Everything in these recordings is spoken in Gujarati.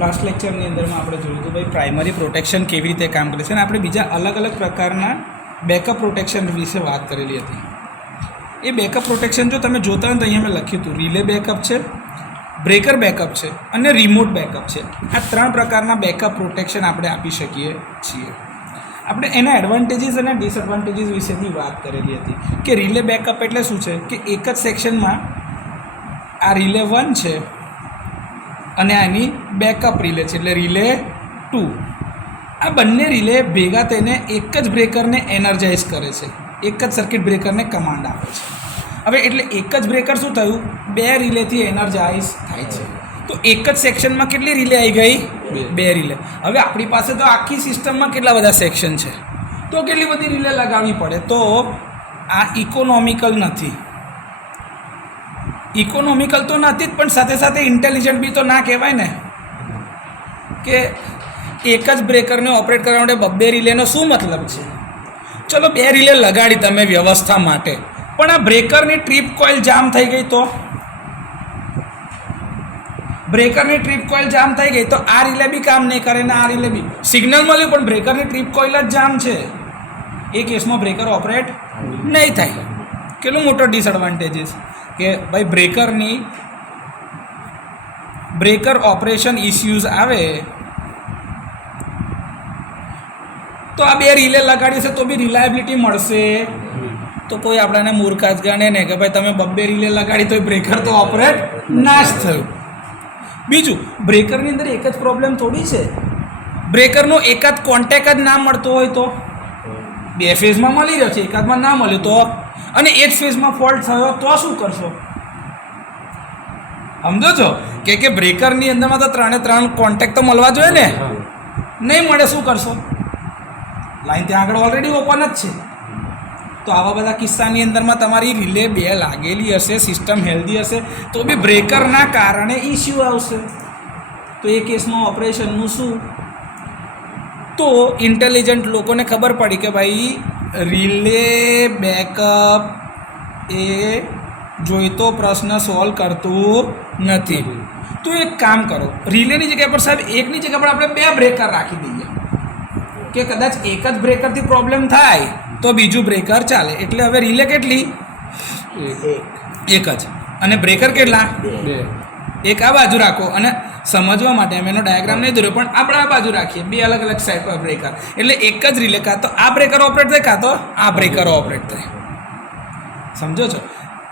લાસ્ટ લેક્ચરની અંદરમાં આપણે જોયું હતું ભાઈ પ્રાઇમરી પ્રોટેક્શન કેવી રીતે કામ કરે છે અને આપણે બીજા અલગ અલગ પ્રકારના બેકઅપ પ્રોટેક્શન વિશે વાત કરેલી હતી. એ બેકઅપ પ્રોટેક્શન જો તમે જોતા હોય તો અહીંયા મેં લખ્યું હતું રિલે બેકઅપ છે, બ્રેકર બેકઅપ છે અને રિમોટ બેકઅપ છે. આ 3 પ્રકારના બેકઅપ પ્રોટેક્શન આપણે આપી શકીએ છીએ. આપણે એના એડવાન્ટેજીસ અને ડિસએડવાન્ટેજીસ વિશેની વાત કરેલી હતી કે રિલે બેકઅપ એટલે શું છે કે એક જ સેક્શનમાં આ રિલે 1 છે અને આની બેકઅપ રિલે છે એટલે રિલે 2. આ બંને રિલે ભેગા થઈને એક જ બ્રેકરને એનર્જાઇઝ કરે છે, એક જ સર્કિટ બ્રેકરને કમાન્ડ આપે છે. હવે એટલે એક જ બ્રેકર શું થયું, 2 રિલેથી એનર્જાઇઝ થાય છે. તો એક જ સેક્શનમાં કેટલી રિલે આવી ગઈ, 2 રિલે. હવે આપણી પાસે તો આખી સિસ્ટમમાં કેટલા બધા સેક્શન છે, તો કેટલી બધી રિલે લગાવવી પડે. તો આ ઇકોનોમિકલ નથી. ઇકોનોમિકલ તો નથી જ, પણ સાથે સાથે ઇન્ટેલિજન્ટ બી તો ના કહેવાય ને કે એક જ બ્રેકરને ઓપરેટ કરવા માટે 2 રિલેનો શું મતલબ છે. ચલો 2 રિલે લગાડી તમે વ્યવસ્થા માટે, પણ આ બ્રેકરની ટ્રીપ કોઇલ જામ થઈ ગઈ તો બ્રેકરની ટ્રીપ કોઇલ જામ થઈ ગઈ તો આ રિલે બી કામ નહીં કરે ને આ રિલે બી. સિગ્નલ મળ્યું પણ બ્રેકરની ટ્રીપ કોઇલ જ જામ છે, એ કેસમાં બ્રેકર ઓપરેટ નહીં થાય. કેટલું મોટો ડિસએડવાન્ટેજીસ કે ભાઈ બ્રેકર ઓપરેશન ઇસ્યુઝ આવે તો આ 2 રિલે લગાડી છે તો બી રિલાયબિલિટી મળશે. તો કોઈ આપણાને મૂર્ખા જ ગણે ને કે ભાઈ તમે 2 રિલે લગાડી તો બ્રેકર તો ઓપરેટ ના જ થયું. બીજું, બ્રેકરની અંદર એક જ પ્રોબ્લેમ થોડી છે, બ્રેકરનો એકાદ કોન્ટેક્ટ જ ના મળતો હોય તો 2 ફેઝમાં મળી રહ્યો છે, એકાદમાં ના મળ્યું તો, અને એક ફેઝમાં ફોલ્ટ થયો તો શું કરશો. સમજો છો કે બ્રેકરની અંદરમાં તો 3 કોન્ટેક્ટ તો મળવા જોઈએ ને, નહીં મળે શું કરશો. લાઈન ત્યાં આગળ ઓલરેડી ઓપન જ છે. તો આવા બધા કિસ્સાની અંદરમાં તમારી રિલે 2 લાગેલી હશે, સિસ્ટમ હેલ્ધી હશે તો બી બ્રેકરના કારણે ઇસ્યુ આવશે. તો એ કેસમાં ઓપરેશનનું શું. તો ઇન્ટેલિજન્ટ લોકોને ખબર પડી કે ભાઈ રિલે બેકઅપ એ જોઈતો પ્રશ્ન સોલ્વ કરતું નથી. તો એક કામ કરો, રિલેની જગ્યા પર સાહેબ એકની જગ્યા પર આપણે 2 બ્રેકર રાખી દઈએ કે કદાચ એક જ બ્રેકરથી પ્રોબ્લેમ થાય તો બીજું બ્રેકર ચાલે. એટલે હવે રિલે કેટલી, એક જ, અને બ્રેકર કેટલા, 2. એક આ બાજુ રાખો અને સમજવા માટે અમે એનો ડાયાગ્રામ નહીં દોર્યો પણ આપણે આ બાજુ રાખીએ 2 અલગ અલગ સાઈડ પર બ્રેકર. એટલે એક જ રિલે કાં તો આ બ્રેકર ઓપરેટ થાય કાં તો આ બ્રેકર ઓપરેટ થાય. સમજો છો.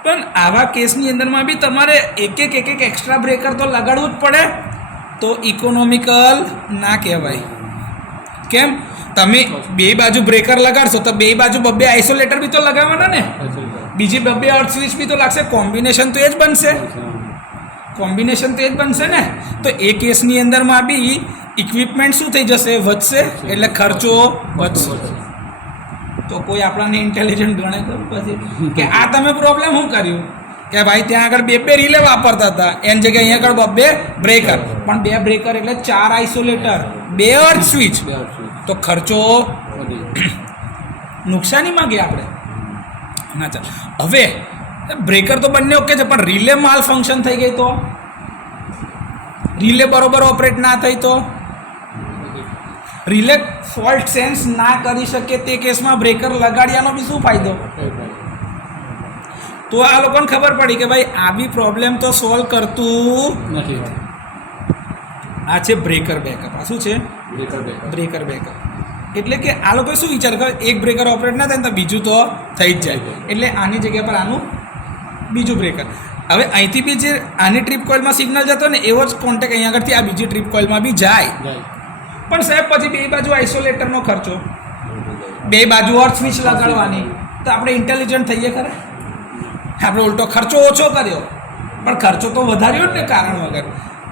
પણ આવા કેસની અંદરમાં બી તમારે એક એક્સ્ટ્રા બ્રેકર તો લગાડવું જ પડે. તો ઇકોનોમિકલ ના કહેવાય. કેમ, તમે 2 બાજુ બ્રેકર લગાડશો તો 2 બાજુ 2 આઇસોલેટર બી તો લગાવવાના ને, બીજી 2 અર્થ સ્વિચ બી તો લાગશે. કોમ્બિનેશન તો એ જ બનશે, કોમ્બિનેશન તો એ જ બનશે ને. તો એ કેસની અંદરમાં બી ઇક્વિપમેન્ટ શું થઈ જશે, વધશે, એટલે ખર્ચો વધશે. તો કોઈ આપણાને ઇન્ટેલિજન્ટ ગણે પછી કે આ તમે પ્રોબ્લેમ શું કર્યું કે ભાઈ ત્યાં આગળ 2 રિલે વાપરતા હતા એની જગ્યાએ અહીંયા આગળ 2 બ્રેકર, પણ 2 બ્રેકર એટલે 4 આઇસોલેટર, 2 અર્થ સ્વિચ, તો ખર્ચો નુકસાનીમાં ગયા આપણે ના. ચાલ હવે બ્રેકર તો બંને ઓકે છે પણ રિલે માલ ફંક્શન થઈ ગઈ તો, રિલે બરોબર ઓપરેટ ના થઈ તો, રિલે ફોલ્ટ સેન્સ ના કરી શકે તે કેસમાં બ્રેકર લગાડ્યાનો બી શું ફાયદો. તો આ લોકોને ખબર પડી કે ભાઈ આ બી પ્રોબ્લેમ તો સોલ્વ કરતું નથી. આ છે બ્રેકર બેકઅપ. આ શું છે, બ્રેકર બેકઅપ. એટલે કે આ લોકો શું વિચાર કરે, એક બ્રેકર ઓપરેટ ના થાય ને તો બીજું તો થઈ જ જાય, એટલે આની જગ્યા પર આનું બીજું બ્રેકર. હવે અહીંથી બી જે આની ટ્રીપ કોઇલમાં સિગ્નલ જતો ને એવો જ કોન્ટેક્ટ અહીંયા આગળથી આ બીજી ટ્રીપ કોઇલમાં બી જાય. પણ સાહેબ પછી 2 બાજુ આઇસોલેટરનો ખર્ચો, 2 બાજુ અર્થ સ્વિચ લગાડવાની, તો આપણે ઇન્ટેલિજન્ટ થઈએ ખરે, આપણે ઉલટો ખર્ચો ઓછો કર્યો પણ ખર્ચો તો વધાર્યો જ ને કારણ વગર.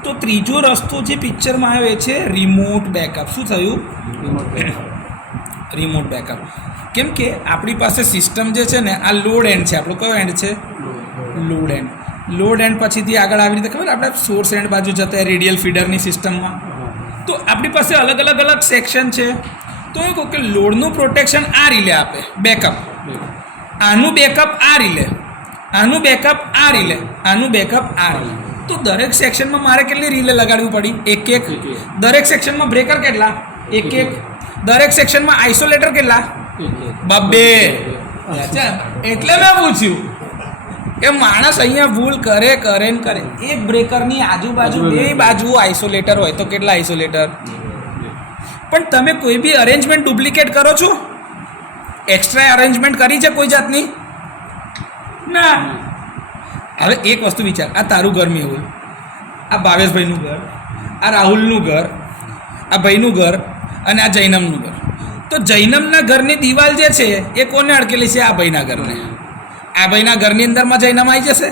તો ત્રીજો રસ્તો જે પિક્ચરમાં આવ્યો એ છે રિમોટ બેકઅપ. શું થયું, રિમોટ બેકઅપ. કેમ કે આપણી પાસે સિસ્ટમ જે છે ને આ લોડ એન્ડ છે, આપણો કયો એન્ડ છે, લોડ એન્ડ. લોડ એન્ડ પછીથી આગળ આવી રીતે ખબર આપણે સોર્સ એન્ડ બાજુ જતા રેડિયલ ફીડરની સિસ્ટમમાં. તો આપણી પાસે અલગ અલગ સેક્શન છે. તો હું કહું કે લોડનું પ્રોટેક્શન આ રિલે આપે, બેકઅપ. આનું બેકઅપ આ રિલે, આનું બેકઅપ આ રિલે, આનું બેકઅપ આ રિલે. તો દરેક સેક્શનમાં મારે કેટલી રિલે લગાડવી પડી? એક એક. દરેક સેક્શનમાં બ્રેકર કેટલા? એક એક. દરેક સેક્શનમાં આઇસોલેટર કેટલા? બબ્બે. એટલે મેં પૂછ્યું કે માણસ અહીંયા ભૂલ કરે ને કરે. એક બ્રેકરની આજુબાજુ બે બાજુ આઇસોલેટર હોય તો કેટલા આઇસોલેટર? પણ તમે કોઈ બી અરેન્જમેન્ટ ડુપ્લિકેટ કરો છો? એક્સ્ટ્રા અરેન્જમેન્ટ કરી છે કોઈ જાતની? ના. હવે એક વસ્તુ વિચાર, આ તારું ઘર મેહુલ, આ ભાવેશભાઈનું ઘર, આ રાહુલનું ઘર, આ ભાઈનું ઘર અને આ જૈનમનું ઘર. તો જૈનમના ઘરની દિવાલ જે છે એ કોને અડકેલી છે? આ ભાઈના ઘરને. આ ભાઈના ઘરની અંદરમાં જૈનમ આવી જશે?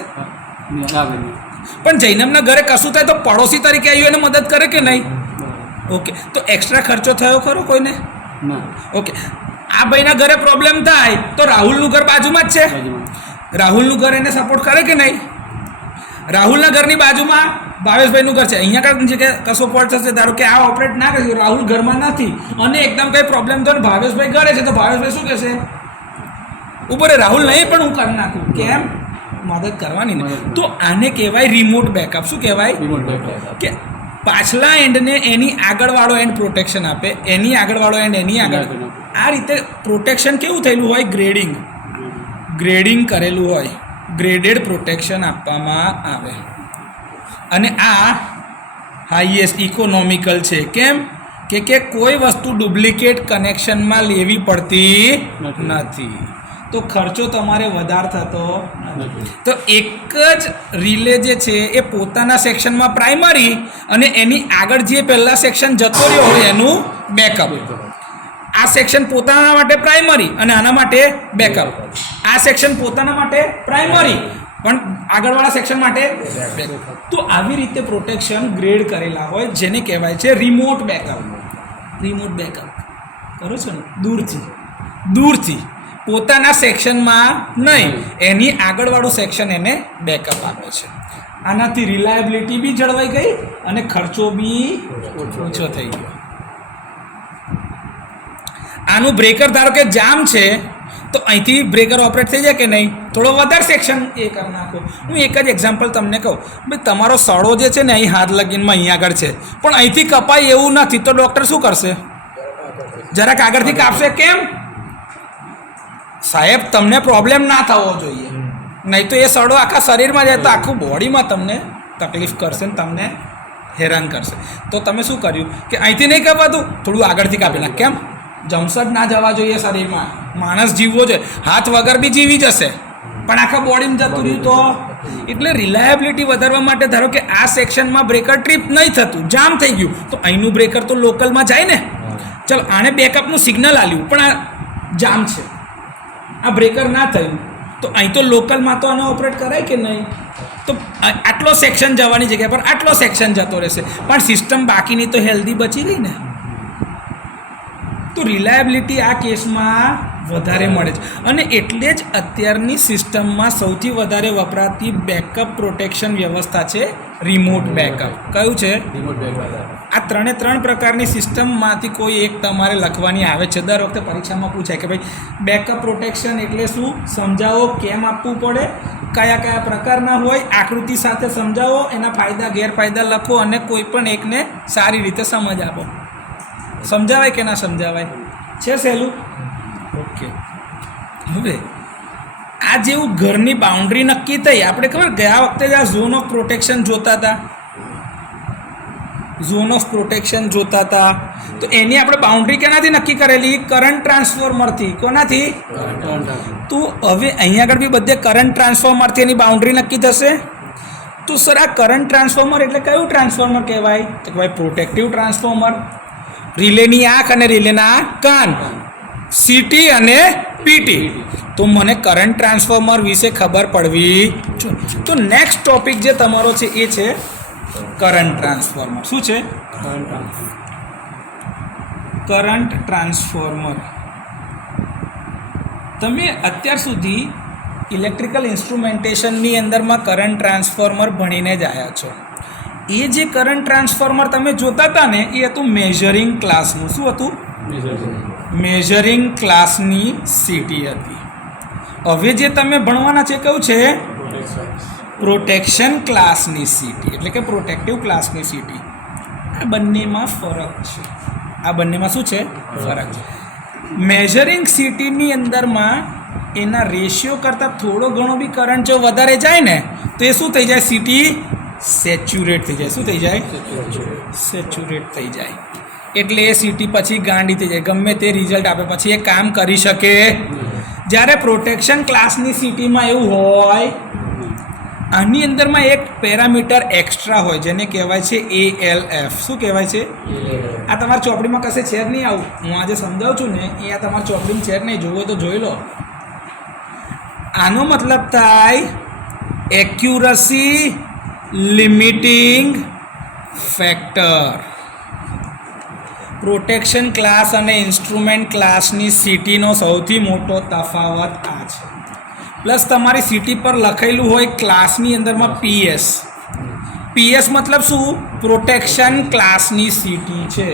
પણ જૈનમના ઘરે કશું થાય તો પડોશી તરીકે આવ્યું એને મદદ કરે કે નહીં? ઓકે. તો એક્સ્ટ્રા ખર્ચો થયો ખરો કોઈને? ઓકે. આ ભાઈના ઘરે પ્રોબ્લેમ થાય તો રાહુલનું ઘર બાજુમાં જ છે, રાહુલનું ઘર એને સપોર્ટ કરે કે નહીં? રાહુલના ઘરની બાજુમાં ભાવેશભાઈનું ઘર છે, અહીંયા કાંઈ જગ્યાએ કશો ફોલ્ટ થશે, ધારો કે આ ઓપરેટ ના કર્યું, રાહુલ ઘરમાં નથી અને એકદમ કંઈ પ્રોબ્લેમ થયો ને ભાવેશભાઈ ઘરે છે, તો ભાવેશભાઈ શું કહેશે? ઉપર રાહુલ નહીં પણ હું કરી નાખું. કેમ? મદદ કરવાની ને. તો આને કહેવાય રિમોટ બેકઅપ. શું કહેવાય? કે પાછલા એન્ડને એની આગળવાળો એન્ડ પ્રોટેક્શન આપે, એની આગળવાળો એન્ડ એની આગળ. આ રીતે પ્રોટેક્શન કેવું થયેલું હોય? ગ્રેડિંગ કરેલું હોય, ગ્રેડેડ પ્રોટેક્શન આપવામાં આવે. અને આ હાઈએસ્ટ ઇકોનોમિકલ છે. કેમ? કે કોઈ વસ્તુ ડુપ્લિકેટ કનેક્શનમાં લેવી પડતી નથી, તો ખર્ચો તમારે વધારે થતો નથી. તો એક જ રિલે જે છે એ પોતાના સેક્શનમાં પ્રાઇમરી અને એની આગળ જે પહેલા સેક્શન જતો રહ્યો હોય એનું બેકઅપ. આ સેક્શન પોતાના માટે પ્રાઇમરી અને આના માટે બેકઅપ. આ સેક્શન પોતાના માટે પ્રાઇમરી પણ આગળવાળા સેક્શન માટે બેકઅપ. તો આવી રીતે પ્રોટેક્શન ગ્રેડ કરેલા હોય જેને કહેવાય છે રિમોટ બેકઅપ. રિમોટ બેકઅપ કરો છો ને? દૂરથી પોતાના સેક્શનમાં નહીં, એની આગળવાળું સેક્શન એને બેકઅપ આપે છે. આનાથી રિલાયબિલિટી બી જળવાઈ ગઈ અને ખર્ચો બી ઓછો થઈ ગયો. આનું બ્રેકર ધારો કે જામ છે તો અહીંથી બ્રેકર ઓપરેટ થઈ જાય કે નહીં? થોડો વધારે સેક્શન એ કરી નાખો. હું એક જ એક્ઝામ્પલ તમને કહું, ભાઈ તમારો સડો જે છે ને અહીં હાથ લગીનમાં અહીં આગળ છે પણ અહીંથી કપાય એવું નથી, તો ડૉક્ટર શું કરશે? જરાક આગળથી કાપશે. કેમ? સાહેબ તમને પ્રોબ્લેમ ના થવો જોઈએ, નહીં તો એ સડો આખા શરીરમાં જાય તો આખું બોડીમાં તમને તકલીફ કરશે ને તમને હેરાન કરશે. તો તમે શું કર્યું કે અહીંથી નહીં કપાતું, થોડું આગળથી કાપી નાખ. કેમ? જમ્સ જ ના જવા જોઈએ શરીરમાં. માણસ જીવવો જોઈએ, હાથ વગર બી જીવી જશે પણ આખા બોડીમાં જતું રહ્યું તો. એટલે રિલાયબિલિટી વધારવા માટે ધારો કે આ સેક્શનમાં બ્રેકર ટ્રીપ નહીં થતું, જામ થઈ ગયું, તો અહીંનું બ્રેકર તો લોકલમાં જાય ને. ચલો આણે બેકઅપનું સિગ્નલ આલ્યું પણ આ જામ છે, આ બ્રેકર ના થયું, તો અહીં તો લોકલમાં તો આને ઓપરેટ કરાય કે નહીં? તો આટલો સેક્શન જવાની જગ્યા પર આટલો સેક્શન જતો રહેશે પણ સિસ્ટમ બાકીની તો હેલ્ધી બચી ગઈ ને. તો રિલાયબિલિટી આ કેસમાં વધારે મળે છે અને એટલે જ અત્યારની સિસ્ટમમાં સૌથી વધારે વપરાતી બેકઅપ પ્રોટેક્શન વ્યવસ્થા છે રિમોટ બેકઅપ. કયું છે? Remote backup. આ ત્રણ પ્રકારની સિસ્ટમમાંથી કોઈ એક તમારે લખવાની આવે છે. દર વખતે પરીક્ષામાં પૂછાય કે ભાઈ બેકઅપ પ્રોટેક્શન એટલે શું, સમજાવો, કેમ આપવું પડે, કયા પ્રકારના હોય, આકૃતિ સાથે સમજાવો, એના ફાયદા ગેરફાયદા લખો અને કોઈ પણ એકને સારી રીતે સમજ આપો. સમજાવાય કે ના સમજાવાય? છે સહેલું? ઓકે. હવે આ જેવું ઘરની બાઉન્ડ્રી નક્કી થઈ, આપણે ખબર ગયા વખતે જ આ ઝોન ઓફ પ્રોટેક્શન જોતા હતા, તો એની આપણે બાઉન્ડ્રી કેનાથી નક્કી કરેલી? કરંટ ટ્રાન્સફોર્મરથી. કોનાથી? તો હવે અહીંયા આગળ બી બધે કરંટ ટ્રાન્સફોર્મરથી એની બાઉન્ડ્રી નક્કી થશે. તો સર આ કરંટ ટ્રાન્સફોર્મર એટલે કયું ટ્રાન્સફોર્મર કહેવાય? તો કહેવાય પ્રોટેક્ટિવ ટ્રાન્સફોર્મર. રિલેની આંખ અને રિલેના કાન, સીટી અને પીટી. તો મને કરંટ ટ્રાન્સફોર્મર વિશે ખબર પડવી જોઈએ. તો નેક્સ્ટ ટોપિક જે તમારો છે એ છે કરંટ ટ્રાન્સફોર્મર. શું છે? Current transformer. તમે અત્યાર સુધી ઇલેક્ટ્રિકલ ઇન્સ્ટ્રુમેન્ટેશનની અંદરમાં કરંટ ટ્રાન્સફોર્મર ભણીને જ આવ્યા છો. એ જે કરંટ ટ્રાન્સફોર્મર તમે જોતા હતા ને એ હતું મેઝરિંગ ક્લાસનું. શું હતું? મેઝરિંગ ક્લાસની સીટી હતી. હવે જે તમે ભણવાના છે કયું છે? પ્રોટેક્શન ક્લાસની સીટી એટલે કે પ્રોટેક્ટિવ ક્લાસની સીટી. આ બંનેમાં ફરક છે. આ બંનેમાં શું છે? ફરક છે. મેઝરિંગ સીટીની અંદરમાં એના રેશિયો કરતાં થોડો ઘણો બી કરંટ જો વધારે જાય ને તો એ શું થઈ જાય? સીટી સેચ્યુરેટ થઈ જાય. શું થઈ જાય? સેચ્યુરેટ થઈ જાય. એટલે એ સીટી પછી ગાંડી થઈ જાય, ગમે તે રિઝલ્ટ આપે પછી એ કામ કરી શકે. જ્યારે પ્રોટેક્શન ક્લાસની સીટીમાં એવું હોય, આની અંદરમાં એક પેરામીટર એક્સ્ટ્રા હોય જેને કહેવાય છે ALF. શું કહેવાય છે? આ તમારી ચોપડીમાં કશે છે જ નહીં આવું. હું આજે સમજાવું છું ને એ આ તમારી ચોપડીમાં છે જ નહીં. જોવો તો જોઈ લો. આનો મતલબ થાય accuracy limiting factor. Protection class અને ઇન્સ્ટ્રુમેન્ટ ક્લાસની સીટીનો સૌથી મોટો તફાવત આ છે. પ્લસ તમારી સીટી પર લખેલું હોય ક્લાસની અંદરમાં PS. PS મતલબ શું? પ્રોટેક્શન ક્લાસની સીટી છે.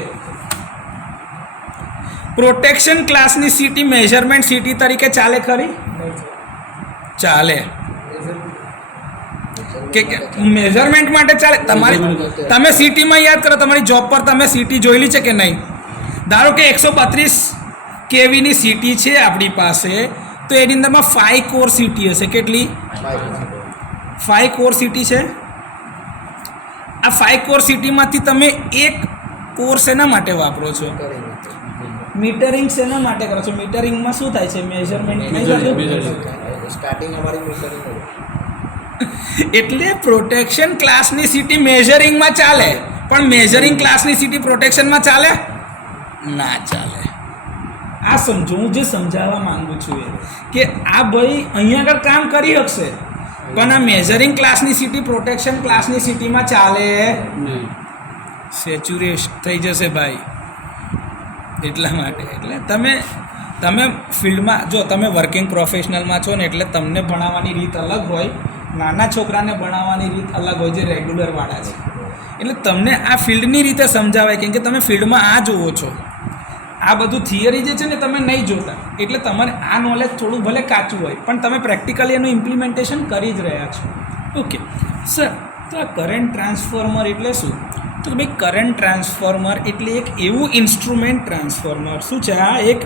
પ્રોટેક્શન ક્લાસની સીટી મેઝરમેન્ટ સીટી તરીકે ચાલે ખરી? ચાલે કે મેઝરમેન્ટ માટે ચાલે. તમે સીટીમાં યાદ કરો, તમારી જોબ પર તમે સીટી જોયેલી છે કે નહીં? ધારો કે 132 kVની સીટી છે આપણી પાસે, તો એની અંદરમાં 5 કોર સીટી હશે. કેટલી? 5 કોર સીટી છે. આ 5 કોર સીટીમાંથી તમે એક કોર શેના માટે વાપરો છો? મીટરિંગ શેના માટે કરો છો? મીટરિંગમાં શું થાય છે? મેઝરમેન્ટ સ્ટાર્ટિંગ અમારી મીટરિંગ. એટલે પ્રોટેક્શન ક્લાસની સીટી મેઝરિંગમાં ચાલે, પણ મેઝરિંગ ક્લાસની સીટી પ્રોટેક્શનમાં ચાલે ના ચાલે. આ સમજો, હું જે સમજાવવા માંગુ છું એ કે આ ભાઈ અહીંયા આગળ કામ કરી શકશે, પણ આ મેઝરિંગ ક્લાસની સીટી પ્રોટેક્શન ક્લાસની સીટીમાં ચાલે નહીં. સેચ્યુરેશન થઈ જશે ભાઈ. એટલા માટે એટલે તમે ફિલ્ડમાં જો તમે વર્કિંગ પ્રોફેશનલમાં છો ને એટલે તમને ભણાવવાની રીત અલગ હોય, નાના છોકરાને ભણાવવાની રીત અલગ હોય જે રેગ્યુલરવાળા છે. એટલે તમને આ ફિલ્ડની રીતે સમજાવાય, કેમ કે તમે ફિલ્ડમાં આ જુઓ છો. આ બધું થિયરી જે છે ને તમે નહીં જોતા, એટલે તમારે આ નોલેજ થોડું ભલે કાચું હોય પણ તમે પ્રેક્ટિકલી એનું ઇમ્પ્લિમેન્ટેશન કરી જ રહ્યા છો. ઓકે સર, તો આ કરંટ ટ્રાન્સફોર્મર એટલે શું? તો ભાઈ કરંટ ટ્રાન્સફોર્મર એટલે એક એવું ઇન્સ્ટ્રુમેન્ટ ટ્રાન્સફોર્મર. શું છે આ? એક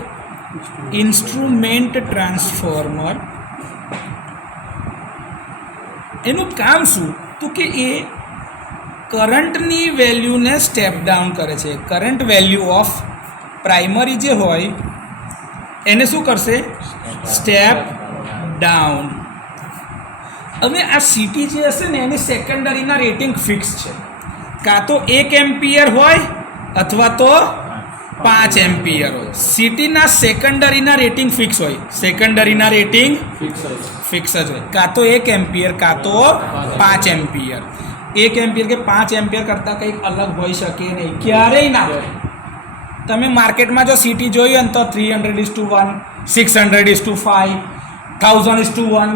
ઇન્સ્ટ્રુમેન્ટ ટ્રાન્સફોર્મર. એનું કામ શું? તો કે એ કરંટની વેલ્યુને સ્ટેપ ડાઉન કરે છે. કરંટ વેલ્યુ ઓફ પ્રાઇમરી જે હોય એને શું કરશે? Step down. હવે આ સીટી જે હશે ને એની સેકન્ડરીના રેટિંગ ફિક્સ છે. કાં તો 1 એમ્પિયર હોય અથવા તો 5 એમ્પિયર હોય. સીટીના સેકન્ડરીના રેટિંગ ફિક્સ હોય. સેકન્ડરીના રેટિંગ ફિક્સ જ હોય. કાં તો 1 એમ્પિયર કાં તો 5 એમ્પિયર. 1 એમ્પિયર કે 5 એમ્પિયર કરતાં કંઈક અલગ હોઈ શકે નહીં, ક્યારેય ના હોય. તમે માર્કેટમાં જો સીટી જોઈ હોય ને તો 300:1, 600:5, 1000:1,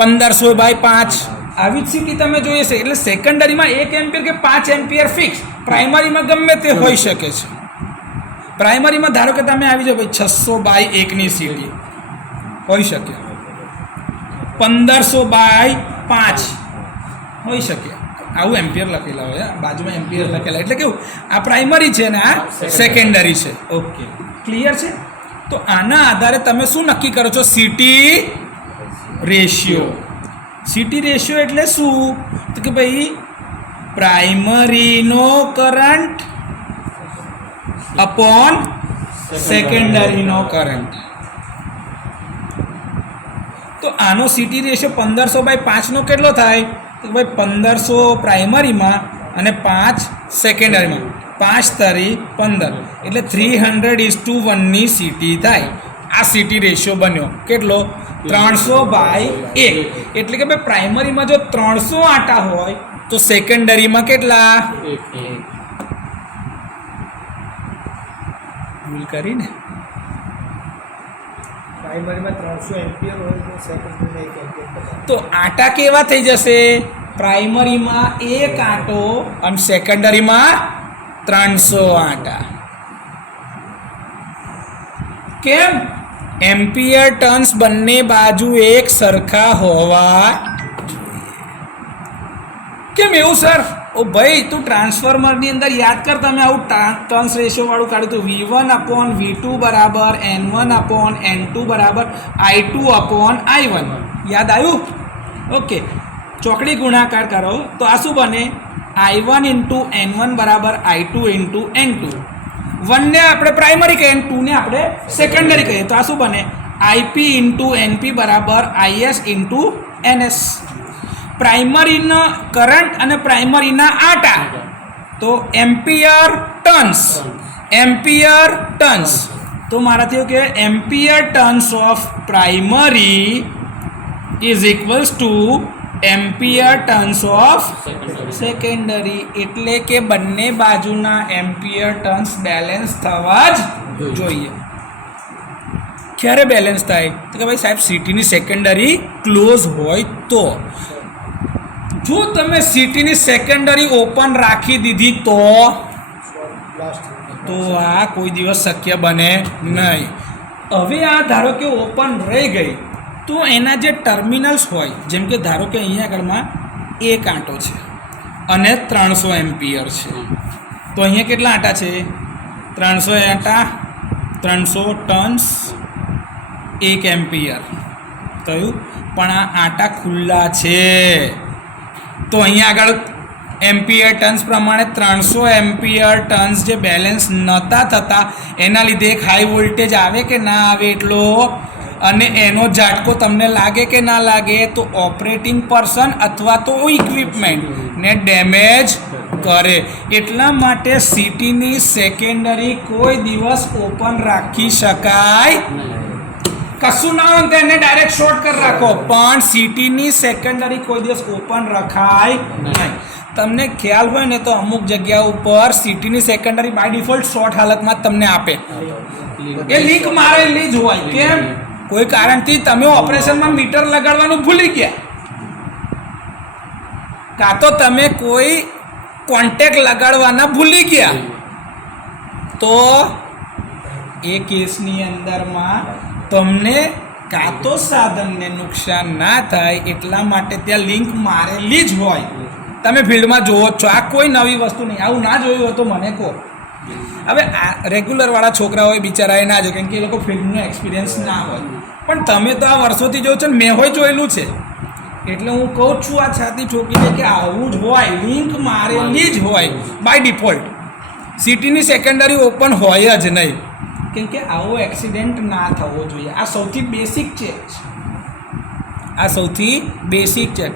1500/5 આવી જ સીટી તમે જોઈએ છે. એટલે સેકન્ડરીમાં 1 એમ્પિયર કે 5 એમ્પિયર ફિક્સ, પ્રાઇમરીમાં ગમે તે હોઈ શકે છે. પ્રાઇમરીમાં ધારો કે તમે આવી જાઓ ભાઈ 600/1ની સીટી હોઈ શકે, 1500/5 હોઈ શકે. આવું એમ્પિયર લખેલા હોય, બાજુમાં એમ્પિયર લખેલા. એટલે કેવું, આ પ્રાઇમરી છે ને આ સેકન્ડરી છે. ઓકે, ક્લિયર છે? તો આના આધારે તમે શું નક્કી કરો છો? City ratio. સીટી રેશિયો એટલે શું? તો કે ભાઈ પ્રાઇમરીનો કરંટ અપોન સેકન્ડરીનો કરંટ. તો આનો સીટી રેશિયો 1500/5નો કેટલો થાય? તો ભાઈ 1500 પ્રાઇમરીમાં અને 5 સેકન્ડરીમાં. 5×3 = 15, એટલે 300:1ની સીટી થાય. આ સીટી રેશિયો બન્યો કેટલો? 300/1. એટલે કે ભાઈ પ્રાઇમરીમાં જો 300 આટા હોય તો સેકન્ડરીમાં કેટલા? 1. ભૂલ કરીને પ્રાઇમરીમાં 300 એમ્પિયર હોય તો સેકન્ડરીમાં 1 એમ્પિયર. તો આટા કેવા થઈ જશે? પ્રાઇમરીમાં 1 આટો અને સેકન્ડરીમાં 300 આટા. કેમ? એમ્પિયર ટર્ન્સ બંને બાજુ એક સરખા હોવા જોઈએ. કેમ એવું સર? ઓ ભાઈ તું ટ્રાન્સફોર્મરની અંદર યાદ કર, તમે આવું ટર્ન્સ રેશિયોવાળું કાઢ્યું હતું. V1/V2 બરાબર N1/N2 બરાબર I2/I1. યાદ આવ્યું? ઓકે, ચોકડી ગુણાકાર કરો તો આ શું બને? I1 × N1 બરાબર I2 × N2. 1 ને આપણે પ્રાઇમરી કહીએ અને 2 ને આપણે સેકન્ડરી કહીએ તો આ શું બને? IP × NP બરાબર IS × NS. પ્રાઇમરીના કરંટ અને પ્રાઇમરીના આટા તો એમ્પિયર ટર્ન્સ. તો મારાથી એવું કહેવાય ampere turns of primary is equals to ampere turns of secondary. એટલે કે બંને બાજુના એમ્પિયર ટર્ન્સ બેલેન્સ થવા જ જોઈએ. ક્યારે બેલેન્સ થાય? તો કે ભાઈ સાહેબ સિટીની સેકન્ડરી ક્લોઝ હોય તો. જો તમે સિટીની સેકન્ડરી ઓપન રાખી દીધી તો આ કોઈ દિવસ શક્ય બને નહીં. હવે આ ધારો કે ઓપન રહી ગઈ તો એના જે ટર્મિનલ્સ હોય, જેમ કે ધારો કે અહીંયા આગળમાં એક આંટો છે અને 300 એમ્પિયર છે, તો અહીંયા કેટલા આંટા છે? 300 આંટા, 300 ટર્ન્સ, 1 એમ્પિયર થયું. પણ આ આંટા ખુલ્લા છે તો અહીંયા આગળ એમ્પિયર ટર્ન્સ પ્રમાણે 300 એમ્પિયર ટર્ન્સ જે બેલેન્સ નહોતા થતા એના લીધે એક હાઈ વોલ્ટેજ આવે કે ના આવે એટલો, અને એનો ઝાટકો તમને લાગે કે ના લાગે? તો ઓપરેટિંગ પર્સન અથવા તો ઇક્વિપમેન્ટને ડેમેજ કરે. એટલા માટે સિટીની સેકન્ડરી કોઈ દિવસ ઓપન રાખી શકાય કશું ના હોય તો એને ડાયરેક્ટ શોર્ટ કરી રાખો, પણ સિટીની સેકન્ડરી કોઈ દિવસ ઓપન રખાય નહીં. તમને ખ્યાલ હોય ને તો અમુક જગ્યા ઉપર સિટીની સેકન્ડરી બાય ડિફોલ્ટ શોર્ટ હાલતમાં જ તમને આપે. એ લિંક મારેલી જ હોય. કેમ? કોઈ કારણથી તમે ઓપરેશનમાં મીટર લગાડવાનું ભૂલી ગયા, કાં તો તમે કોઈ કોન્ટેક્ટ લગાડવાના ભૂલી ગયા, તો એ કેસની અંદરમાં તમને કાં તો સાધનને નુકસાન ના થાય એટલા માટે ત્યાં લિંક મારેલી જ હોય. તમે ફિલ્ડમાં જોવો છો, આ કોઈ નવી વસ્તુ નહીં. આવું ના જોયું હોય તો મને કહો. હવે આ રેગ્યુલરવાળા છોકરાઓએ બિચારાએ ના જોયું, કેમ કે એ લોકો ફિલ્ડનો એક્સપિરિયન્સ ના હોય. પણ તમે તો આ વર્ષોથી જોવો છો ને, મેં હોય જોયેલું છે. એટલે હું કહું છું આ છાતી ઠોકીને કે આવું જ હોય, લિંક મારેલી જ હોય બાય ડિફોલ્ટ. સિટીની સેકન્ડરી ઓપન હોય જ નહીં, કેમ કે આવો એક્સિડન્ટ ના થવો જોઈએ. આ સૌથી બેસિક છે.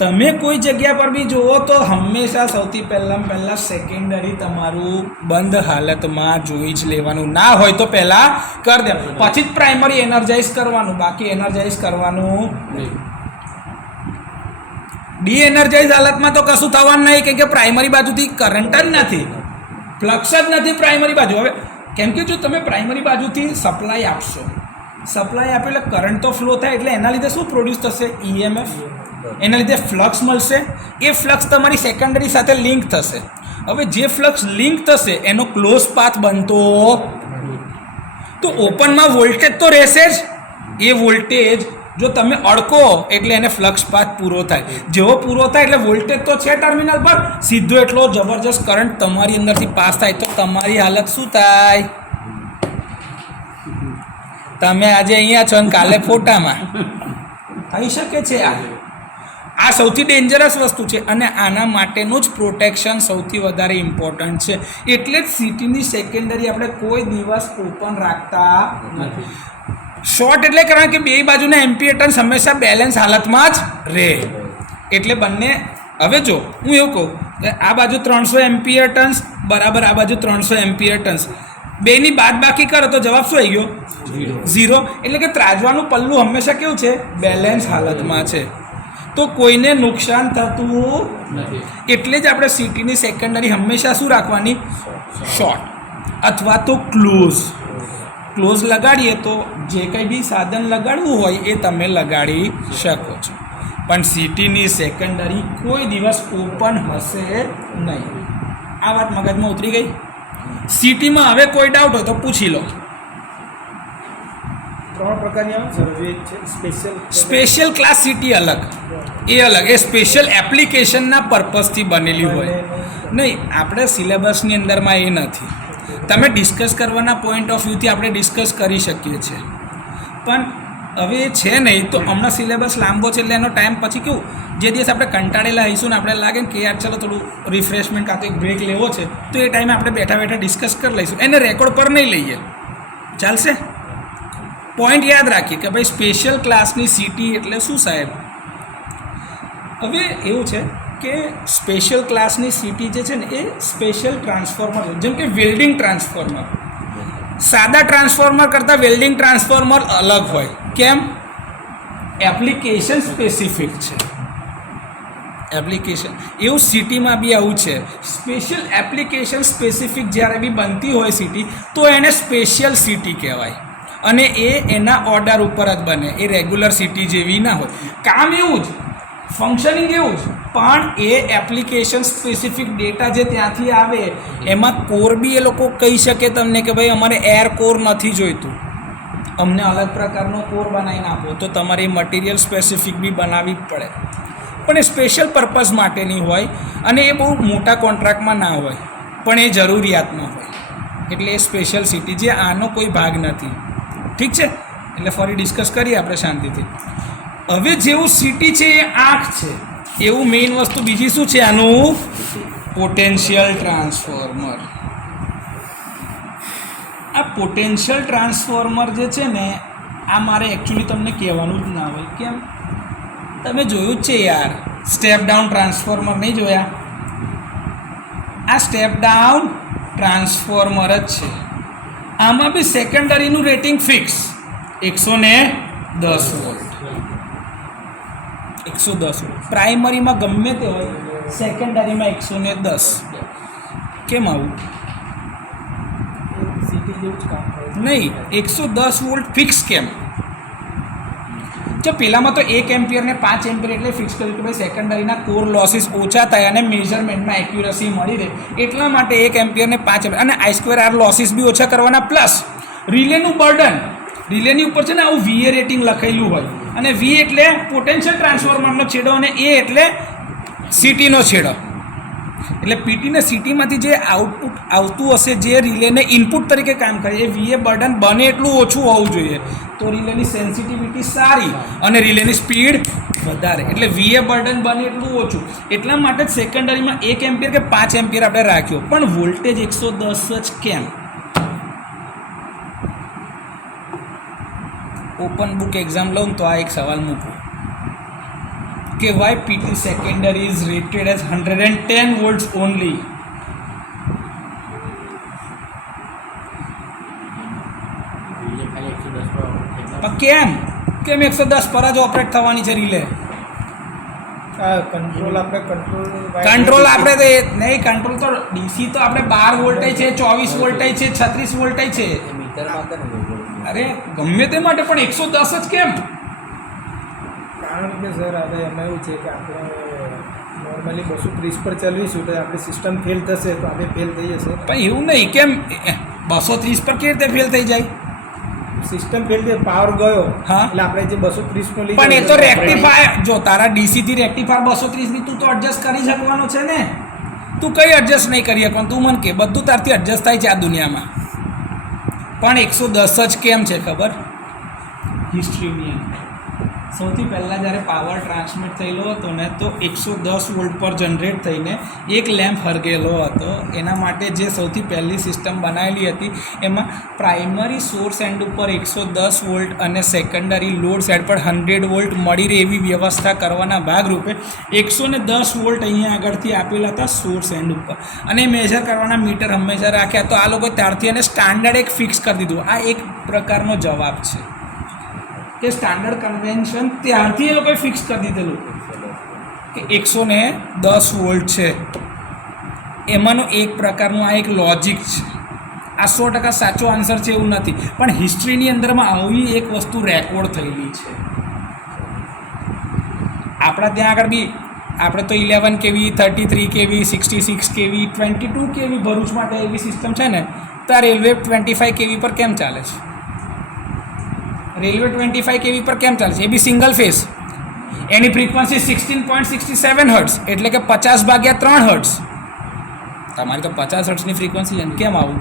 તમે કોઈ જગ્યા પર બી જુઓ તો હંમેશા સૌથી પહેલાં સેકન્ડરી તમારું બંધ હાલતમાં જોઈ જ લેવાનું. ના હોય તો પહેલાં કરી દે, પછી જ પ્રાઇમરી એનર્જાઇઝ કરવાનું, બાકી એનર્જાઇઝ કરવાનું નહીં. ડી એનર્જાઇઝ હાલતમાં તો કશું થવાનું નહીં, કેમ કે પ્રાઇમરી બાજુથી કરંટ જ નથી, ફ્લક્સ જ નથી પ્રાઇમરી બાજુ. હવે કેમ કે જો તમે પ્રાઇમરી બાજુથી સપ્લાય આપશો, સપ્લાય આપે એટલે કરંટ તો ફ્લો થાય, એટલે એના લીધે શું પ્રોડ્યુસ થશે? EMF. એના લીધે ફ્લક્સ મળશે. એ ફ્લક્સ તમારી સેકન્ડરી સાથે લિંક થશે. હવે જે ફ્લક્સ લિંક થશે એનો ક્લોઝ પાથ બનતો તો ઓપનમાં વોલ્ટેજ તો રહેશે જ. એ વોલ્ટેજ જો તમે અડકો એટલે એને ફ્લક્સ પાથ પૂરો થાય. જેવો પૂરો થાય એટલે વોલ્ટેજ તો છે ટર્મિનલ પર, સીધો એટલો જબરજસ્ત કરંટ તમારી અંદરથી પાસ થાય તો તમારી હાલત શું થાય? તમે આજે અહીંયા છો અને કાલે ફોટામાં થઈ શકે છે. આ સૌથી ડેન્જરસ વસ્તુ છે અને આના માટેનું જ પ્રોટેક્શન સૌથી વધારે ઇમ્પોર્ટન્ટ છે. એટલે જ સિટીની સેકન્ડરી આપણે કોઈ દિવસ ઓપન રાખતા નથી. શોર્ટ એટલે કારણ કે બે બાજુના એમ્પિયર ટર્ન્સ હંમેશા બેલેન્સ હાલતમાં જ રહે. એટલે બંને. હવે જો હું એવું કહું કે આ બાજુ 300 એમ્પિયર ટર્ન્સ બરાબર આ બાજુ 300 એમ્પિયર ટર્ન્સ, બેની બાદબાકી કરો તો જવાબ શું આવી ગયો? 0. એટલે કે ત્રાજવાનું પલ્લું હંમેશા કેવું છે? બેલેન્સ હાલતમાં છે. તો કોઈને નુકસાન થતું નથી. એટલે જ આપણે સિટીની સેકન્ડરી હંમેશા શું રાખવાની? શોર્ટ અથવા તો ક્લોઝ લગાડીએ તો જે કંઈ બી સાધન લગાડવું હોય એ તમે લગાડી શકો છો. પણ સિટીની સેકન્ડરી કોઈ દિવસ ઓપન હશે નહીં. આ વાત મગજમાં ઉતરી ગઈ? સિટીમાં હવે કોઈ ડાઉટ હોય તો પૂછી લો. ત્રણ પ્રકારની આવે સર, એક છે સ્પેશિયલ ક્લાસ સિટી અલગ, એ અલગ, એ સ્પેશિયલ એપ્લિકેશનના પર્પઝથી બનેલી હોય. નહીં, આપણે સિલેબસની અંદરમાં એ નથી. તમે ડિસ્કસ કરવાના પોઈન્ટ ઓફ વ્યૂથી આપણે ડિસ્કસ કરી શકીએ છીએ, પણ હવે એ છે નહીં. તો હમણાં સિલેબસ લાંબો છે એટલે એનો ટાઈમ પછી કેવું, જે દિવસ આપણે કંટાળેલા આવીશું ને આપણે લાગે ને કે યાર ચલો થોડું રિફ્રેશમેન્ટ કાં તો એક બ્રેક લેવો છે, તો એ ટાઈમે આપણે બેઠા બેઠા ડિસ્કસ કરી લઈશું. એને રેકોર્ડ પર નહીં લઈએ, ચાલશે? પોઈન્ટ યાદ રાખીએ કે ભાઈ સ્પેશિયલ ક્લાસની સિટી એટલે શું સાહેબ. હવે એવું છે કે સ્પેશિયલ ક્લાસની સિટી જે છે ને એ સ્પેશિયલ ટ્રાન્સફોર્મર છે. જેમ કે વેલ્ડિંગ ટ્રાન્સફોર્મર, સાદા ટ્રાન્સફોર્મર કરતાં વેલ્ડિંગ ટ્રાન્સફોર્મર અલગ હોય. કેમ? એપ્લિકેશન સ્પેસિફિક છે. એપ્લિકેશન એવું સિટીમાં બી આવું છે. સ્પેશિયલ એપ્લિકેશન સ્પેસિફિક જ્યારે બી બનતી હોય સિટી, તો એને સ્પેશિયલ સિટી કહેવાય. અને એ એના ઓર્ડર ઉપર જ બને, એ રેગ્યુલર સિટી જેવી ના હોય. કામ એવું જ, ફંક્શનિંગ એવું જ, પણ એ એપ્લિકેશન સ્પેસિફિક ડેટા જે ત્યાંથી આવે એમાં કોર બી એ લોકો કહી શકે તમને કે ભાઈ અમારે એર કોર નથી જોઈતું, અમને અલગ પ્રકારનો કોર બનાવીને આપો. તો તમારે એ મટીરિયલ સ્પેસિફિક બી બનાવવી જ પડે, પણ એ સ્પેશિયલ પર્પઝ માટેની હોય અને એ બહુ મોટા કોન્ટ્રાક્ટમાં ના હોય, પણ એ જરૂરિયાતમાં હોય. એટલે એ સ્પેશિયલ સિટી જે આનો કોઈ ભાગ નથી. ઠીક છે? એટલે ફરી ડિસ્કસ કરીએ આપણે શાંતિથી. હવે જેવું સિટી છે એ આંખ છે, એવું મેઇન વસ્તુ બીજી શું છે આનું? Potential transformer. આ પોટેન્શિયલ ટ્રાન્સફોર્મર જે છે ને, આ મારે એકચ્યુઅલી તમને કહેવાનું જ ના હોય. કેમ? તમે જોયું જ છે યાર, સ્ટેપ ડાઉન ટ્રાન્સફોર્મર નહીં જોયા? આ સ્ટેપ ડાઉન ટ્રાન્સફોર્મર જ છે. આમાં બી સેકન્ડરીનું રેટિંગ ફિક્સ 110 વોલ્ટ. 110 વોલ્ટ. પ્રાઇમરીમાં ગમે તે હોય, સેકન્ડરીમાં 110. કેમ આવું? સિટી જેવું જ કામ કરે નહીં, 110 વોલ્ટ ફિક્સ કેમ? જો પહેલામાં તો 1 એમ્પિયર ને 5 એમ્પિયર એટલે ફિક્સ કર્યું કે ભાઈ સેકન્ડરીના કોર લોસીસ ઓછા થાય અને મેઝરમેન્ટમાં એક્યુરસી મળી રહે, એટલા માટે 1 એમ્પિયર ને 5 એમ્પિયર. અને I²R લોસીસ બી ઓછા કરવાના, પ્લસ રિલેનું બર્ડન. રિલેની ઉપર છે ને આવું VA રેટિંગ લખેલું હોય, અને V એટલે પોટેન્શિયલ ટ્રાન્સફોર્મરનો છેડો અને A એટલે સિટીનો છેડો. એટલે PT ને સિટીમાંથી જે આઉટપુટ આવતું હશે, જે રિલેને ઇનપુટ તરીકે કામ કરે, એ VA બર્ડન બને એટલું ઓછું હોવું જોઈએ. તો રિલેની સેન્સિટિવિટી સારી અને રિલેની સ્પીડ વધારે, એટલે VA બર્ડન બને એટલું ઓછું. એટલા માટે જ સેકન્ડરીમાં 1 એમ્પિયર કે 5 એમ્પિયર આપણે રાખ્યો, પણ વોલ્ટેજ 110 જ કેમ? ઓપન બુક એક્ઝામ લઉં તો આ એક સવાલ મૂકું કે Y PT secondary is rated as 110 volts only. કેમ 110 પર જ ઓપરેટ થવાની છે રિલે? કંટ્રોલ આપણે તો નહીં, કંટ્રોલ તો DC તો આપણે 12 વોલ્ટેજ છે, 24 વોલ્ટેજ છે, 36 વોલ્ટેજ છે. અરે ગમે તે માટે, પણ 110 જ કેમ? કારણ કે સર હવે એમાં એવું છે કે આપણે નોર્મલી 230 પર ચલાવીશું તો આપણી સિસ્ટમ ફેલ થશે, તો આપણે ફેલ થઈ જશે. પણ એવું નહીં, કેમ 230 પર કેવી રીતે ફેલ થઈ જાય? સિસ્ટમ ફેલ થઈ, પાવર ગયો. હા, એટલે આપણે જે 230 નો લીધો, પણ એ તો રેક્ટિફાયર, જો તારા DC થી રેક્ટિફાયર 230 ની તું તો એડજસ્ટ કરી શકવાનો છે ને. તું કઈ એડજસ્ટ નહીં કરી શકવાનું? તું મને કે બધું તારથી એડજસ્ટ થાય છે આ દુનિયામાં, પણ 110 જ કેમ છે ખબર? હિસ્ટ્રીની અંદર સૌથી પહેલાં જ્યારે પાવર ટ્રાન્સમિટ થયેલો હતો ને, તો 110 વોલ્ટ પર જનરેટ થઈને એક લેમ્પ હરગેલો હતો. એના માટે જે સૌથી પહેલી સિસ્ટમ બનાવેલી હતી, એમાં પ્રાઇમરી સોર્સ એન્ડ ઉપર 110 વોલ્ટ અને સેકન્ડરી લોડ સાઇડ પર 100 વોલ્ટ મળી રહે એવી વ્યવસ્થા કરવાના ભાગરૂપે 110 વોલ્ટ અહીંયા આગળથી આપેલા હતા સોર્સ એન્ડ ઉપર, અને મેજર કરવાના મીટર હંમેશા રાખ્યા. તો આ લોકોએ ત્યારથી એને સ્ટાન્ડર્ડ એક ફિક્સ કરી દીધું. આ એક પ્રકારનો જવાબ છે કે સ્ટાન્ડર્ડ કન્વેન્શન ત્યારથી એ લોકોએ ફિક્સ કરી દીધેલું કે 110 વોલ્ટ છે. એમાંનો એક પ્રકારનું આ એક લોજિક છે. આ 100% સાચો આન્સર છે એવું નથી, પણ હિસ્ટ્રીની અંદરમાં આવી એક વસ્તુ રેકોર્ડ થયેલી છે. આપણા ત્યાં આગળ બી આપણે તો 11 kV, 33 kV, 66 kV, 22 kV Bharuch માટે એવી સિસ્ટમ છે ને, તો આ રેલવે 25 kV પર કેમ ચાલે છે? રેલવે 25 kV પર કેમ ચાલે છે? એ બી સિંગલ ફેઝ. એની ફ્રીક્વન્સી 16.67 હર્ટ્ઝ, એટલે કે 50/3 હર્ટ્ઝ. તમારી તો 50 હર્ટ્ઝની ફ્રીક્વન્સી છે, કેમ આવું?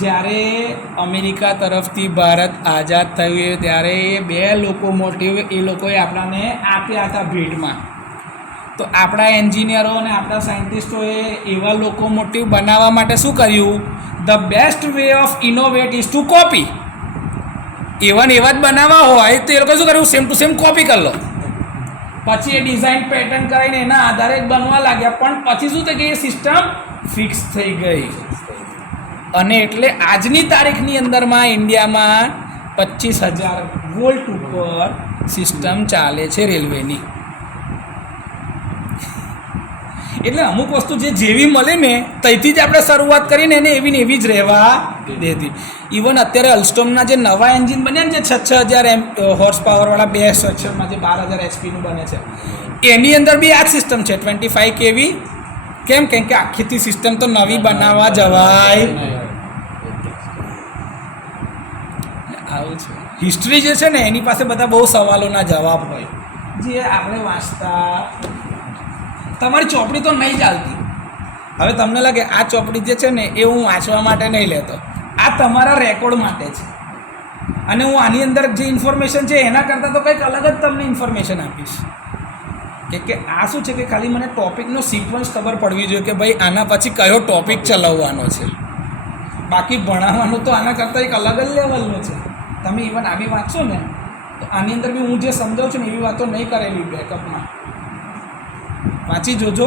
જ્યારે અમેરિકા તરફથી ભારત આઝાદ થયું ત્યારે 2 લોકોમોટિવ એ લોકોએ આપણાને આપ્યા હતા ભેટમાં. તો આપણા એન્જિનિયરો અને આપણા સાયન્ટિસ્ટોએ એવા લોકોમોટિવ બનાવવા માટે શું કર્યું? The best way of innovate is to copy. એવા જ બનાવવા હોય તો એ લોકોએ શું કર્યું? સેમ ટુ સેમ કોપી કરી લો. પછી એ ડિઝાઇન પેટર્ન કરીને એના આધારે જ બનવા લાગ્યા. પણ પછી શું થઈ ગઈ? એ સિસ્ટમ ફિક્સ થઈ ગઈ. અને એટલે આજની તારીખની અંદરમાં ઇન્ડિયામાં 25,000 વોલ્ટ ઉપર સિસ્ટમ ચાલે છે રેલવેની. એટલે અમુક વસ્તુ જેવી મળે ને ત્યાંથી જ આપણે શરૂઆત કરીને એને એવી ને એવી જ રહેવા દેતી. ઇવન અત્યારે અલ્સ્ટોમના જે નવા એન્જિન બન્યા ને, જે 6,000 હોર્સ પાવરવાળા 2 સેક્શનમાં જે 12,000 HP બને છે, એની અંદર બી આ જ સિસ્ટમ છે 25 kV. કેમ કે આખીથી સિસ્ટમ તો નવી બનાવવા જવાય. આવું છે હિસ્ટ્રી જે છે ને, એની પાસે બધા બહુ સવાલોના જવાબ હોય જે આપણે વાંચતા. તમારી ચોપડી તો નહીં ચાલતી. હવે તમને લાગે આ ચોપડી જે છે ને એ હું વાંચવા માટે નહીં લેતો, આ તમારા રેકોર્ડ માટે છે. અને હું આની અંદર જે ઇન્ફોર્મેશન છે એના કરતાં તો કંઈક અલગ જ તમને ઇન્ફોર્મેશન આપીશ. કે આ શું છે કે ખાલી મને ટોપિકનો સિક્વન્સ ખબર પડવી જોઈએ કે ભાઈ આના પછી કયો ટોપિક ચલાવવાનો છે. બાકી ભણાવવાનું તો આના કરતાં એક અલગ જ લેવલનું છે. તમે ઇવન આ બી વાંચશો ને તો આની અંદર બી હું જે સમજાવું છું ને એવી વાતો નહીં કરેલી બેકઅપમાં. વાંચી જોજો.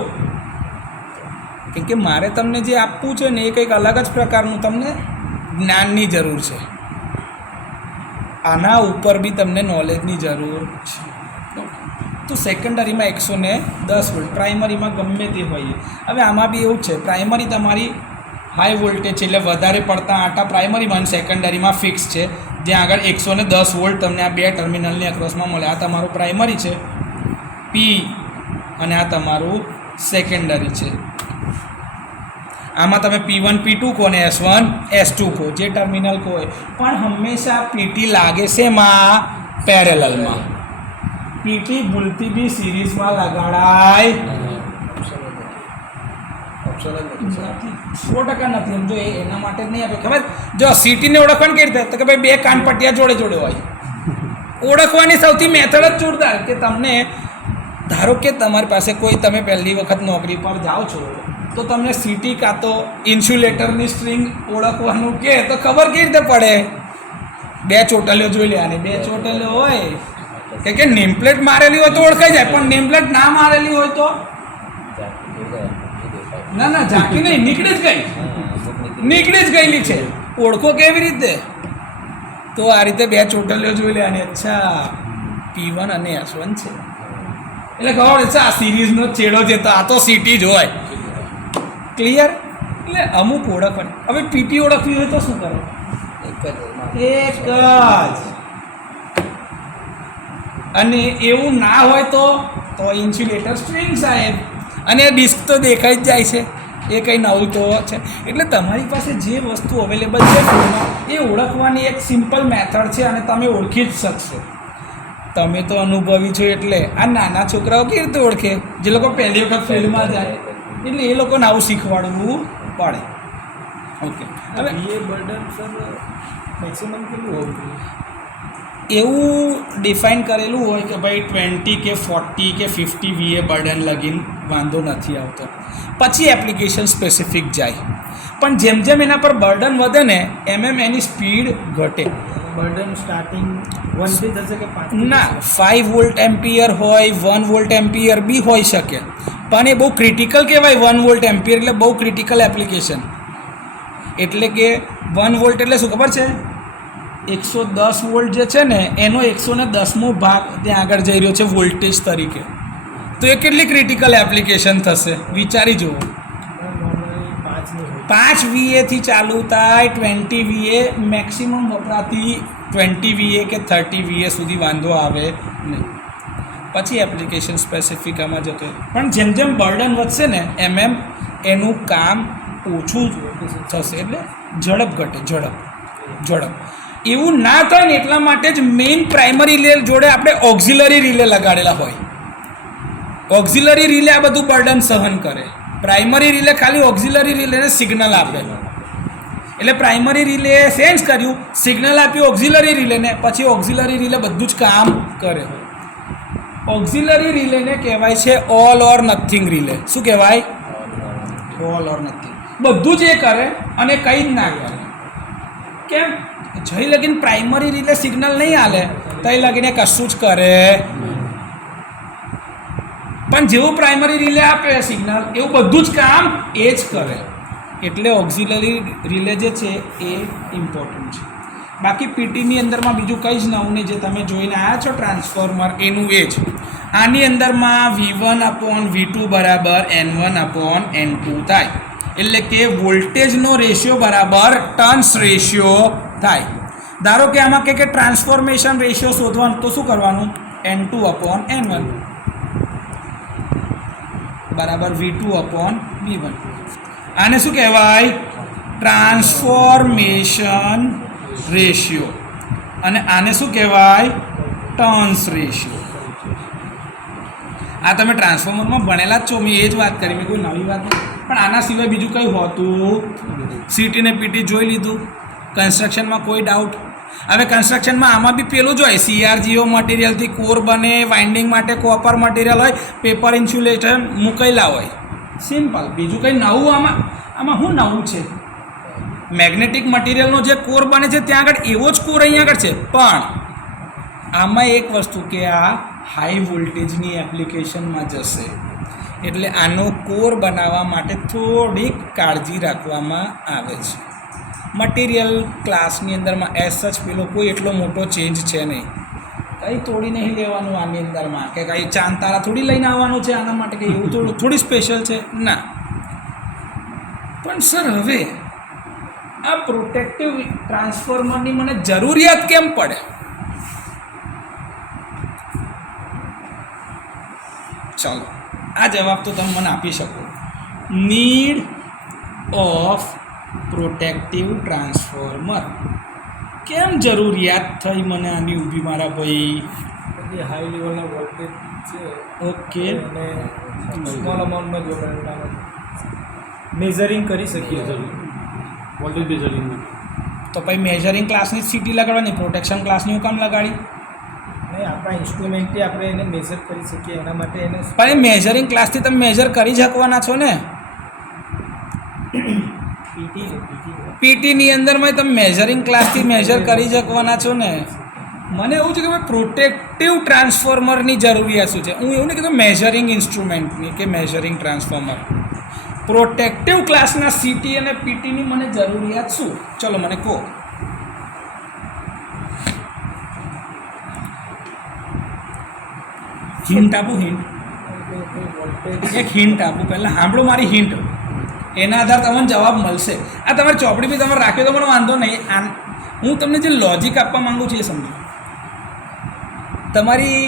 કેમ કે મારે તમને જે આપવું છે ને એ કંઈક અલગ જ પ્રકારનું તમને જ્ઞાનની જરૂર છે. આના ઉપર બી તમને નોલેજની જરૂર છે. તો સેકન્ડરીમાં 110 વોલ્ટ, પ્રાઇમરીમાં ગમે તે હોય. હવે આમાં બી એવું છે, પ્રાઇમરી તમારી હાઈ વોલ્ટેજ છે એટલે વધારે પડતા આટા પ્રાઇમરીમાં, અને સેકન્ડરીમાં ફિક્સ છે જ્યાં આગળ 110 વોલ્ટ તમને આ 2 ટર્મિનલની અક્રોસમાં મળે. આ તમારું પ્રાઇમરી છે પી, અને આ તમારું સેકન્ડરી છે. આમાં તમે P1 P2 કહો ને S1 S2 કહો, જે ટર્મિનલ કહો. પણ હંમેશા PT લાગે છે એમાં પેરેલલમાં. PT ભૂલથી બી સિરીઝમાં લગાડાય 100% નથી. સમજો એના માટે જ નહીં આપે. ખબર જો સિટીને ઓળખવાનું કેવી રીતે? તો કે ભાઈ 2 કાનપટ્ટિયા જોડે જોડે હોય. ઓળખવાની સૌથી મેથડ જ જોરદાર. કે તમને ધારો કે તમારી પાસે કોઈ, તમે પહેલી વખત નોકરી પર જાઓ છો તો તમને સિટી કાં તો ઇન્સ્યુલેટરની સ્ટ્રિંગ ઓળખવાનું કે તો ખબર કેવી રીતે પડે? 2 ચોટલીઓ જોઈ લેવાની. 2 ચોટલીઓ હોય કે નેમપ્લેટ મારેલી હોય તો ઓળખાઈ જાય, પણ નેમપ્લેટ ના મારેલી હોય તો ના ઝાંકી નહીં, નીકળી જ ગયેલી છે. ઓળખો કેવી રીતે? તો આ રીતે 2 ચોટલીઓ જોઈ લેવાની. અચ્છા P1 અને S1 છે એટલે ખબર છે આ સિરીઝનો છેડો છે, તો આ તો સિટી જ હોય. ક્લિયર? એટલે અમુક ઓળખવાની. હવે PT ઓળખવી હોય તો શું કરો? એક જ. અને એવું ના હોય તો ઇન્સ્યુલેટર સ્ટ્રિંગ સાહેબ. અને ડિસ્ક તો દેખાઈ જ જાય છે, એ કંઈ નવું તો છે. એટલે તમારી પાસે જે વસ્તુ અવેલેબલ છે ફોનમાં એ ઓળખવાની એક સિમ્પલ મેથડ છે, અને તમે ઓળખી જ શકશો. તમે તો અનુભવી છો એટલે આ નાના છોકરાઓ કેવી રીતે ઓળખે? જે લોકો પહેલી વખત ફિલ્ડમાં જાય એટલે એ લોકોને આવું શીખવાડવું પડે. ઓકે. હવે એ બર્ડન સર મેક્સિમમ કેટલું હોવું જોઈએ? એવું ડિફાઇન કરેલું હોય કે ભાઈ 20 કે 40 કે 50 VA બર્ડન લગીન વાંધો નથી આવતો. પછી એપ્લિકેશન સ્પેસિફિક જાય. પણ જેમ જેમ એના પર બર્ડન વધે ને એમ એની સ્પીડ ઘટે. બર્ડન સ્ટાર્ટિંગ 1 થી થશે કે 5? ના, 5 વોલ્ટ એમ્પિયર હોય, 1 વોલ્ટ એમ્પિયર બી હોઈ શકે. પણ એ બહુ ક્રિટિકલ કહેવાય. 1 વોલ્ટ એમ્પિયર એટલે બહુ ક્રિટિકલ એપ્લિકેશન. એટલે કે 1 વોલ્ટ એટલે શું ખબર છે? 110 વોલ્ટ જે છે ને એનો 110મો ભાગ ત્યાં આગળ જઈ રહ્યો છે વોલ્ટેજ તરીકે. તો એ કેટલી ક્રિટિકલ એપ્લિકેશન થશે વિચારી જુઓ. 5 VA થી ચાલુ થાય 20 VA મેક્સિમમ વપરાતી 20 VA કે 30 VA સુધી વાંધો આવે નહીં. પછી એપ્લિકેશન સ્પેસિફિક આમાં જતો. પણ જેમ જેમ બર્ડન વધશે ને એમ એનું કામ ઓછું થશે, એટલે ઝડપ ઘટે. ઝડપ ઝડપ એવું ના થાય ને એટલા માટે જ મેઇન પ્રાઇમરી રિલે જોડે આપણે ઓક્ઝિલરી રિલે લગાડેલા હોય. ઓક્ઝિલરી રિલે આ બધું બર્ડન સહન કરે. પ્રાઇમરી રિલે ખાલી ઓક્ઝિલરી રિલેને સિગ્નલ આપે. એટલે પ્રાઇમરી રિલે સેન્સ કર્યું, સિગ્નલ આપ્યું ઓક્ઝિલરી રિલેને, પછી ઓક્ઝિલરી રિલે બધું જ કામ કરે. ઓક્ઝિલરી રિલેને કહેવાય છે ઓલ ઓર નથિંગ રિલે. શું કહેવાય? ઓલ ઓર નથિંગ. બધું જ એ કરે અને કંઈ જ ના કરે. કેમ? જઈ લગીને પ્રાઇમરી રિલે સિગ્નલ નહીં હાલે તઈ લગીને કશું જ કરે. પણ જેવું પ્રાઇમરી રિલે આપે સિગ્નલ એવું બધું જ કામ એ જ કરે. એટલે ઓક્ઝિલરી રિલે જે છે એ ઇમ્પોર્ટન્ટ છે. બાકી પીટીની અંદરમાં બીજું કંઈ જ નવું નહીં. જે તમે જોઈને આવ્યા છો ટ્રાન્સફોર્મર એનું એ જ. આની અંદરમાં V1/V2 બરાબર N1/N2 થાય. એટલે કે વોલ્ટેજનો રેશિયો બરાબર ટર્ન્સ રેશિયો થાય. ધારો કે આમાં કે ટ્રાન્સફોર્મેશન રેશિયો શોધવાનું તો શું કરવાનું? N2/N1 બરાબર V2/V1. આને શું કહેવાય? Transformation ratio. અને આને શું કહેવાય? Turns ratio. આ તમે ટ્રાન્સફોર્મરમાં ભણેલા જ છો, મેં એ જ વાત કરી, મેં કોઈ નવી વાત નહીં. પણ આના સિવાય બીજું કંઈ હોતું સીટી ને પીટી જોઈ લીધું. કન્સ્ટ્રક્શનમાં કોઈ ડાઉટ? હવે કન્સ્ટ્રક્શનમાં આમાં બી પેલું જ હોય, CRGO મટીરિયલથી કોર બને, વાઇન્ડિંગ માટે કોપર મટીરિયલ હોય, પેપર ઇન્સ્યુલેશન મૂકેલા હોય. સિમ્પલ. બીજું કંઈ નવું આમાં શું નવું છે? મેગ્નેટિક મટીરિયલનો જે કોર બને છે ત્યાં આગળ એવો જ કોર અહીંયા આગળ છે. પણ આમાં એક વસ્તુ કે આ હાઈ વોલ્ટેજની એપ્લિકેશનમાં જશે. એટલે આનો કોર બનાવવા માટે થોડીક કાળજી રાખવામાં આવે છે. મટીરિયલ ક્લાસની અંદરમાં એઝ સચ પેલો કોઈ એટલો મોટો ચેન્જ છે નહીં. કંઈ તોડી નહીં લેવાનું આની અંદરમાં, કે કંઈ ચાંદ તારા થોડી લઈને આવવાનું છે આના માટે, કે એવું થોડી સ્પેશિયલ છે ના. પણ સર હવે આ પ્રોટેક્ટિવ ટ્રાન્સફોર્મરની મને જરૂરિયાત કેમ પડે? ચાલો આ જવાબ તો તમે મને આપી શકો. Need of protective transformer. કેમ જરૂરિયાત થઈ મને આની ઊભી મારા ભાઈ? હાઈ લેવલના વોલ્ટેજ છે. ઓકે. અને સ્મોલ અમાઉન્ટમાં જો મેઝરિંગ કરી શકીએ વોલ્ટેજ મેઝરિંગ. તો પછી મેઝરિંગ ક્લાસની સીટી લગાડવાની, પ્રોટેક્શન ક્લાસની હું કામ લગાડી? નહીં, આપણા ઇન્સ્ટ્રુમેન્ટથી આપણે એને મેઝર કરી શકીએ. એના માટે એને પણ મેઝરિંગ ક્લાસથી તમે મેઝર કરી શકવાના છો ને. પીટીની અંદરમાં તમે મેઝરિંગ ક્લાસથી મેઝર કરી શકવાના છો ને. મને એવું છે કે ભાઈ પ્રોટેક્ટિવ ટ્રાન્સફોર્મરની જરૂરિયાત શું છે? હું એવું નહીં કીધું મેઝરિંગ ઇન્સ્ટ્રુમેન્ટની કે મેઝરિંગ ટ્રાન્સફોર્મર. પ્રોટેક્ટિવ ક્લાસના સીટી અને પીટીની મને જરૂરિયાત શું? ચલો મને કહો. હિન્ટ આપું? એક હિન્ટ આપું. પહેલાં સાંભળો મારી હિન્ટ, એના આધાર તમને જવાબ મળશે. આ તમારી ચોપડી બી તમે રાખ્યો તો મને વાંધો નહીં. હું તમને જે લોજિક આપવા માગું છું એ સમજો. તમારી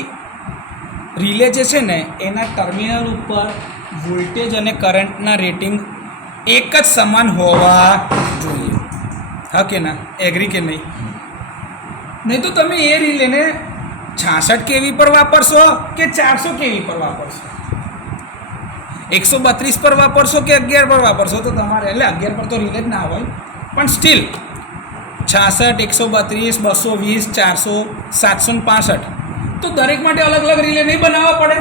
રિલે જે છે ને એના ટર્મિનલ ઉપર વોલ્ટેજ અને કરંટના રેટિંગ એક જ સમાન હોવા જોઈએ. હા કે ના? એગ્રી કે નહીં? નહીં તો તમે એ રિલેને 66 kV પર વાપરશો કે 400 kV પર વાપરશો, 132 પર વાપરશો કે 11 પર વાપરશો, તો તમારે એટલે 11 પર તો રિલે જ ના હોય, પણ સ્ટીલ 66, 132, 220, 400, 765 તો દરેક માટે અલગ અલગ રિલે નહીં બનાવવા પડે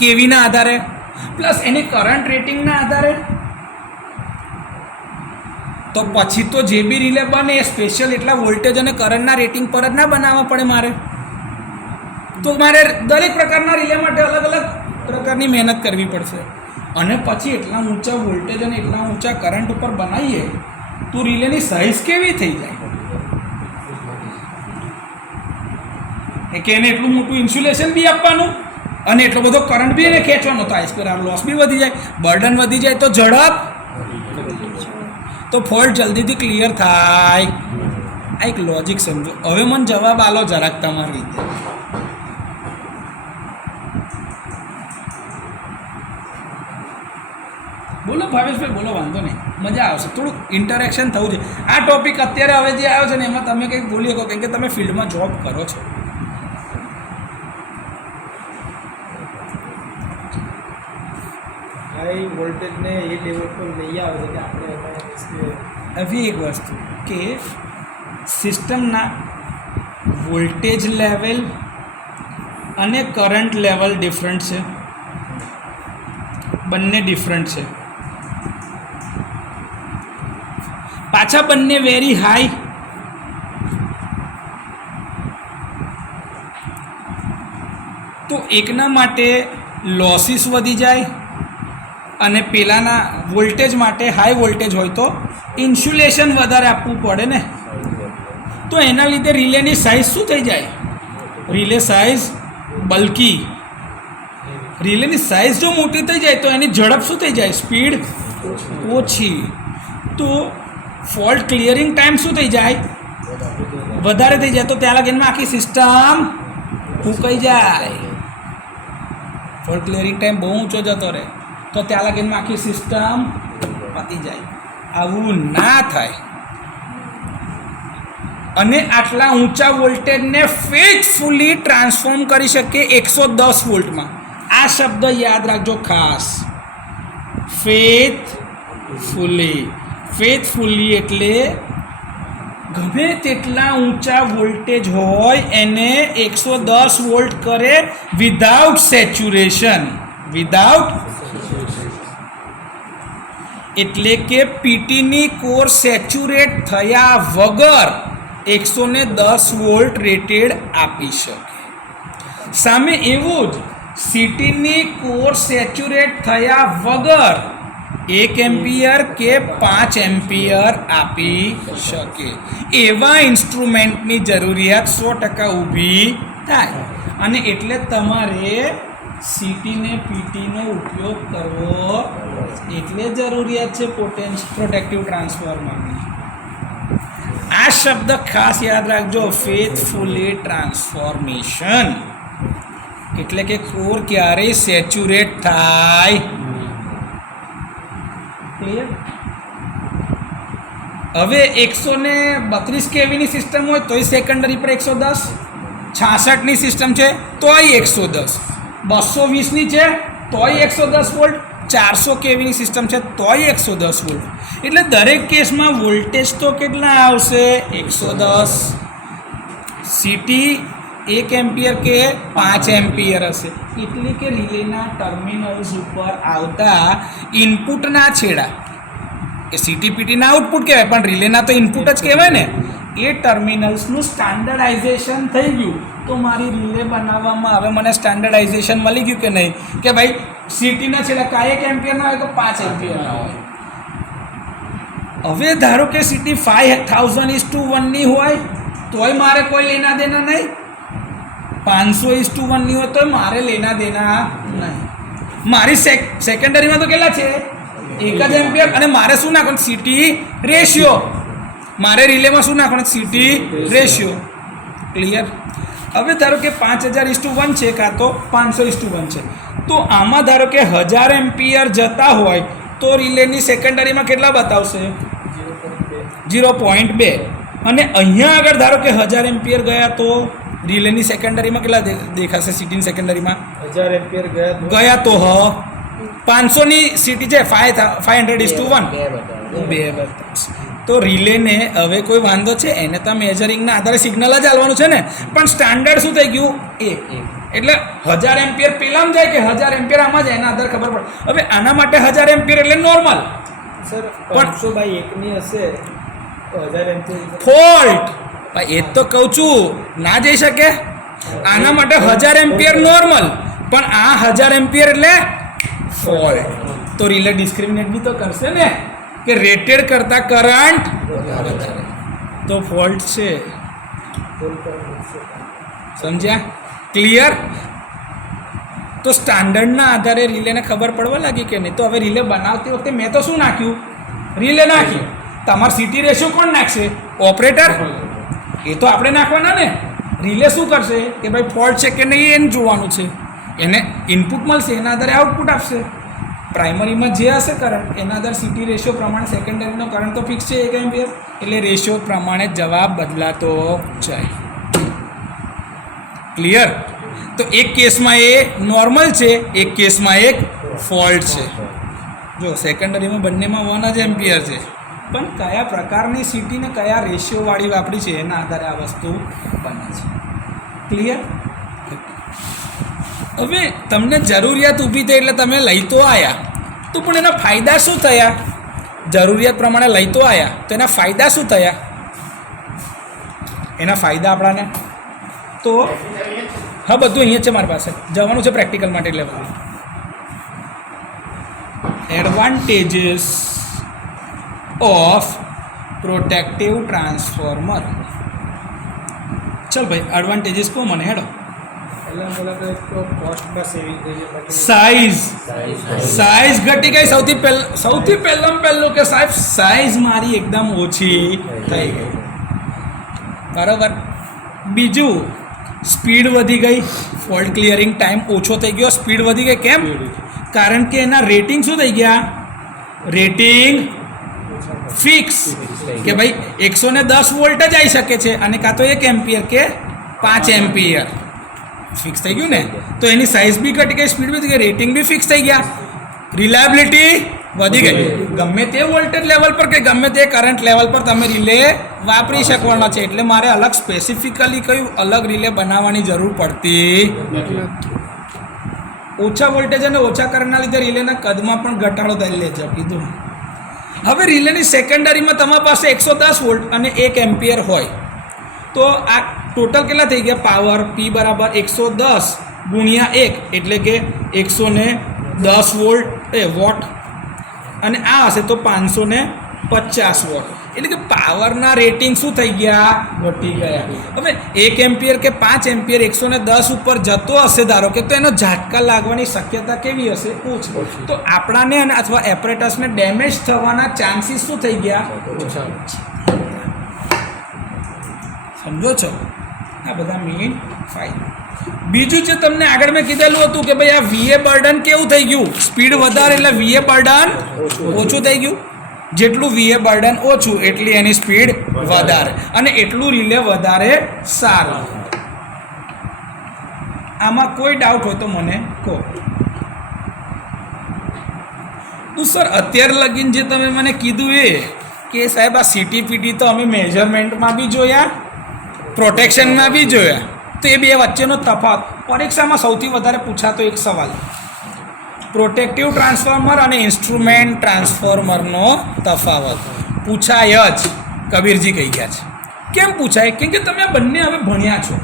કેવીના આધારે, પ્લસ એની કરંટ રેટિંગના આધારે. તો પછી તો જે બી રિલે બને એ સ્પેશિયલ એટલા વોલ્ટેજ અને કરંટના રેટિંગ પર જ ના બનાવવા પડે મારે. તો મારે દરેક પ્રકારના રિલે માટે અલગ અલગ પ્રકારની મહેનત કરવી પડશે. અને પછી એટલા ઊંચા વોલ્ટેજ અને એટલા ઊંચા કરંટ ઉપર બનાવીએ તો રિલેની સાઇઝ કેવી થઈ જાય? કે એને એટલું મોટું ઇન્સ્યુલેશન બી આપવાનું અને એટલો બધો કરંટ બી એને ખેંચવાનો, તો I2R લોસ બી વધી જાય, બર્ડન વધી જાય, તો ઝડપ, તો ફોલ્ટ જલ્દીથી ક્લિયર થાય. આ એક લોજિક સમજો. હવે મને જવાબ આલો જરાક તમારી રીતે. બોલો ભાવેશભાઈ, બોલો, વાંધો નહીં, મજા આવશે. થોડુંક ઇન્ટરેક્શન થવું છે. આ ટોપિક અત્યારે હવે જે આવ્યો છે ને એમાં તમે કંઈક બોલી શકો, કેમ કે તમે ફિલ્ડમાં જોબ કરો છો. હાઈ વોલ્ટેજને એ લેવલ પર લઈ આવે છે કે આપણે એમાં આવી એક વસ્તુ કે સિસ્ટમના વોલ્ટેજ લેવલ અને કરંટ લેવલ ડિફરન્ટ છે, બંને ડિફરન્ટ છે. પાછા બંને વેરી હાઈ. તો એકના માટે લોસીસ વધી જાય અને પેલાના વોલ્ટેજ માટે હાઈ વોલ્ટેજ હોય તો ઇન્સ્યુલેશન વધારે આપવું પડે ને. તો એના લીધે રિલેની સાઇઝ શું થઈ જાય? રિલે સાઇઝ બલ્કી. રિલેની સાઇઝ જો મોટી થઈ જાય તો એની ઝડપ શું થઈ જાય? સ્પીડ ઓછી. તો ફોલ્ટ ક્લિયરિંગ ટાઈમ શું થઈ જાય? વધારે થઈ જાય. તો ત્યાં લગીનમાં આખી સિસ્ટમ ફૂંકાઈ જાય. ફોલ્ટ ક્લિયરિંગ ટાઈમ બહુ ઊંચો જતો રહે તો ત્યાં લગીનમાં આખી સિસ્ટમ પતી જાય. આવું ના થાય. અને આટલા ઊંચા વોલ્ટેજને ફેથફુલી ટ્રાન્સફોર્મ કરી શકીએ 110 વોલ્ટમાં. આ શબ્દ યાદ રાખજો ખાસ. ફેથફુલી. ફેથફુલી એટલે ગમે તેટલા ઊંચા વોલ્ટેજ હોય એને 110 વોલ્ટ કરે વિધાઉટ સેચ્યુરેશન. વિધાઉટ એટલે કે પીટીની કોર સેચ્યુરેટ થયા વગર 110 વોલ્ટ રેટેડ આપી શકે. સામે એવું જ સીટીની કોર સેચ્યુરેટ થયા વગર 1 એમ્પિયર કે 5 એમ્પિયર આપી શકે. એવા ઇન્સ્ટ્રુમેન્ટની જરૂરિયાત 100% ઊભી થાય. અને એટલે તમારે સીટીને પીટીનો ઉપયોગ કરવો એટલે જરૂરિયાત છે પ્રોટેક્ટિવ ટ્રાન્સફોર્મરની. આ શબ્દ ખાસ યાદ રાખજો. ફેથફુલી ટ્રાન્સફોર્મેશન એટલે કે કોર ક્યારેય સેચ્યુરેટ થાય. ક્લિયર? હવે 132 કેવીની સિસ્ટમ હોય તોય સેકન્ડરી પર 110, 66ની સિસ્ટમ છે તોય 110, 220ની છે તોય 110 વોલ્ટ, 400 કેવીની સિસ્ટમ છે તોય 110 વોલ્ટ. એટલે દરેક કેસમાં વોલ્ટેજ તો કેટલા આવશે? 110. સીટી 1 એમ્પિયર કે 5 એમ્પિયર હશે. એટલે કે રિલેના ટર્મિનલ્સ ઉપર આવતા ઇનપુટના છેડા એ સીટીપીટીના આઉટપુટ કહેવાય, પણ રિલેના તો ઇનપુટ જ કહેવાય ને. એ ટર્મિનલ્સનું સ્ટાન્ડર્ડાઇઝેશન થઈ ગયું. તો મારી રિલે બનાવવામાં હવે મને સ્ટાન્ડર્ડાઇઝેશન મળી ગયું કે નહીં? કે ભાઈ સીટીના છેડા કાંઈ 1 એમ્પિયરના હોય તો 5 એમ્પિયરના હોય. હવે ધારો કે સીટી 5000:1 હોય તોય મારે કોઈ લેના દેના નહીં. 500:1 હોય તો મારે લેના દેના નહીં. મારી સેકન્ડરીમાં તો કેટલા છે? 1 જ એમ્પિયર. અને મારે શું નાખવાનું? CT ratio. મારે રિલેમાં શું નાખવાનું? CT ratio. ક્લિયર? હવે ધારો કે 5000:1 છે કાં તો 500:1 છે. તો આમાં ધારો કે 1000 એમ્પિયર જતા હોય તો રિલેની સેકન્ડરીમાં કેટલા બતાવશે? 0.2. અને અહીંયા આગળ ધારો કે 1000 એમ્પિયર ગયા તો રિલેની સેકન્ડરીમાં કેટલા દેખાશે? સીટીની સેકન્ડરીમાં 1000 એમ્પિયર ગયા તો 500ની સીટી છે 500:1 2 બતાવશે. તો રિલેને હવે કોઈ વાંધો છે? એને તો મેજરિંગના આધારે સિગ્નલ જ આવવાનું છે ને. પણ સ્ટાન્ડર્ડ શું થઈ ગયું? 1. એટલે 1000 એમ્પિયર પેલામાં જાય કે 1000 એમ્પિયર આમાં જાય એના આધારે ખબર પડે. હવે આના માટે 1000 એમ્પિયર એટલે નોર્મલ. સર 500/1ની હશે તો 1000 એમ્પિયર ફોલ્ટ. એ તો કહું છું ના જઈ શકે. આના માટે 1000 એમ્પિયર નોર્મલ, પણ આ 1000 એમ્પિયર એટલે ફોલ્ટ. તો રિલે ડિસ્ક્રિમિનેટ બી તો કરશે ને કે રેટેડ કરતા કરંટ વધારે તો ફોલ્ટ છે. સમજ્યા? ક્લિયર? તો સ્ટાન્ડર્ડના આધારે રિલેને ખબર પડવા લાગી કે નહીં. તો હવે રિલે બનાવતી વખતે મેં તો શું નાખ્યું? રિલે નાખ્યું. તમારે સીટી રેશિયો કોણ નાખશે? ઓપરેટર. એ તો આપણે નાખવાના ને. રિલે શું કરશે કે ભાઈ ફોલ્ટ છે કે નહીં એને જોવાનું છે. એને ઇનપુટ મળશે, એના આધારે આઉટપુટ આપશે. પ્રાઇમરીમાં જે હશે કરંટ એના આધાર સિટી રેશિયો પ્રમાણે સેકન્ડરીનો કરંટ તો ફિક્સ છે 1 એમ્પિયર, એટલે રેશિયો પ્રમાણે જવાબ બદલાતો જાય. ક્લિયર? તો એક કેસમાં એ નોર્મલ છે, એક કેસમાં એક ફોલ્ટ છે. જો સેકન્ડરીમાં બંનેમાં 1 જ એમ્પિયર છે, પણ કયા પ્રકારની સિટી ને કયા રેશિયોવાળી વાપરી છે એના આધારે આ વસ્તુ બને છે. ક્લિયર? હવે તમને જરૂરિયાત ઊભી થઈ એટલે તમે લઈ તો આવ્યા, તો પણ એના ફાયદા શું થયા? જરૂરિયાત પ્રમાણે લઈ તો આવ્યા, તો એના ફાયદા શું થયા? એના ફાયદા આપણાને તો હા બધું અહીંયા છે મારી પાસે, જવાનું છે પ્રેક્ટિકલ માટે એટલે એડવાન્ટેજીસ ઓફ પ્રોટેક્ટિવ ટ્રાન્સફોર્મર. ચલ ભાઈ એડવાન્ટેજીસ કહો મને હેડો. પહેલાં બોલા તો એક તો કોસ્ટમાં સેવિંગ થઈ જાય, બાકી સાઈઝ ઘટી ગઈ. સૌથી પહેલું કે સાહેબ સાઈઝ મારી એકદમ ઓછી થઈ ગઈ. બરાબર. બીજું સ્પીડ વધી ગઈ, ફોલ્ટ ક્લિયરિંગ ટાઈમ ઓછો થઈ ગયો, સ્પીડ વધી ગઈ. કેમ? કારણ કે એના રેટિંગ શું થઈ ગયા? રેટિંગ ફિક્સ કે ભાઈ 110 વોલ્ટ જ આવી શકે છે, અને કાં તો 1 એમ્પિયર કે 5 એમ્પિયર ફિક્સ થઈ ગયું ને. તો એની સાઇઝ બી ઘટી ગઈ, સ્પીડ વધી ગઈ, રેટિંગ બી ફિક્સ થઈ ગયા, રિલાયબિલિટી વધી ગઈ. ગમે તે વોલ્ટેજ લેવલ પર કે ગમે તે કરંટ લેવલ પર તમે રિલે વાપરી શકવાના છે, એટલે મારે અલગ સ્પેસિફિકલી કયું અલગ રિલે બનાવવાની જરૂર પડતી. ઓછા વોલ્ટેજ અને ઓછા કરંટના લીધે રિલેના કદમાં પણ ઘટાડો થઈ લે છે કીધું. હવે રિલેની સેકન્ડરીમાં તમારી પાસે 110 વોલ્ટ અને 1 એમ્પિયર હોય, તો આ ટોટલ કેટલા થઈ ગયા? પાવર P બરાબર 110 ગુણ્યા 1 એટલે કે 110 વોટ, અને આ હશે તો 550 વોટ. એટલે કે પાવરના રેટિંગ શું થઈ ગયા? ઘટી ગયા. હવે 1 એમ્પિયર કે 5 એમ્પિયર 110 ઉપર જતો હશે ધારો કે, તો એનો ઝાટકા લાગવાની શક્યતા કેવી હશે? ઓછી. તો આપણાને અને અથવા એપરેટસને ડેમેજ થવાના ચાન્સીસ શું થઈ ગયા? ઓછા. સમજો છો? આ બધા મેઇન ફાયદા. બીજું જે તમને આગળ મેં કીધેલું હતું કે ભાઈ આ VA બર્ડન કેવું થઈ ગયું? સ્પીડ વધારે એટલે VA બર્ડન ઓછું થઈ ગયું. જેટલું VA બર્ડન ઓછું એટલી એની સ્પીડ વધારે, અને એટલું રિલે વધારે સારું. આમાં કોઈ ડાઉટ હોય તો મને કહો. તો સર અત્યાર લગીન જે તમે મને કીધું એ કે સાહેબ આ CTPT તો અમે મેઝરમેન્ટમાં બી જોયા, પ્રોટેક્શનમાં બી જોયા, તો એ બે વચ્ચેનો તફાવત પરીક્ષામાં સૌથી વધારે પૂછાતો એક સવાલ, પ્રોટેક્ટિવ ટ્રાન્સફોર્મર અને ઇન્સ્ટ્રુમેન્ટ ટ્રાન્સફોર્મરનો તફાવત પૂછાય જ. કબીરજી કહી ગયા છે. કેમ પૂછાય? કેમ કે તમે આ બંને હવે ભણ્યા છો,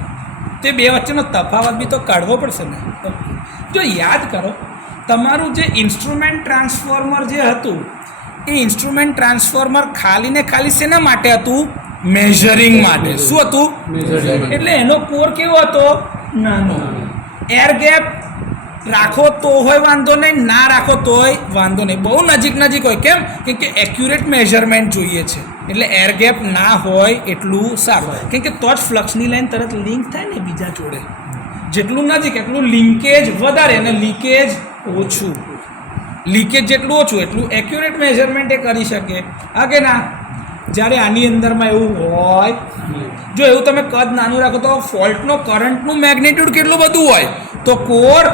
તે બે વચ્ચેનો તફાવત બી તો કાઢવો પડશે ને. જો યાદ કરો, તમારું જે ઇન્સ્ટ્રુમેન્ટ ટ્રાન્સફોર્મર જે હતું એ ઇન્સ્ટ્રુમેન્ટ ટ્રાન્સફોર્મર ખાલી ને ખાલી શેના માટે હતું? મેઝરિંગ માટે. શું હતું? એટલે એનો કોર કેવો હતો? નાનો. એર ગેપ રાખો તો હોય વાંધો નહીં, ના રાખો તોય વાંધો નહીં, બહુ નજીક હોય. કેમ? કેમ કે એક્યુરેટ મેઝરમેન્ટ જોઈએ છે, એટલે એર ગેપ ના હોય એટલું સારું. કેમ કે તો જ ફ્લક્સની લાઈન તરત લિંક થાય ને બીજા જોડે. જેટલું નજીક એટલું લિંકેજ વધારે અને લીકેજ ઓછું. લીકેજ જેટલું ઓછું એટલું એક્યુરેટ મેઝરમેન્ટ એ કરી શકે. હા કે ના? જ્યારે આની અંદરમાં એવું હોય, જો એવું તમે કદ નાનું રાખો તો ફોલ્ટનો કરંટનું મેગ્નિટ્યુડ કેટલું બધું હોય, તો કોર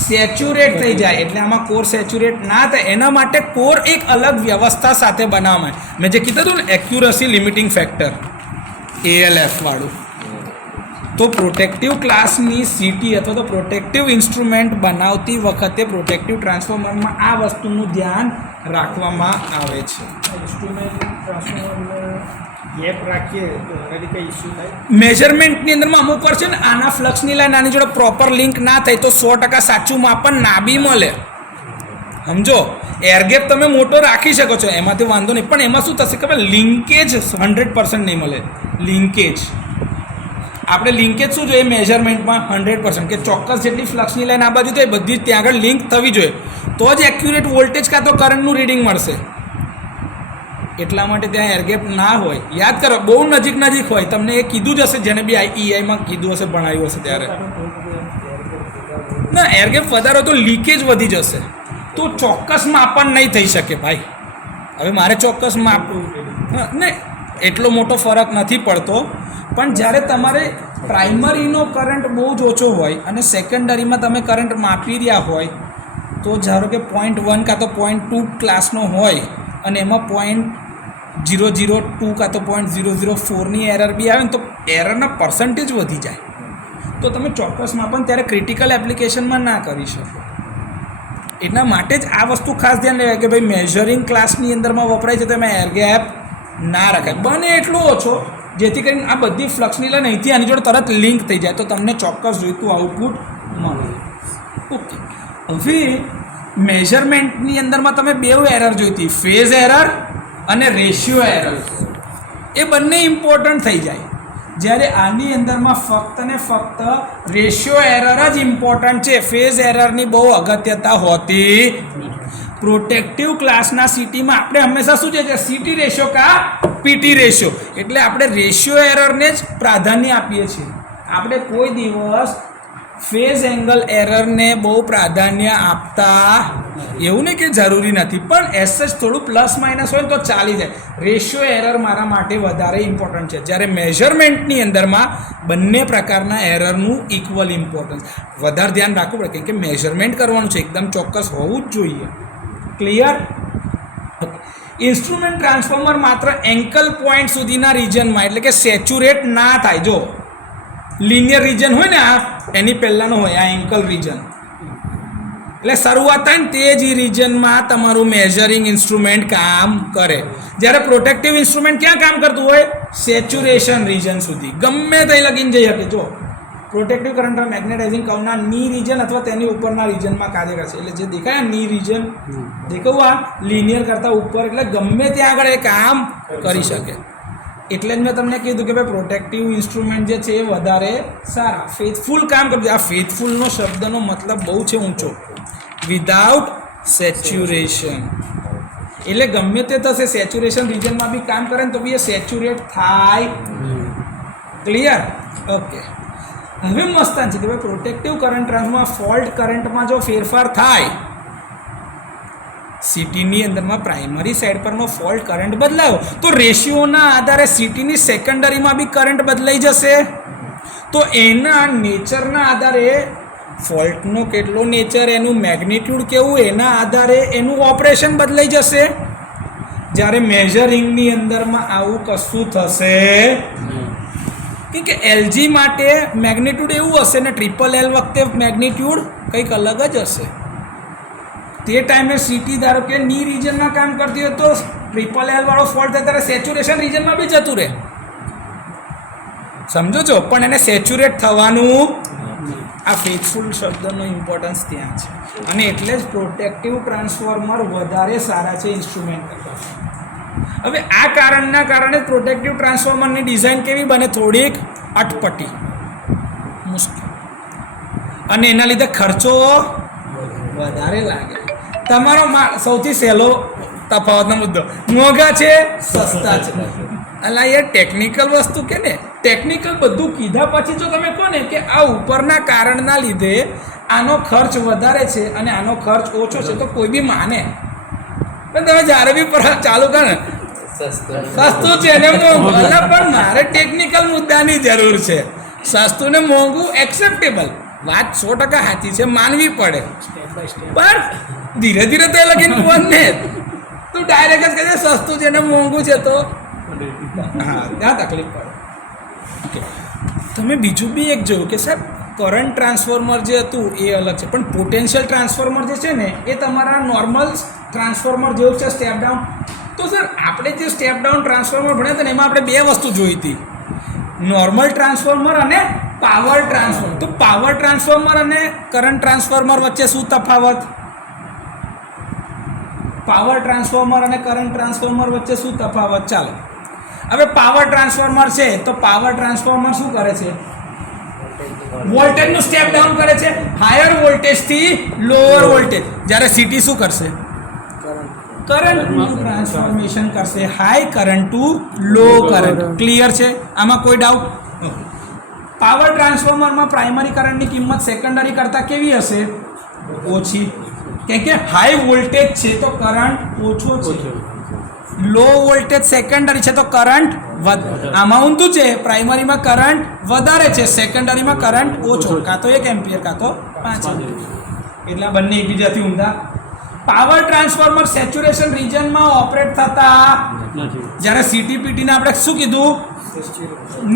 સેચ્યુરેટ થઈ જાય. એટલે આમાં કોર સેચ્યુરેટ ના થાય એના માટે કોર એક અલગ વ્યવસ્થા સાથે બનાવવામાં. મેં જે કીધું હતું ને એક્યુરસી લિમિટિંગ ફેક્ટર ALF વાળું, તો પ્રોટેક્ટિવ ક્લાસની સિટી અથવા તો પ્રોટેક્ટિવ ઇન્સ્ટ્રુમેન્ટ બનાવતી વખતે પ્રોટેક્ટિવ ટ્રાન્સફોર્મરમાં આ વસ્તુનું ધ્યાન રાખવામાં આવે છે. ઇન્સ્ટ્રુમેન્ટ ટ્રાન્સફોર્મરમાં ગેપ રાખીએ તો એનાથી કંઈ ઇસ્યુ થાય? મેઝરમેન્ટની અંદરમાં અમુક વાર છે ને આના ફ્લક્સની લાઈન આની જોડે પ્રોપર લિંક ના થાય તો 100% સાચું માપન ના બી મળે. સમજો? એરગેપ તમે મોટો રાખી શકો છો, એમાંથી વાંધો નહીં, પણ એમાં શું થશે ખબર? લિંકેજ 100% નહીં મળે. લિંકેજ આપણે લિંકેજ શું જોઈએ મેઝરમેન્ટમાં? 100%, કે ચોક્કસ જેટલી ફ્લક્સની લાઈન આ બાજુ તો એ બધી જ ત્યાં આગળ લિંક થવી જોઈએ, તો જ એક્યુરેટ વોલ્ટેજ કાં તો કરંટનું રીડિંગ મળશે. એટલા માટે ત્યાં એરગેપ ના હોય. યાદ કરો, બહુ નજીક હોય. તમને એ કીધું જ હશે, જેને બી EIમાં કીધું હશે, ભણાવ્યું હશે ત્યારે. ના, એરગેપ વધારો તો લીકેજ વધી જશે. તો ચોક્કસ માપન નહીં થઈ શકે ભાઈ. હવે મારે ચોક્કસ માપવું ને એટલો મોટો ફરક નથી પડતો, પણ જ્યારે તમારે પ્રાઇમરીનો કરંટ બહુ જ ઓછો હોય અને સેકન્ડરીમાં તમે કરંટ માપી રહ્યા હોય, તો ધારો કે 0.1 કાં તો 0.2 ક્લાસનો હોય અને એમાં 0.002 કાં તો 0.004ની એરર બી આવે ને, તો એરરના પર્સન્ટેજ વધી જાય. તો તમે ચોક્કસ માપન ત્યારે ક્રિટિકલ એપ્લિકેશનમાં ના કરી શકો. એટલા માટે જ આ વસ્તુ ખાસ ધ્યાન લેવાય કે ભાઈ મેઝરિંગ ક્લાસની અંદરમાં વપરાય છે તો એમાં એર ગેપ ના રખાય, બને એટલો ઓછો, જેથી કરીને આ બધી ફ્લક્સની લાઈન અહીંથી આની જોડે તરત લિંક થઈ જાય તો તમને ચોક્કસ જોઈતું આઉટપુટ મળે. ઓકે, હવે મેઝરમેન્ટની અંદરમાં તમે બે એરર જોઈતી, ફેઝ એરર અને રેશિયો એરર. એ બંને ઇમ્પોર્ટન્ટ થઈ જાય. જ્યારે આની અંદરમાં ફક્ત ને ફક્ત રેશિયો એરર જ ઇમ્પોર્ટન્ટ છે, ફેઝ એરરની બહુ અગત્યતા હોતી. પ્રોટેક્ટિવ ક્લાસના સિટીમાં આપણે હંમેશા શું છે સીટી રેશિયો કા પીટી રેશિયો, એટલે આપણે રેશિયો એરરને જ પ્રાધાન્ય આપીએ છીએ. આપણે કોઈ દિવસ ફેઝ એંગલ એરરને બહુ પ્રાધાન્ય આપતા એવું નહીં કે જરૂરી નથી, પણ એસ જ થોડું પ્લસ માઇનસ હોય તો ચાલી જાય. રેશિયો એરર મારા માટે વધારે ઇમ્પોર્ટન્ટ છે, જ્યારે મેઝરમેન્ટની અંદરમાં બંને પ્રકારના એરરનું ઇક્વલ ઇમ્પોર્ટન્સ વધારે ધ્યાન રાખવું પડે, કેમ કે મેઝરમેન્ટ કરવાનું છે, એકદમ ચોક્કસ હોવું જ જોઈએ. ક્લિયર? ઇન્સ્ટ્રુમેન્ટ ટ્રાન્સફોર્મર માત્ર એંકલ પોઈન્ટ સુધીના રિજનમાં, એટલે કે સેચ્યુરેટ ના થાય. જો લિનિયર રિજન હોય ને, આ એની પહેલાંનો હોય આ એંકલ રિજન, એટલે શરૂઆત થાય ને તે જ રિજનમાં તમારું મેઝરિંગ ઇન્સ્ટ્રુમેન્ટ કામ કરે. જ્યારે પ્રોટેક્ટિવ ઇન્સ્ટ્રુમેન્ટ ક્યાં કામ કરતું હોય? સેચ્યુરેશન રિજન સુધી, ગમે તે લગીને જઈ શકે. જો પ્રોટેક્ટિવ કરંટ મેગ્નેટાઇઝિંગ કર્વના ની રિજન અથવા તેની ઉપરના રિજનમાં કાર્ય કરશે. એટલે જે દેખાય ની રિજન દેખાવું આ લિનિયર કરતાં ઉપર, એટલે ગમે ત્યાં આગળ એ કામ કરી શકે. એટલે જ મેં તમને કીધું કે ભાઈ પ્રોટેક્ટિવ ઇન્સ્ટ્રુમેન્ટ જે છે એ વધારે સારા, ફેથફુલ કામ કરતું. આ ફેથફુલનો શબ્દનો મતલબ બહુ છે ઊંચો, વિધાઉટ સેચ્યુરેશન. એટલે ગમે તે થશે, સેચ્યુરેશન રિજનમાં બી કામ કરે ને તો બી એ સેચ્યુરેટ થાય. ક્લિયર? ઓકે, હવે મસ્તાન છે કે ભાઈ પ્રોટેક્ટિવ કરંટ ટ્રાન્સમાં ફોલ્ટ કરંટમાં જો ફેરફાર થાય, સિટીની અંદરમાં પ્રાઇમરી સાઈડ પરનો ફોલ્ટ કરંટ બદલાયો તો રેશિયોના આધારે સિટીની સેકન્ડરીમાં બી કરંટ બદલાઈ જશે. તો એના નેચરના આધારે ફોલ્ટનો કેટલો નેચર, એનું મેગ્નિટ્યુડ કેવું, એના આધારે એનું ઓપરેશન બદલાઈ જશે. જ્યારે મેઝરિંગની અંદરમાં આવું કશું થશે, કેમ કે એલજી માટે મેગ્નિટ્યુડ એવું હશે ને ટ્રિપલ એલ વખતે મેગ્નિટ્યુડ કંઈક અલગ જ હશે. તે ટાઈમે સિટી ધારો કે ની રિજનમાં કામ કરતી હોય તો ટ્રિપલ એલ વાળો ફોલ્ટ થાય ત્યારે સેચ્યુરેશન રિજનમાં બી જતું રહે, સમજો છો? પણ એને સેચ્યુરેટ થવાનું, આ ફેથફુલ શબ્દનો ઇમ્પોર્ટન્સ ત્યાં છે. અને એટલે જ પ્રોટેક્ટિવ ટ્રાન્સફોર્મર વધારે સારા છે ઇન્સ્ટ્રુમેન્ટ કરતાં. હવે આ કારણના કારણે પ્રોટેક્ટિવ ટ્રાન્સફોર્મરની ડિઝાઇન કેવી બને? થોડીક અટપટી, મુશ્કેલ, અને એના લીધે ખર્ચો વધારે લાગે. તમારો સૌથી સહેલો તફાવતનો મુદ્દો, મોંઘા છે સસ્તા છે. એટલે યાર ટેકનિકલ વસ્તુ કે ને, ટેકનિકલ બધું કીધા પછી જો તમે કહો ને કે આ ઉપરના કારણના લીધે આનો ખર્ચ વધારે છે અને આનો ખર્ચ ઓછો છે, તો કોઈ બી માને. પણ તમે જ્યારે બી ચાલુ કરો ને સસ્તું છે ને મોંઘું, એટલે પણ મારે ટેકનિકલ મુદ્દાની જરૂર છે. સસ્તું ને મોંઘું એક્સેપ્ટેબલ વાત 100% સાચી છે, માનવી પડે. પણ ધીરે ધીરે તો એ લગીને બોલને, તું ડાયરેક્ટ જ કહે સસ્તું છે ને મોંઘું છે તો હા ત્યાં તકલીફ પડે. ઓકે, તમે બીજું બી એક જોયું કે સાહેબ કરંટ ટ્રાન્સફોર્મર જે હતું એ અલગ છે, પણ પોટેન્શિયલ ટ્રાન્સફોર્મર જે છે ને એ તમારા નોર્મલ ટ્રાન્સફોર્મર જેવું છે, સ્ટેપ ડાઉન. તો સર આપણે જે સ્ટેપ ડાઉન ટ્રાન્સફોર્મર ભણ્યા હતા ને એમાં આપણે બે વસ્તુ જોઈ હતી, નોર્મલ ટ્રાન્સફોર્મર અને પાવર ટ્રાન્સફોર્મર. તો પાવર ટ્રાન્સફોર્મર અને કરંટ ટ્રાન્સફોર્મર વચ્ચે શું તફાવત? પાવર ટ્રાન્સફોર્મર અને કરંટ ટ્રાન્સફોર્મર વચ્ચે શું તફાવત? ચાલો, હવે પાવર ટ્રાન્સફોર્મર છે તો પાવર ટ્રાન્સફોર્મર શું કરે છે? વોલ્ટેજનું સ્ટેપ ડાઉન કરે છે, હાયર વોલ્ટેજથી લોઅર વોલ્ટેજ. જ્યારે સિટી શું કરશે? કરંટનું ટ્રાન્સફોર્મેશન કરશે, હાઈ કરંટ ટુ લો કરંટ. ક્લિયર છે? આમાં કોઈ ડાઉટ? પાવર ટ્રાન્સફોર્મરમાં પ્રાઇમરી કરંટની કિંમત સેકન્ડરી કરતાં કેવી હશે? ઓછી. કેમ કે હાઈ વોલ્ટેજ છે તો કરંટ ઓછો છે, લો વોલ્ટેજ સેકન્ડરી છે તો કરંટ આમાં ઊંધું છે, પ્રાઇમરીમાં કરંટ વધારે છે, સેકન્ડરીમાં કરંટ ઓછો, કાં તો 1 એમ્પિયર કાં તો 5 એમ્પિયર. એટલે આ બંને એકબીજાથી ઊંધા. પાવર ટ્રાન્સફોર્મર સેચ્યુરેશન રિજનમાં ઓપરેટ થતા જ્યારે સીટીપીટીને આપણે શું કીધું,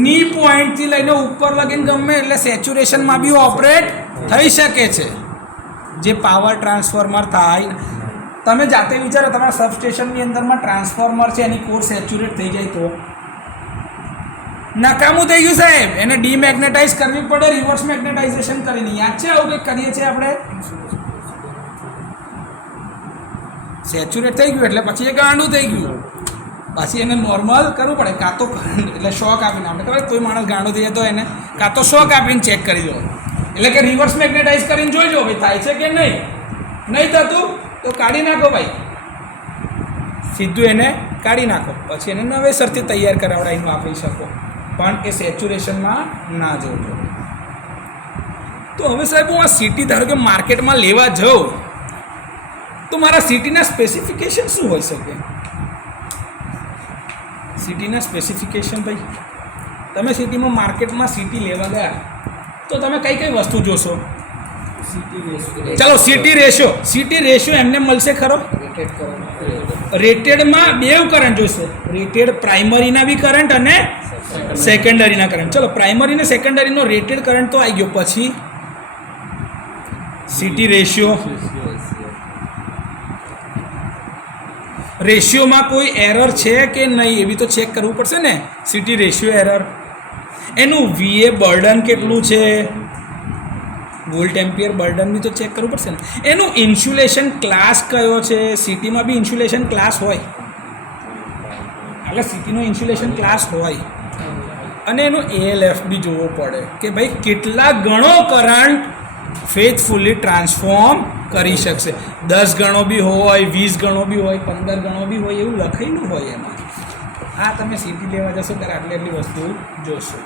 ની પોઈન્ટથી લઈને ઉપર લગીને ગમે એટલે સેચ્યુરેશનમાં બી ઓપરેટ થઈ શકે છે. જે પાવર ટ્રાન્સફોર્મર થાય, તમે જાતે વિચારો તમારા સબસ્ટેશનની અંદરમાં ટ્રાન્સફોર્મર છે એની કોર સેચ્યુરેટ થઈ જાય તો નકામું થઈ ગયું સાહેબ. એને ડીમેગ્નેટાઇઝ કરવી પડે, રિવર્સ મેગ્નેટાઇઝેશન કરીને. યાદ છે આવું કંઈક કરીએ છીએ આપણે? સેચ્યુરેટ થઈ ગયું એટલે પછી એ ગાંડું થઈ ગયું, પછી એને નોર્મલ કરવું પડે, કાં તો એટલે શોક આપીને. આપણે ખબર કોઈ માણસ ગાંડો થઈ જાય તો એને કાં તો શોક આપીને ચેક કરી દો, એટલે કે રિવર્સ મેગ્નેટાઇઝ કરીને જોઈજો ભાઈ થાય છે કે નહીં. નહીં થતું તો કાઢી નાખો ભાઈ, સીધું એને કાઢી નાખો, પછી એને નવેસરથી તૈયાર કરાવડાવીને વાપરી શકો, પણ એ સેચ્યુરેશનમાં ના જોજો. તો હવે સાહેબ હું આ સિટી ધારો કે માર્કેટમાં લેવા જાઉં તો મારા સિટીના સ્પેસિફિકેશન શું હોઈ શકે? સિટીના સ્પેસિફિકેશન ભાઈ, તમે સિટીમાં માર્કેટમાં સિટી લેવા ગયા તો તમે કઈ કઈ વસ્તુ જોશો? ચાલો સિટી રેશિયો એમને મળશે ખરો? રેટેડમાં બેવ કરંટ જોઈશે, રેટેડ પ્રાઇમરીના બી કરંટ અને સેકન્ડરીના કરંટ. ચલો પ્રાઇમરી ને સેકન્ડરીનો રેટેડ કરંટ તો આવી ગયો, પછી સિટી રેશિયોમાં કોઈ એરર છે કે નહીં એવી તો ચેક કરવું પડશે ને. સિટી રેશિયો એરર, એનું VA બર્ડન કેટલું છે, વોલ્ટ એમ્પિયર બર્ડન બી તો ચેક કરવું પડશે ને. એનું ઇન્સ્યુલેશન ક્લાસ કયો છે, સિટીમાં બી ઇન્સ્યુલેશન ક્લાસ હોય, એટલે સિટીનો ઇન્સ્યુલેશન ક્લાસ હોય. અને એનું ALF બી જોવો પડે કે ભાઈ કેટલા ગણો કરંટ ફેથફુલી ટ્રાન્સફોર્મ કરી શકશે. 10 ગણો બી હોય, 20 ગણો બી હોય, 15 ગણો બી હોય, એવું લખેલું હોય એમાં. આ તમે સિટી લેવા જશો ત્યારે આટલી વસ્તુ જોશો.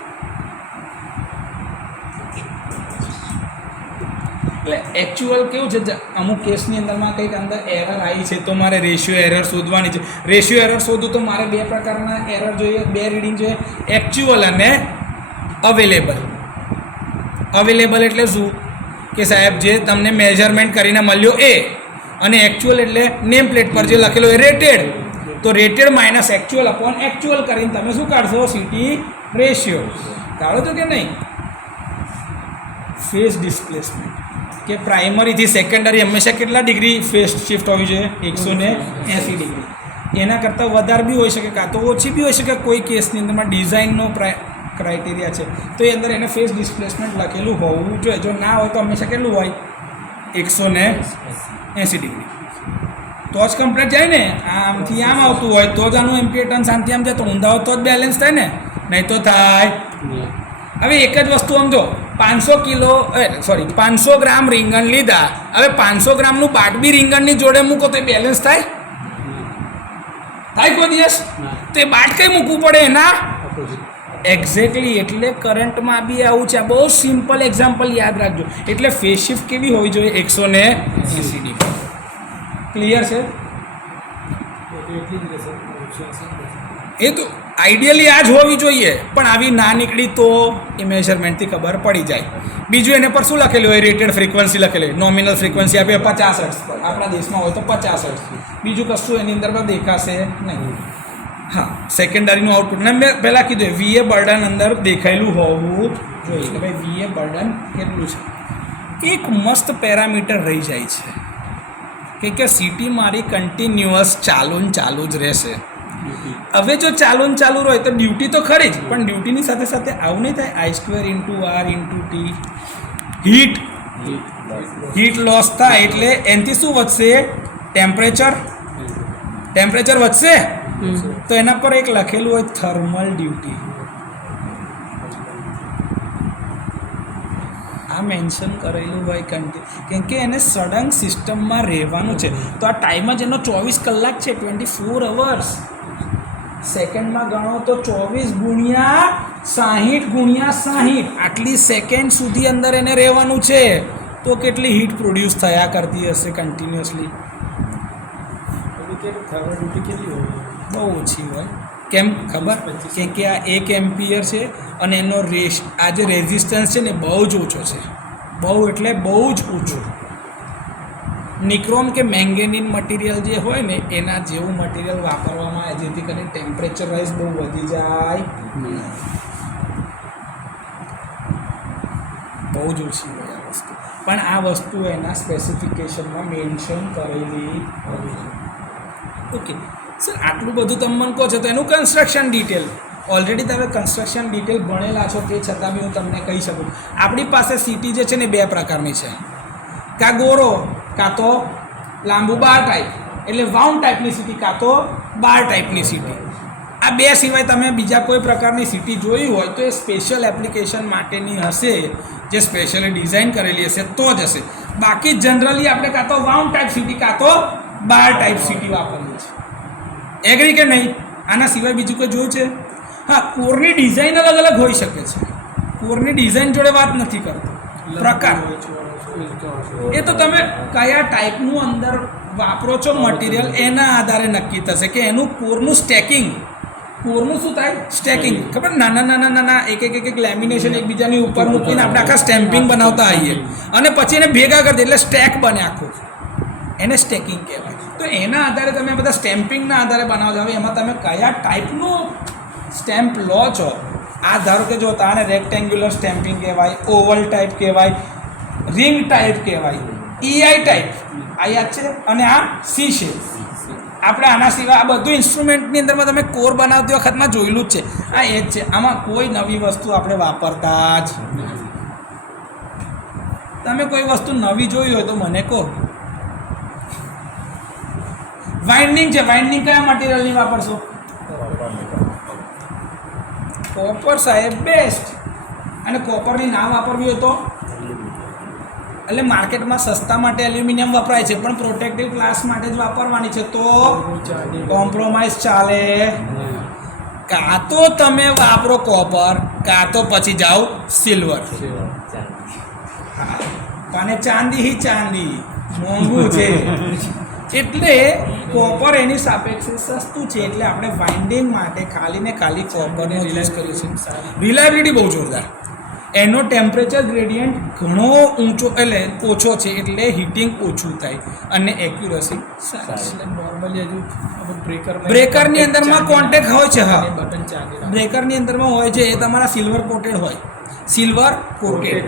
એટલે એકચ્યુઅલ કેવું છે, અમુક કેસની અંદરમાં કંઈક અંદર એરર આવી છે તો મારે રેશિયો એરર શોધવાની છે. રેશિયો એરર શોધું તો મારે 2 પ્રકારના એરર જોઈએ, 2 રીડિંગ જોઈએ, એકચ્યુઅલ અને અવેલેબલ. અવેલેબલ એટલે શું કે સાહેબ જે તમને મેઝરમેન્ટ કરીને મળ્યો એ, અને એકચ્યુઅલ એટલે નેમ પ્લેટ પર જે લખેલો એ રેટેડ. તો rated minus actual upon actual કરીને તમે શું કાઢશો? સિટી રેશિયો કાઢો છો કે નહીં? ફેઝ ડિસ્પ્લેસમેન્ટ, કે પ્રાઇમરીથી સેકન્ડરી હંમેશા કેટલા ડિગ્રી ફેઝ શિફ્ટ હોવી જોઈએ? 180 ડિગ્રી. એના કરતાં વધારે બી હોઈ શકે, કાં તો ઓછી બી હોઈ શકે. કોઈ કેસની અંદરમાં ડિઝાઇનનો ક્રાઇટેરિયા છે તો એ અંદર એને ફેઝ ડિસ્પ્લેસમેન્ટ લખેલું હોવું જોઈએ. જો ના હોય તો હંમેશા કેટલું હોય? 180 ડિગ્રી. તો જ કમ્પ્લીટ જાય ને. આમથી આમ આવતું હોય તો જ આનું એમ્પિયર ટર્ન્સ આમથી આમ જાય, તો ઊંધા હોય તો જ બેલેન્સ થાય ને, નહીં તો થાય. હવે એક જ વસ્તુ સમજો, 500 ગ્રામ રીંગણ લીધા, હવે 500 ગ્રામનું બાટબી રીંગણની જોડે મૂકો તો એ બેલેન્સ થાય? થાય કોઈ દિવસ? તો એ બાટ કઈ મૂકવું પડે? એના એક્ઝેક્ટલી. એટલે કરંટમાં બી આવું છે. બહુ સિમ્પલ એક્ઝામ્પલ યાદ રાખજો. એટલે ફેઝ શિફ્ટ કેવી હોવી જોઈએ? 180 ડિગ્રી. ક્લિયર છે? એ તો આઈડિયલી આ જ હોવી જોઈએ, પણ આવી ના નીકળી તો એ મેઝરમેન્ટથી ખબર પડી જાય. બીજું એને પર શું લખેલું હોય? રેટેડ ફ્રીક્વન્સી લખેલી હોય. નોમિનલ ફ્રીક્વન્સી આપીએ 50 હર્ટ્ઝ પર, આપણા દેશમાં હોય તો 50 હર્ટ્ઝ. બીજું કશું એની અંદર દેખાશે નહીં. હા, સેકન્ડરીનું આઉટપુટ ને મેં પહેલાં કીધું VA બર્ડન અંદર દેખાયેલું હોવું જોઈએ કે ભાઈ VA બર્ડન કેટલું છે. એક મસ્ત પેરામીટર રહી જાય છે કે સિટી મારી કન્ટિન્યુઅસ ચાલુ જ રહેશે. હવે જો ચાલુ હોય તો ડ્યુટી તો ખરી જ, પણ ડ્યુટીની સાથે સાથે આવું નહીં થાય I2R × T. હીટ લોસ થાય એટલે એનાથી શું વધશે? ટેમ્પરેચર વધશે. તો એના પર એક લખેલું હોય થર્મલ ડ્યુટી. આ મેન્શન કરેલું હોય કેમ કે એને સડન સિસ્ટમમાં રહેવાનું છે. તો આ ટાઈમ જ એનો 24 કલાક છે, 24 અવર્સ. સેકન્ડમાં ગણો તો 24 × 60 × 60 આટલી સેકન્ડ સુધી અંદર એને રહેવાનું છે. તો કેટલી હીટ પ્રોડ્યુસ થયા કરતી હશે કન્ટિન્યુઅસલી? ડ્યુટી કેટલી હોય? બહુ ઓછી હોય. કેમ ખબર? કેમ કે આ 1 એમ્પિયર છે અને એનો આ જે રેઝિસ્ટન્સ છે ને બહુ જ ઓછો છે. બહુ એટલે બહુ જ ઓછો. નિક્રોમ કે મેંગેનીન મટીરિયલ જે હોય ને એના જેવું મટીરિયલ વાપરવામાં આવે જેથી કરીને ટેમ્પરેચર વાઇઝ બહુ વધી જાય. બહુ જ ઓછી હોય આ વસ્તુ, પણ આ વસ્તુ એના સ્પેસિફિકેશનમાં મેન્શન કરેલી હોય. ઓકે સર, આટલું બધું તમે મને કહો છો તો એનું કન્સ્ટ્રક્શન ડિટેલ ઓલરેડી તમે કન્સ્ટ્રક્શન ડિટેલ ભણેલા છો, તે છતાં બી હું તમને કહી શકું. આપણી પાસે સીટી જે છે ને 2 પ્રકારની છે, કાં ગોરો કાં તો લાંબુ બાર ટાઈપ, એટલે વાઉન્ડ ટાઈપની સીટી કાં તો બાર ટાઈપની સીટી. આ 2 સિવાય તમે બીજા કોઈ પ્રકારની સીટી જોઈ હોય તો એ સ્પેશિયલ એપ્લિકેશન માટેની હશે, જે સ્પેશિયલી ડિઝાઇન કરેલી હશે તો જ હશે. બાકી જનરલી આપણે કાં તો વાઉન્ડ ટાઈપ સીટી કાં તો બાર ટાઈપ સીટી વાપરીએ છીએ. એગ્રી કે નહીં? આના સિવાય બીજું કોઈ જોયું છે? હા, કોરની ડિઝાઇન અલગ અલગ હોઈ શકે છે. કોરની ડિઝાઇન જોડે વાત નથી કરતો, પ્રકાર. એ તો તમે કયા ટાઈપનું અંદર વાપરો છો મટીરિયલ એના આધારે નક્કી થશે કે એનું કોરનું સ્ટેકિંગ. કોરનું શું થાય? સ્ટેકિંગ. ખબર? નાના એક લેમિનેશન એકબીજાની ઉપર મૂકીને આપણે આખા સ્ટેમ્પિંગ બનાવતા આવીએ અને પછી એને ભેગા કરી દે એટલે સ્ટેક બને આખું, એને સ્ટેકિંગ કહેવાય. તો એના આધારે તમે બધા સ્ટેમ્પિંગના આધારે બનાવો છો. હવે એમાં તમે કયા ટાઈપનું સ્ટેમ્પ લો છો, આ ધારો કે જો આને રેક્ટેન્ગ્યુલર સ્ટેમ્પિંગ કહેવાય, ઓવલ ટાઈપ કહેવાય, રિંગ ટાઈપ કહેવાય, EI ટાઈપ આ યાદ છે, અને આ સી શેપ. આપણે આના સિવાય આ બધું ઇન્સ્ટ્રુમેન્ટની અંદરમાં તમે કોર બનાવતી વખતમાં જોયેલું જ છે. આ એ જ છે, આમાં કોઈ નવી વસ્તુ આપણે વાપરતા જ નથી. તમે કોઈ વસ્તુ નવી જોઈ હોય તો મને કહો. વાઇન્ડિંગ છે, વાઇન્ડિંગ કયા મટીરિયલની વાપરશો? કોપર સાહેબ બેસ્ટ. અને કોપરની ના વાપરવી હોય તો એટલે માર્કેટમાં સસ્તા માટે એલ્યુમિનિયમ વપરાય છે, પણ પ્રોટેક્ટિવ ગ્લાસ માટે જ વાપરવાની છે તો કોમ્પ્રોમાઇઝ ચાલે. કાં તો તમે વાપરો કોપર, કાં તો પછી જાઓ સિલ્વર. અને ચાંદી મોંઘું છે એટલે કોપર એની સાપેક્ષે સસ્તું છે, એટલે આપણે વાઇન્ડિંગ માટે ખાલી ને ખાલી કોપરનો યુઝ કરીશું. રિલાયબિલિટી બહુ જોરદાર. એનો ટેમ્પરેચર ગ્રેડિયન્ટ ઘણો ઊંચો એટલે ઓછો છે, એટલે હીટિંગ ઓછું થાય અને એક્યુરસી સારી. નોર્મલી હજુ બ્રેકરની અંદરમાં કોન્ટેક્ટ હોય છે. હા, બટન ચાલી બ્રેકરની અંદરમાં હોય છે, એ તમારા સિલ્વર કોટેડ હોય. Silver coated.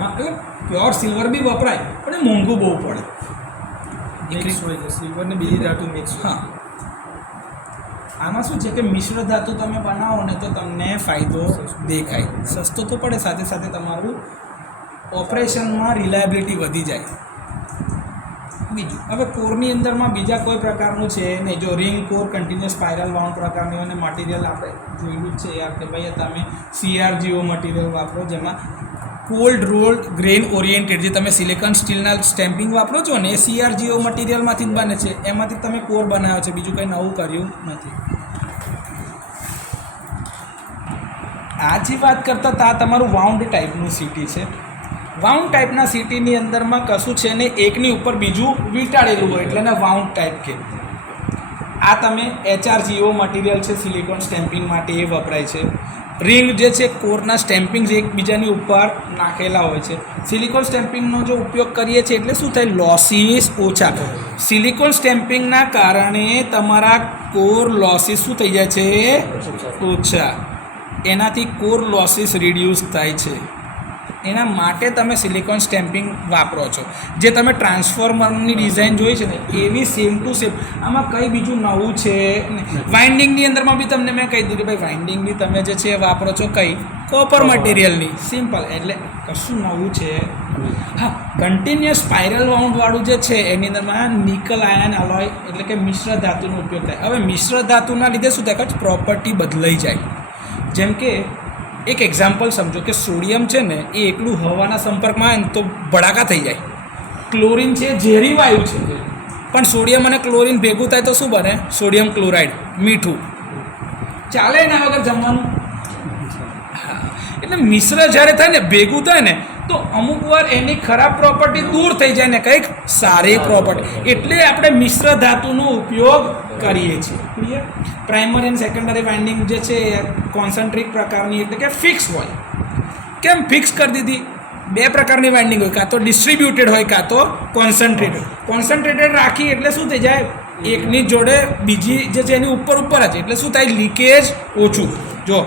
હા, એટલે પ્યોર સિલ્વર બી વપરાય પણ એ મોંઘું બહુ પડે. મિક્સ હોય છે, સિલ્વર ને બીજી ધાતુ મિક્સ. હા, આમાં શું છે કે મિશ્ર ધાતુ તમે બનાવો ને તો તમને ફાયદો દેખાય. સસ્તો તો પડે, સાથે સાથે તમારું ઓપરેશનમાં રિલાયબિલિટી વધી જાય. બીજું હવે કોરની અંદરમાં બીજા કોઈ પ્રકારનું છે નહીં. જો ring core continuous spiral wound પ્રકારની અને મટીરિયલ આપણે જોયેલું જ છે યાર કે ભાઈ તમે CRGO મટીરિયલ વાપરો, જેમાં કોલ્ડ રોલ્ડ ગ્રેન ઓરિએન્ટેડ જે તમે સિલિકોન સ્ટીલના સ્ટેમ્પિંગ વાપરો છો ને એ CRGO મટીરિયલમાંથી જ બને છે. એમાંથી તમે કોર બનાવ્યો છે, બીજું કંઈ નવું કર્યું નથી. આ જે વાત કરતા હતા તમારું વાઉન્ડ ટાઈપનું સીટી છે. વાઉન્ડ ટાઈપના સીટીની અંદરમાં કશું છે ને એકની ઉપર બીજું વીંટાળેલું હોય એટલે એને વાઉન્ડ ટાઈપ કહે. આ તમે HRGO મટીરિયલ છે સિલિકોન સ્ટેમ્પિંગ માટે, એ વપરાય છે. રિંગ જે છે કોરના સ્ટેમ્પિંગ એકબીજાની ઉપર નાખેલા હોય છે. સિલિકોન સ્ટેમ્પિંગનો જો ઉપયોગ કરીએ છીએ એટલે શું થાય? લોસીસ ઓછા. સિલિકોન સ્ટેમ્પિંગના કારણે તમારા કોર લોસીસ શું થઈ જાય છે? ઓછા. એનાથી કોર લોસીસ રિડ્યુસ થાય છે. એના માટે તમે સિલિકોન સ્ટેમ્પિંગ વાપરો છો. જે તમે ટ્રાન્સફોર્મરની ડિઝાઇન જોઈ છે ને એવી સેમ ટુ સેમ. આમાં કંઈ બીજું નવું છે વાઇન્ડિંગની અંદરમાં બી તમને મેં કહી દીધું કે ભાઈ વાઇન્ડિંગ બી તમે જે છે વાપરો છો કઈ કોપર મટીરિયલની, સિમ્પલ. એટલે કશું નવું છે. હા, કન્ટિન્યુઅસ સ્પાઇરલ વાઉન્ડવાળું જે છે એની અંદરમાં નિકલ આયન અલોય એટલે કે મિશ્ર ધાતુનો ઉપયોગ થાય. હવે મિશ્ર ધાતુના લીધે શું થાય? પ્રોપર્ટી બદલાઈ જાય. જેમ કે એક એક્ઝામ્પલ સમજો કે સોડિયમ છે ને એ એકલું હવાના સંપર્કમાં આવે ને તો ભડાકા થઈ જાય. ક્લોરિન છે ઝેરી વાયુ છે, પણ સોડિયમ અને ક્લોરિન ભેગું થાય તો શું બને? સોડિયમ ક્લોરાઇડ, મીઠું. ચાલે એના વગર જમવાનું? હા, એટલે મિશ્ર જ્યારે થાય ને ભેગું થાય ને તો અમુક વાર એની ખરાબ પ્રોપર્ટી દૂર થઈ જાય ને કંઈક સારી પ્રોપર્ટી, એટલે આપણે મિશ્ર ધાતુનો ઉપયોગ કરીએ છીએ. ક્લિયર? પ્રાઇમરી અને સેકન્ડરી વાઇન્ડિંગ જે છે એ કોન્સન્ટ્રિક પ્રકારની એટલે કે ફિક્સ હોય. કેમ ફિક્સ કરી દીધી? બે પ્રકારની વાઇન્ડિંગ હોય, કાં તો ડિસ્ટ્રીબ્યુટેડ હોય કાં તો કોન્સન્ટ્રેટેડ. કોન્સન્ટ્રેટેડ રાખી એટલે શું થઈ જાય, એકની જોડે બીજી જે છે એની ઉપર જ, એટલે શું થાય, લીકેજ ઓછું. જો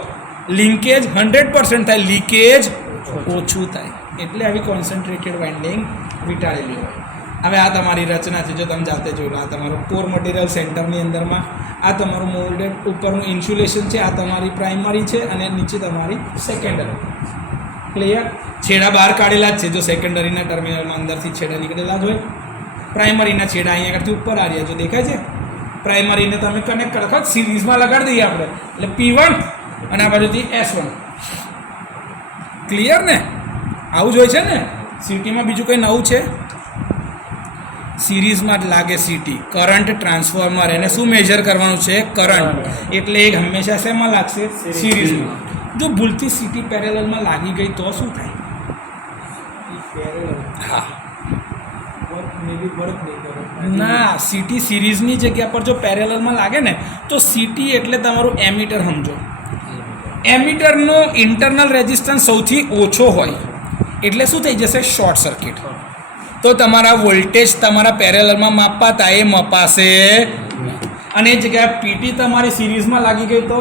લિંકેજ 100% થાય, લીકેજ ઓછું થાય, એટલે આવી કોન્સન્ટ્રેટેડ વાઇન્ડિંગ વીંટાળેલી હોય. હવે આ તમારી રચના છે, જો તમે જાતે જોઈ લો. આ તમારું કોર મટીરિયલ સેન્ટરની અંદરમાં, આ તમારું મોલ્ડેડ ઉપરનું ઇન્સ્યુલેશન છે, આ તમારી પ્રાઇમરી છે અને નીચે તમારી સેકન્ડરી. ક્લિયર? છેડા બહાર કાઢેલા જ છે, જો સેકન્ડરીના ટર્મિનલમાં અંદરથી છેડા નીકળેલા જ હોય. પ્રાઇમરીના છેડા અહીંયા આગળથી ઉપર આ રહ્યા, જો દેખાય છે. પ્રાઇમરીને તમે કનેક્ટ કરો, સિરીઝમાં લગાડી દઈએ આપણે, એટલે P1 અને આ બાજુથી S1. ક્લિયર ને? આવું જ હોય છે ને. સિટીમાં બીજું કંઈ નવું છે? સિરીઝમાં જ લાગે સિટી, કરંટ ટ્રાન્સફોર્મર. એને શું મેજર કરવાનું છે? કરંટ. એટલે એક હંમેશા શેમાં લાગશે? સિરીઝમાં. જો ભૂલથી સિટી પેરેલલમાં લાગી ગઈ તો શું થાય? હા ના, સિટી સિરીઝની જગ્યા પર જો પેરેલલમાં લાગે ને તો સિટી એટલે તમારું એમીટર સમજો. એમીટરનો ઇન્ટરનલ રેઝિસ્ટન્સ સૌથી ઓછો હોય, એટલે શું થઈ જશે? Short circuit. તો તમારા વોલ્ટેજ તમારા પેરેલલમાં માપવાતા એ મપાશે, અને એ જગ્યાએ પીટી તમારી સિરીઝમાં લાગી ગઈ તો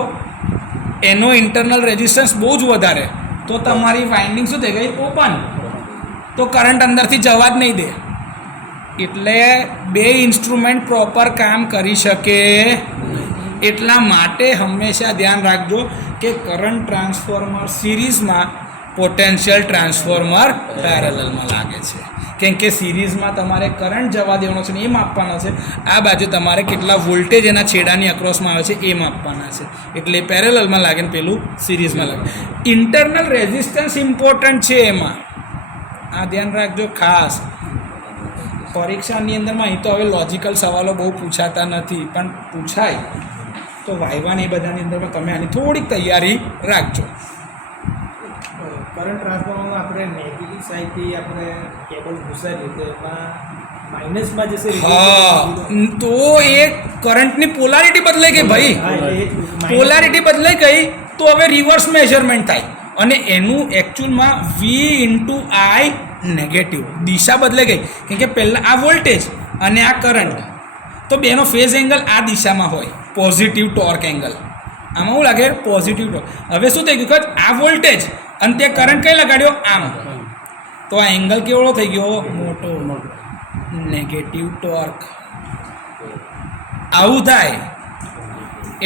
એનો ઇન્ટરનલ રેઝિસ્ટન્સ બહુ જ વધારે, તો તમારી વાઇન્ડિંગ શું થઈ ગઈ? ઓપન. તો કરંટ અંદરથી જવા જ નહીં દે. એટલે બે ઇન્સ્ટ્રુમેન્ટ પ્રોપર કામ કરી શકે. એટલા માટે હંમેશા ધ્યાન રાખજો કે કરંટ ટ્રાન્સફોર્મર સિરીઝમાં, પોટેન્શિયલ ટ્રાન્સફોર્મર પેરેલલમાં લાગે છે. કેમ કે સિરીઝમાં તમારે કરંટ જવા દેવાનો છે ને એ માપવાના છે, આ બાજુ તમારે કેટલા વોલ્ટેજ એના છેડાની અક્રોસમાં આવે છે એ માપવાના છે. એટલે પેરેલલમાં લાગે ને પેલું સિરીઝમાં લાગે. ઇન્ટરનલ રેઝિસ્ટન્સ ઇમ્પોર્ટન્ટ છે એમાં, આ ધ્યાન રાખજો ખાસ. પરીક્ષાની અંદરમાં અહીં તો હવે લોજિકલ સવાલો બહુ પૂછાતા નથી, પણ પૂછાય તો વાયવાને એ બધાની અંદરમાં તમે આની થોડીક તૈયારી રાખજો. કરંટ ટ્રાન્સફોર્મરમાં આપણે નેગેટિવ સાઈડથી આપણે કેબલ ઘુસાડીએ તો એમાં માઇનસમાં જશે. હા, તો એ કરંટની પોલારિટી બદલાઈ ગઈ ભાઈ. પોલારિટી બદલાઈ ગઈ તો હવે રિવર્સ મેઝરમેન્ટ થાય, અને એનું એકચ્યુઅલમાં V/I નેગેટિવ દિશા બદલાઈ ગઈ. કેમ કે પહેલાં આ વોલ્ટેજ અને આ કરંટ, તો બેનો ફેઝ એંગલ આ દિશામાં હોય, પોઝિટિવ ટોર્ક એંગલ. આમાં શું લાગે? Positive torque. હવે શું થઈ ગયું? આ વોલ્ટેજ અને તે કરંટ કઈ લગાડ્યો? આમ. તો આ એંગલ કેવડો થઈ ગયો? મોટો. Negative torque. આવું થાય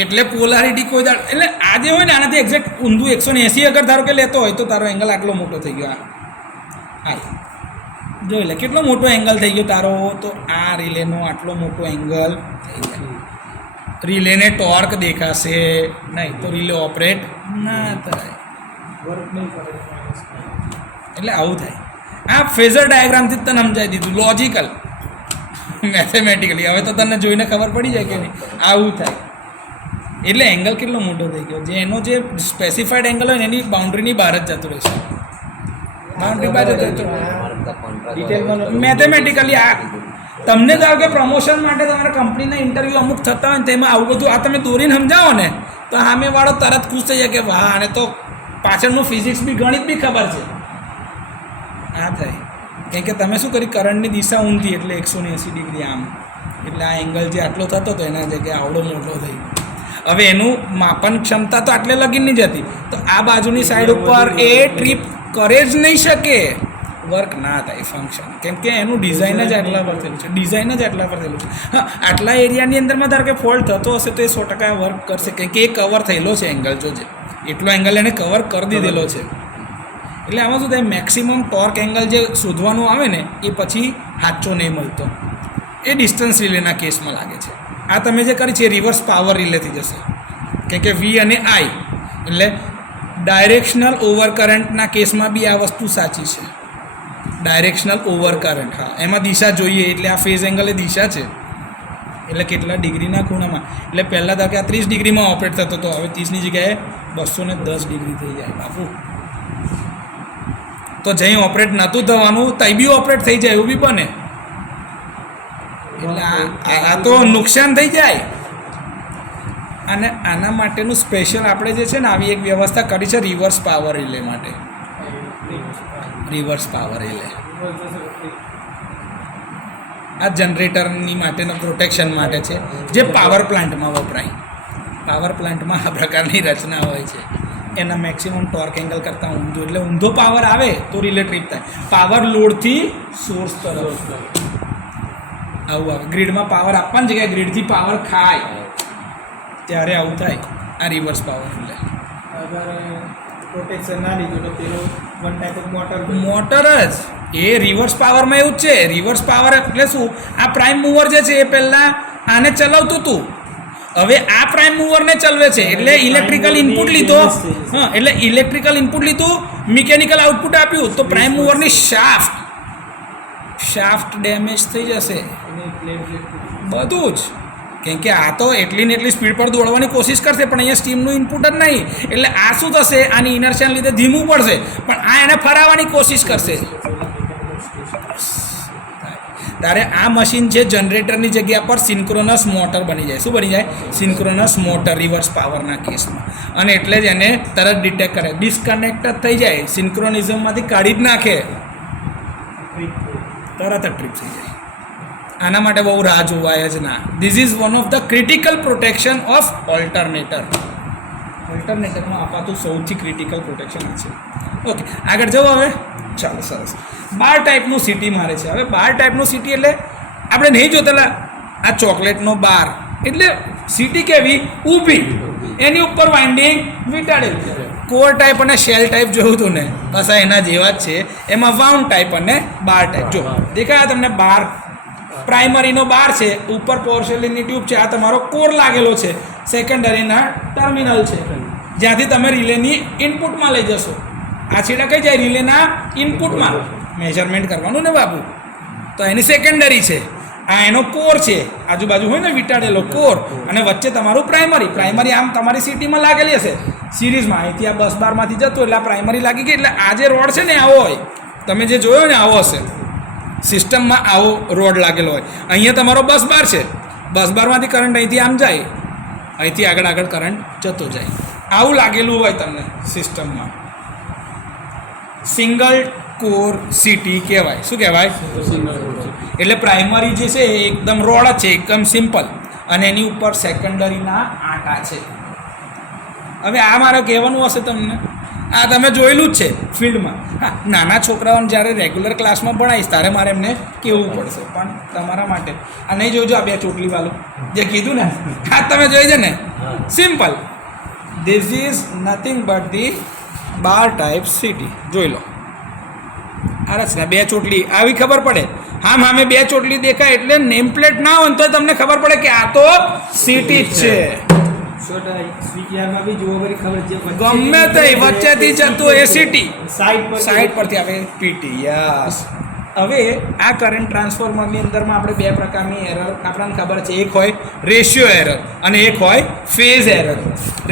એટલે પોલારિટી કોઈ દાડ, એટલે આ જે હોય ને આનાથી એક્ઝેક્ટ ઊંધું 180 અગર ધારો કે લેતો હોય તો તારો એંગલ આટલો મોટો થઈ ગયો. આ જોઈ લે કેટલો મોટો એંગલ થઈ ગયો તારો. તો આ રિલેનો આટલો મોટો એંગલ થઈ જાય. રિલેને ટોર્ક દેખાશે નહીં તો રિલે ઓપરેટ ના થાય. એટલે આવું થાય. આ ફેઝર ડાયાગ્રામથી તને સમજાવી દીધું, લોજિકલ, મેથેમેટિકલી. હવે તો તને જોઈને ખબર પડી જાય કે નહીં આવું થાય. એટલે એંગલ કેટલો મોટો થઈ ગયો, જે એનો જે સ્પેસિફાઈડ એંગલ હોય ને એની બાઉન્ડ્રીની બહાર જ જતો રહેશે. બાઉન્ડ્રી બહાર જતો મેથેમેટિકલી. આ તમને ધારો કે પ્રમોશન માટે તમારા કંપનીના ઇન્ટરવ્યૂ અમુક થતા હોય ને તેમાં આવું બધું આ તમે દોરીને સમજાવો ને તો સામેવાળો તરત ખુશ થઈ જાય કે વાહ, આને તો પાછળનું ફિઝિક્સ બી ગણિત બી ખબર છે. આ થાય કેમ કે તમે શું કરી, કરંટની દિશા ઊંધી એટલે 180 ડિગ્રી આમ, એટલે આ એંગલ જે આટલો થતો હતો એના જગ્યાએ આવડો મોટો થઈ ગયો. હવે એનું માપન ક્ષમતા તો આટલે લગી નહીં જતી, તો આ બાજુની સાઈડ ઉપર એ ટ્રીપ કરે જ નહીં શકે, વર્ક ના થાય ફંક્શન. કેમ કે એનું ડિઝાઇન જ આટલા પર થયેલું છે, ડિઝાઇન જ આટલા પર થયેલું છે. હા, આટલા એરિયાની અંદરમાં ધારો કે ફોલ્ટ થતો હશે તો એ 100% વર્ક કરશે, કેમ કે એ કવર થયેલો છે એંગલ. જોજે એટલો એંગલ એને કવર કરી દીધેલો છે. એટલે આમાં શું થાય, મેક્સિમમ ટોર્ક એંગલ જે શોધવાનું આવે ને એ પછી સાચો નહીં મળતો. એ ડિસ્ટન્સ રિલેના કેસમાં લાગે છે. આ તમે જે કરી છે એ રિવર્સ પાવર રિલેથી જશે, કેમ કે V અને I એટલે ડાયરેક્શનલ ઓવર કરંટના કેસમાં બી આ વસ્તુ સાચી છે. ડાયરેક્શનલ ઓવર કરંટ, હા, એમાં દિશા જોઈએ એટલે આ ફેઝ એંગલ એ દિશા છે. એટલે કેટલા ડિગ્રીના ખૂણામાં, એટલે પહેલાં તો કે આ 30 ડિગ્રીમાં ઓપરેટ થતો હતો, હવે 30ની જગ્યાએ 210 ડિગ્રી થઈ જાય બાપુ. તો જઈ ઓપરેટ નહોતું થવાનું તઈ બી ઓપરેટ થઈ જાય એવું બી બને. એટલે આ તો નુકસાન થઈ જાય. અને આના માટેનું સ્પેશિયલ આપણે જે છે ને આવી એક વ્યવસ્થા કરી છે રિવર્સ પાવર રિલે માટે. રિવર્સ પાવર રિલે આ જનરેટરની માટેના પ્રોટેક્શન માટે છે જે પાવર પ્લાન્ટમાં વપરાય. પાવર પ્લાન્ટમાં આ પ્રકારની રચના હોય છે. એના મેક્સિમમ ટોર્ક એંગલ કરતાં ઊંધું એટલે ઊંધો પાવર આવે તો રિલે ટ્રીપ થાય. પાવર લોડથી સોર્સ તરફ આવું આવે. ગ્રીડમાં પાવર આપવાની જગ્યાએ ગ્રીડથી પાવર ખાય ત્યારે આવું થાય. આ રિવર્સ પાવર રિલે. અગર પ્રોટેક્શન ના લીધું તો પેલો વન ટાઈપ ઓફ મોટર જ એ રિવર્સ પાવરમાં એવું જ છે. રિવર્સ પાવર એટલે શું? આ પ્રાઇમ મૂવર જે છે એ પહેલાં આને ચલાવતું હતું, હવે આ પ્રાઇમ મૂવરને ચલાવે છે. એટલે ઇલેક્ટ્રિકલ ઇનપુટ લીધો, હા, એટલે ઇલેક્ટ્રિકલ ઇનપુટ લીધું, મિકેનિકલ આઉટપુટ આપ્યું, તો પ્રાઇમ મૂવરની શાફ્ટ ડેમેજ થઈ જશે બધું જ. કેમ કે આ તો એટલી ને એટલી સ્પીડ પર દોડવાની કોશિશ કરશે, પણ અહીંયા સ્ટીમનું ઇનપુટ જ નહીં. એટલે આ શું થશે? આની ઇનર્શિયાને લીધે ધીમું પડશે, પણ આ એને ફરાવવાની કોશિશ કરશે. ત્યારે આ મશીન છે જનરેટરની જગ્યા પર સિન્ક્રોનસ મોટર બની જાય. શું બની જાય? સિન્ક્રોનસ મોટર રિવર્સ પાવરના કેસમાં. અને એટલે જ એને તરત ડિટેક્ટ કરે. ડિસ્કનેક્ટ જ થઈ જાય, સિન્ક્રોનિઝમમાંથી કાઢી જ નાખે, તરત જ ટ્રીપ થઈ જાય. આના માટે બહુ રાહ જોવાય જ ના. This is one of the critical protection of alternator. ઓલ્ટરનેટરમાં અપાતું સૌથી ક્રિટિકલ પ્રોટેક્શન છે. ઓકે, આગળ જવો હવે. ચાલો, સરસ. 12 ટાઈપનું સીટી મારે છે. હવે 12 ટાઈપનું સીટી એટલે આપણે નહીં જોતેલા આ ચોકલેટનો બાર એટલે સીટી કેવી? ઊભી, એની ઉપર વાઇન્ડિંગ વીંટાળેલું. કોર ટાઈપ અને શેલ ટાઈપ જોયું હતું ને, બસ આ એના જેવા જ છે. એમાં વાઉન્ડ ટાઈપ અને બાર ટાઈપ. જો દેખાયા તમને બાર? પ્રાઇમરીનો બાર છે, ઉપર પોર્સેલિનની ટ્યુબ છે, આ તમારો કોર લાગેલો છે. સેકન્ડરીના ટર્મિનલ છે, જ્યાંથી તમે રિલેની ઇનપુટમાં લઈ જશો. આ છેડા કઈ જાય? રિલેના ઇનપુટમાં. મેજરમેન્ટ કરવાનું ને બાબુ, તો એની સેકન્ડરી છે. આ એનો કોર છે, આજુબાજુ હોય ને વીંટાળેલો કોર, અને વચ્ચે તમારું પ્રાઇમરી આમ તમારી સિટીમાં લાગેલી હશે સિરીઝમાં. અહીંથી આ બસ બારમાંથી જતું એટલે આ પ્રાઇમરી લાગી ગઈ. એટલે આ જે રોડ છે ને આવો હોય, તમે જે જોયો ને આવો હશે સિસ્ટમમાં, આવો રોડ લાગેલો હોય. અહીંયા તમારો બસ બાર છે, બસ બારમાંથી કરંટ અહીંથી આમ જાય, અહીંથી આગળ કરંટ જતો જાય. આવું લાગેલું હોય તમને સિસ્ટમમાં. સિંગલ કોર સીટી કહેવાય. શું કહેવાય? એટલે પ્રાઇમરી જે છે એ એકદમ રોડ જ છે, એકદમ સિમ્પલ, અને એની ઉપર સેકન્ડરીના આંટા છે. હવે આ મારે કહેવાનું હશે તમને, આ તમે જોયેલું જ છે ફિલ્ડમાં. હા, નાના છોકરાઓને જ્યારે રેગ્યુલર ક્લાસમાં ભણાવીશ ત્યારે મારે એમને કહેવું પડશે, પણ તમારા માટે આ નહીં જોઈજો. આ 2 ચોટલીવાળું જે કીધું ને, આ તમે જોઈ છે ને, simple. This is nothing but the bar type CT. જોઈ લો આ રચના. 2 ચોટલી આવી ખબર પડે. હા, મેં 2 ચોટલી દેખાય એટલે નેમ પ્લેટ ના હોય તો તમને ખબર પડે કે આ તો સીટી જ છે. ગમે તે વચ્ચેથી જતું એ સીટી, સાઈડ પરથી આવે પીટી. યસ. હવે આ કરંટ ટ્રાન્સફોર્મરની અંદરમાં આપણે 2 પ્રકારની એરર આપણને ખબર છે. એક હોય રેશિયો એરર અને એક હોય ફેઝ એરર.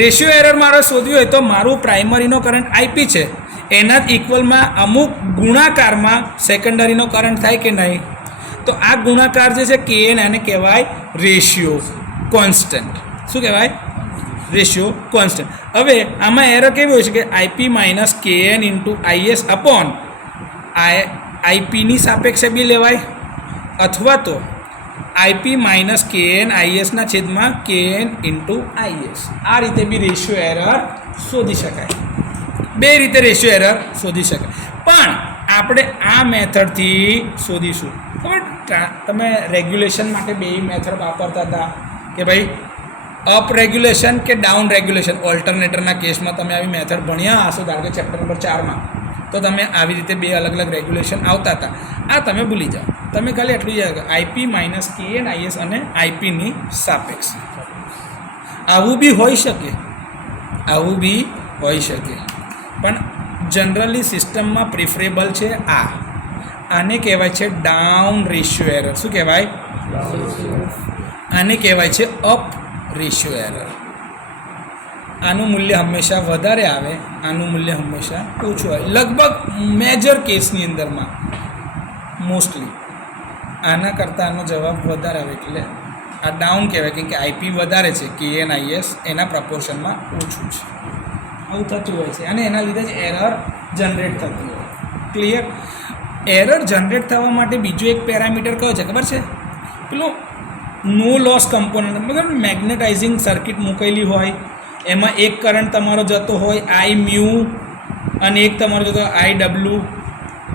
રેશિયો એરર મારે શોધ્યું હોય તો મારું પ્રાઇમરીનો કરંટ આઈપી છે, એના જ ઇક્વલમાં અમુક ગુણાકારમાં સેકન્ડરીનો કરંટ થાય કે નહીં? તો આ ગુણાકાર જે છે કેએન, એને કહેવાય રેશિયો કોન્સ્ટન્ટ. શું કહેવાય? Ratio constant. હવે આમાં એરર કેવી હોય છે કે IP minus KN into IS upon આઈપીની સાપેક્ષે બી લેવાય, અથવા તો આઈપી માઇનસ કેએન આઈએસના છેદમાં કેએન ઇન્ટુ આઈએસ. આ રીતે બી રેશિયો એરર શોધી શકાય. 2 રીતે રેશિયો એરર શોધી શકાય. પણ આપણે આ મેથડથી શોધીશું. ખબર, તમે રેગ્યુલેશન માટે 2 મેથડ વાપરતા હતા કે ભાઈ અપ રેગ્યુલેશન કે ડાઉન રેગ્યુલેશન. ઓલ્ટરનેટરના કેસમાં તમે આવી મેથડ ભણ્યા હશો, ધારો કે ચેપ્ટર નંબર 4માં, તો તમે આવી રીતે 2 અલગ અલગ રેગ્યુલેશન આવતા હતા. આ તમે ભૂલી જાઓ. તમે ખાલી એટલું યાદ કરો, આઈપી માઇનસ કેએન આઈએસ અને આઈપીની સાપેક્ષ. આવું બી હોઈ શકે, આવું બી હોઈ શકે, પણ જનરલી સિસ્ટમમાં પ્રિફરેબલ છે આ. આને કહેવાય છે ડાઉન રેશિયો એરર. શું કહેવાય? આને કહેવાય છે અપ રેશિયો એરર. આનું મૂલ્ય હંમેશા વધારે આવે, આનું મૂલ્ય હંમેશા ઓછું આવે, લગભગ મેજર કેસની અંદરમાં મોસ્ટલી આના કરતાં આનો જવાબ વધારે આવે, એટલે આ ડાઉન કહેવાય, કેમ કે આઈપી વધારે છે, KNIS એના પ્રપોર્શનમાં ઓછું છે. આવું થતું હોય છે અને એના લીધે જ એરર જનરેટ થતી હોય. ક્લિયર? એરર જનરેટ થવા માટે બીજો એક પેરામીટર કયો છે ખબર છે? પેલું નો લોસ કમ્પોનન્ટ, મતલબ મેગ્નેટાઇઝિંગ સર્કિટ મૂકેલી હોય, એમાં એક કરંટ તમારો જતો હોય આઈ મ્યુ અને એક તમારો જતો IW.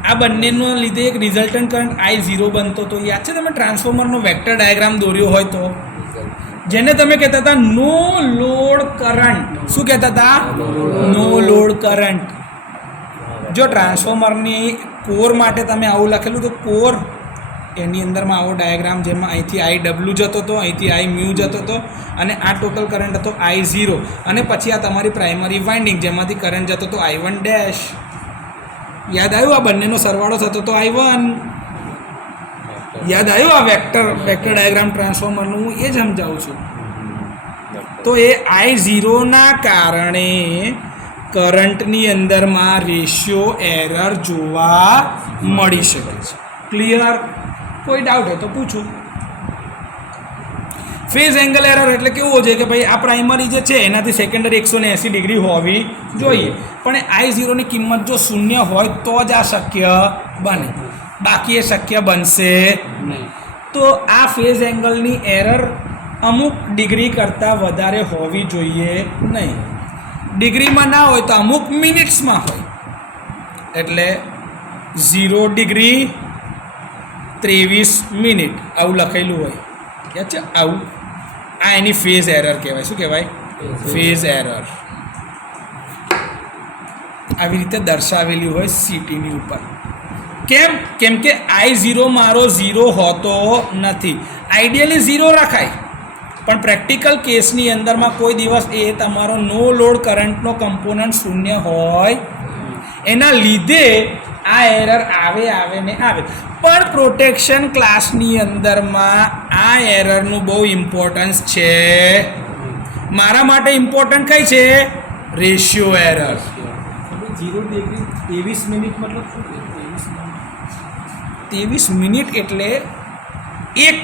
આ બંનેનો લીધે એક રિઝલ્ટન્ટ કરંટ I0 બનતો હતો. યાદ છે તમે ટ્રાન્સફોર્મરનો વેક્ટર ડાયાગ્રામ દોર્યો હોય તો, જેને તમે કહેતા હતા નો લોડ કરંટ. શું કહેતા હતા? નો લોડ કરંટ. જો ટ્રાન્સફોર્મરની કોર માટે તમે આવું લખેલું તો કોર એની અંદરમાં આવો ડાયાગ્રામ, જેમાં અહીંથી IW જતો હતો, અહીંથી I મ્યુ જતો હતો અને આ ટોટલ કરંટ હતો I0, અને પછી આ તમારી પ્રાઇમરી વાઇન્ડિંગ જેમાંથી કરંટ જતો હતો I1 ડેશ. યાદ આવ્યું? આ બંનેનો સરવાળો થતો હતો I1. યાદ આવ્યું? આ વેક્ટર ડાયાગ્રામ ટ્રાન્સફોર્મરનું હું એ જ સમજાવું છું. તો એ I0ના કારણે કરંટની અંદરમાં રેશિયો એરર જોવા મળી શકે છે. ક્લિયર? કોઈ ડાઉટ હોય તો પૂછું. ફેઝ એંગલ એરર એટલે કેવું છે કે ભાઈ આ પ્રાઇમરી જે છે એનાથી સેકન્ડરી 180 ડિગ્રી હોવી જોઈએ, પણ I0ની કિંમત જો શૂન્ય હોય તો જ આ શક્ય બને, બાકી એ શક્ય બનશે નહીં. તો આ ફેઝ એંગલની એરર અમુક ડિગ્રી કરતાં વધારે હોવી જોઈએ નહીં. ડિગ્રીમાં ના હોય તો અમુક મિનિટ્સમાં હોય. એટલે 0 ડિગ્રી 23 મિનિટ આવું લખેલું હોય. યાદ છે? આવું આ એની ફેઝ એરર કહેવાય. શું કહેવાય? Phase error. આવી રીતે દર્શાવેલી હોય CTની ઉપર. કેમ કે I0 મારો 0 હોતો નથી. આઈડિયલી 0 રાખાય, પણ પ્રેક્ટિકલ કેસની અંદરમાં કોઈ દિવસ એ તમારો નો લોડ કરંટનો કમ્પોનન્ટ શૂન્ય હોય, એના લીધે આ એરર આવે ને આવે. પણ પ્રોટેક્શન ક્લાસની અંદરમાં આ એરરનું બહુ ઇમ્પોર્ટન્સ છે. મારા માટે ઇમ્પોર્ટન્ટ કઈ છે? Ratio error. 0 ડિગ્રી 23 મિનિટ મતલબ શું? 23 મિનિટ એટલે એક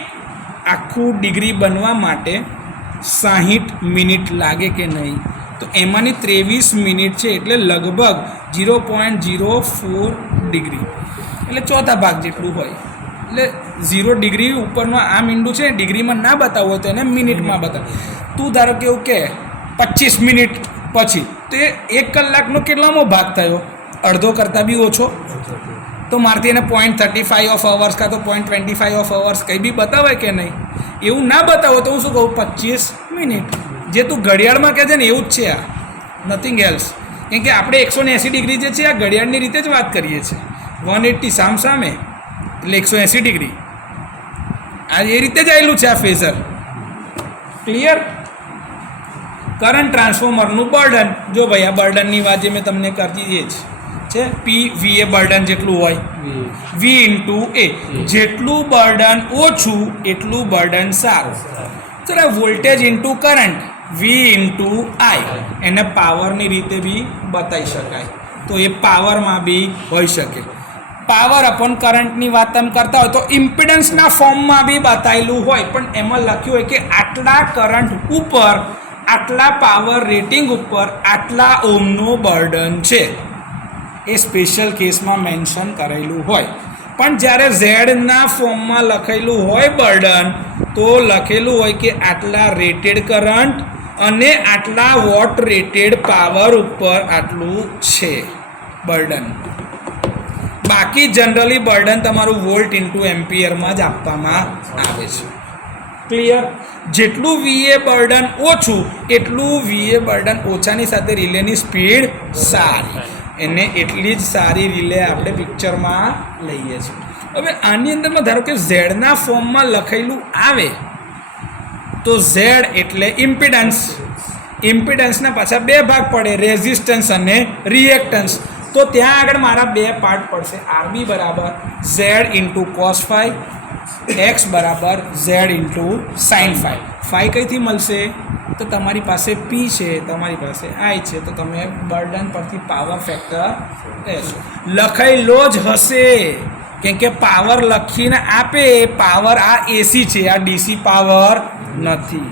આખું ડિગ્રી બનવા માટે 60 મિનિટ લાગે કે નહીં? તો એમાંની 23 મિનિટ છે એટલે લગભગ 0.04 ડિગ્રી, એટલે ચોથા ભાગ જેટલું હોય. એટલે 0 ડિગ્રી ઉપરનું આ મીંડું છે ડિગ્રીમાં ના બતાવવું હોય તો એને મિનિટમાં બતાવે. તું ધારો કે એવું કે 25 મિનિટ પછી, તો એ 1 કલાકનો કેટલામો ભાગ થયો? અડધો કરતાં બી ઓછો. તો મારથી એને 0.35 ઓફ અવર્સ કાં તો 0.25 ઓફ અવર્સ કંઈ બી બતાવે કે નહીં? એવું ના બતાવો તો હું શું કહું? 25 મિનિટ. જે તું ઘડિયાળમાં કહે છે ને એવું જ છે આ, નથિંગ એલ્સ. કેમ કે આપણે 180 ડિગ્રી જે છે આ ઘડિયાળની રીતે જ વાત કરીએ છીએ. 180 સામે એટલે 180 ડિગ્રી. આ એ રીતે જ આવેલું છે આ ફેઝર. ક્લિયર? કરંટ ટ્રાન્સફોર્મરનું બર્ડન. જો ભાઈ આ બર્ડનની વાત જે મેં તમને કરતી એ જ છે. PVA બર્ડન જેટલું હોય, V ઇન્ટુ A. જેટલું બર્ડન ઓછું એટલું બર્ડન સારું. ચલો voltage into current, V into I. એને પાવરની રીતે બી બતાવી શકાય. તો એ પાવરમાં બી હોઈ શકે. પાવર અપોન કરંટની વાત તમે કરતા હોય તો ઇમ્પિડન્સના ફોર્મમાં બી બતાવેલું હોય, પણ એમાં લખ્યું હોય કે આટલા કરંટ ઉપર, આટલા પાવર રેટિંગ ઉપર આટલા ઓમનો બર્ડન છે. એ સ્પેશિયલ કેસમાં મેન્શન કરેલું હોય. પણ જ્યારે ઝેડના ફોર્મમાં લખેલું હોય બર્ડન, તો લખેલું હોય કે આટલા રેટેડ કરંટ અને આટલા વોટ રેટેડ પાવર ઉપર આટલું છે બર્ડન. બાકી જનરલી બર્ડન તમારું વોલ્ટ ઇન્ટુ એમ્પિયરમાં જ આપવામાં આવે છે. ક્લિયર? જેટલું VA બર્ડન ઓછું એટલું VA બર્ડન ઓછાની સાથે રિલેની સ્પીડ સારી. એને એટલી જ સારી રિલે આપણે પિક્ચરમાં લઈએ છીએ. હવે આની અંદરમાં ધારો કે ઝેડના ફોર્મમાં લખેલું આવે તો ઝેડ એટલે ઇમ્પિડન્સ. ઇમ્પિડન્સના પાછા બે ભાગ પડે, રેઝિસ્ટન્સ અને રિએક્ટન્સ. તો ત્યાં આગળ મારા બે પાર્ટ પડશે. RB બરાબર Z into cos phi X બરાબર Z into sine phi. Phi કઈથી મળશે? તો તમારી પાસે પી છે, તમારી પાસે આઈ છે, તો તમે બર્ડન પરથી પાવર ફેક્ટર લેશો. લખેલો જ હશે, કેમ કે પાવર લખીને આપે. પાવર આ એસી છે, આ ડીસી પાવર નથી.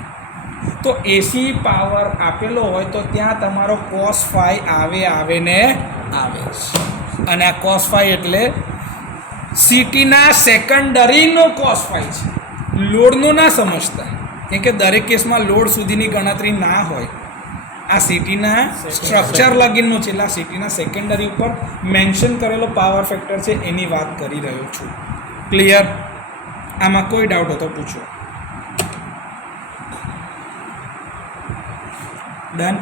તો એસી પાવર આપેલો હોય તો ત્યાં તમારો કોસ ફાઈ આવે ને આવે. અને આ કોસ ફાઈ એટલે સીટીના સેકન્ડરીનો કોસ ફાઈ છે, લોડનો ના સમજતા, કેમ કે દરેક કેસમાં લોડ સુધીની ગણતરી ના હોય. આ સીટીના સ્ટ્રક્ચર લગીનનો છે, એટલે આ સીટીના સેકન્ડરી ઉપર મેન્શન કરેલો પાવર ફેક્ટર છે એની વાત કરી રહ્યો છું. ક્લિયર? આમાં કોઈ ડાઉટ હોય તો પૂછો. ડન.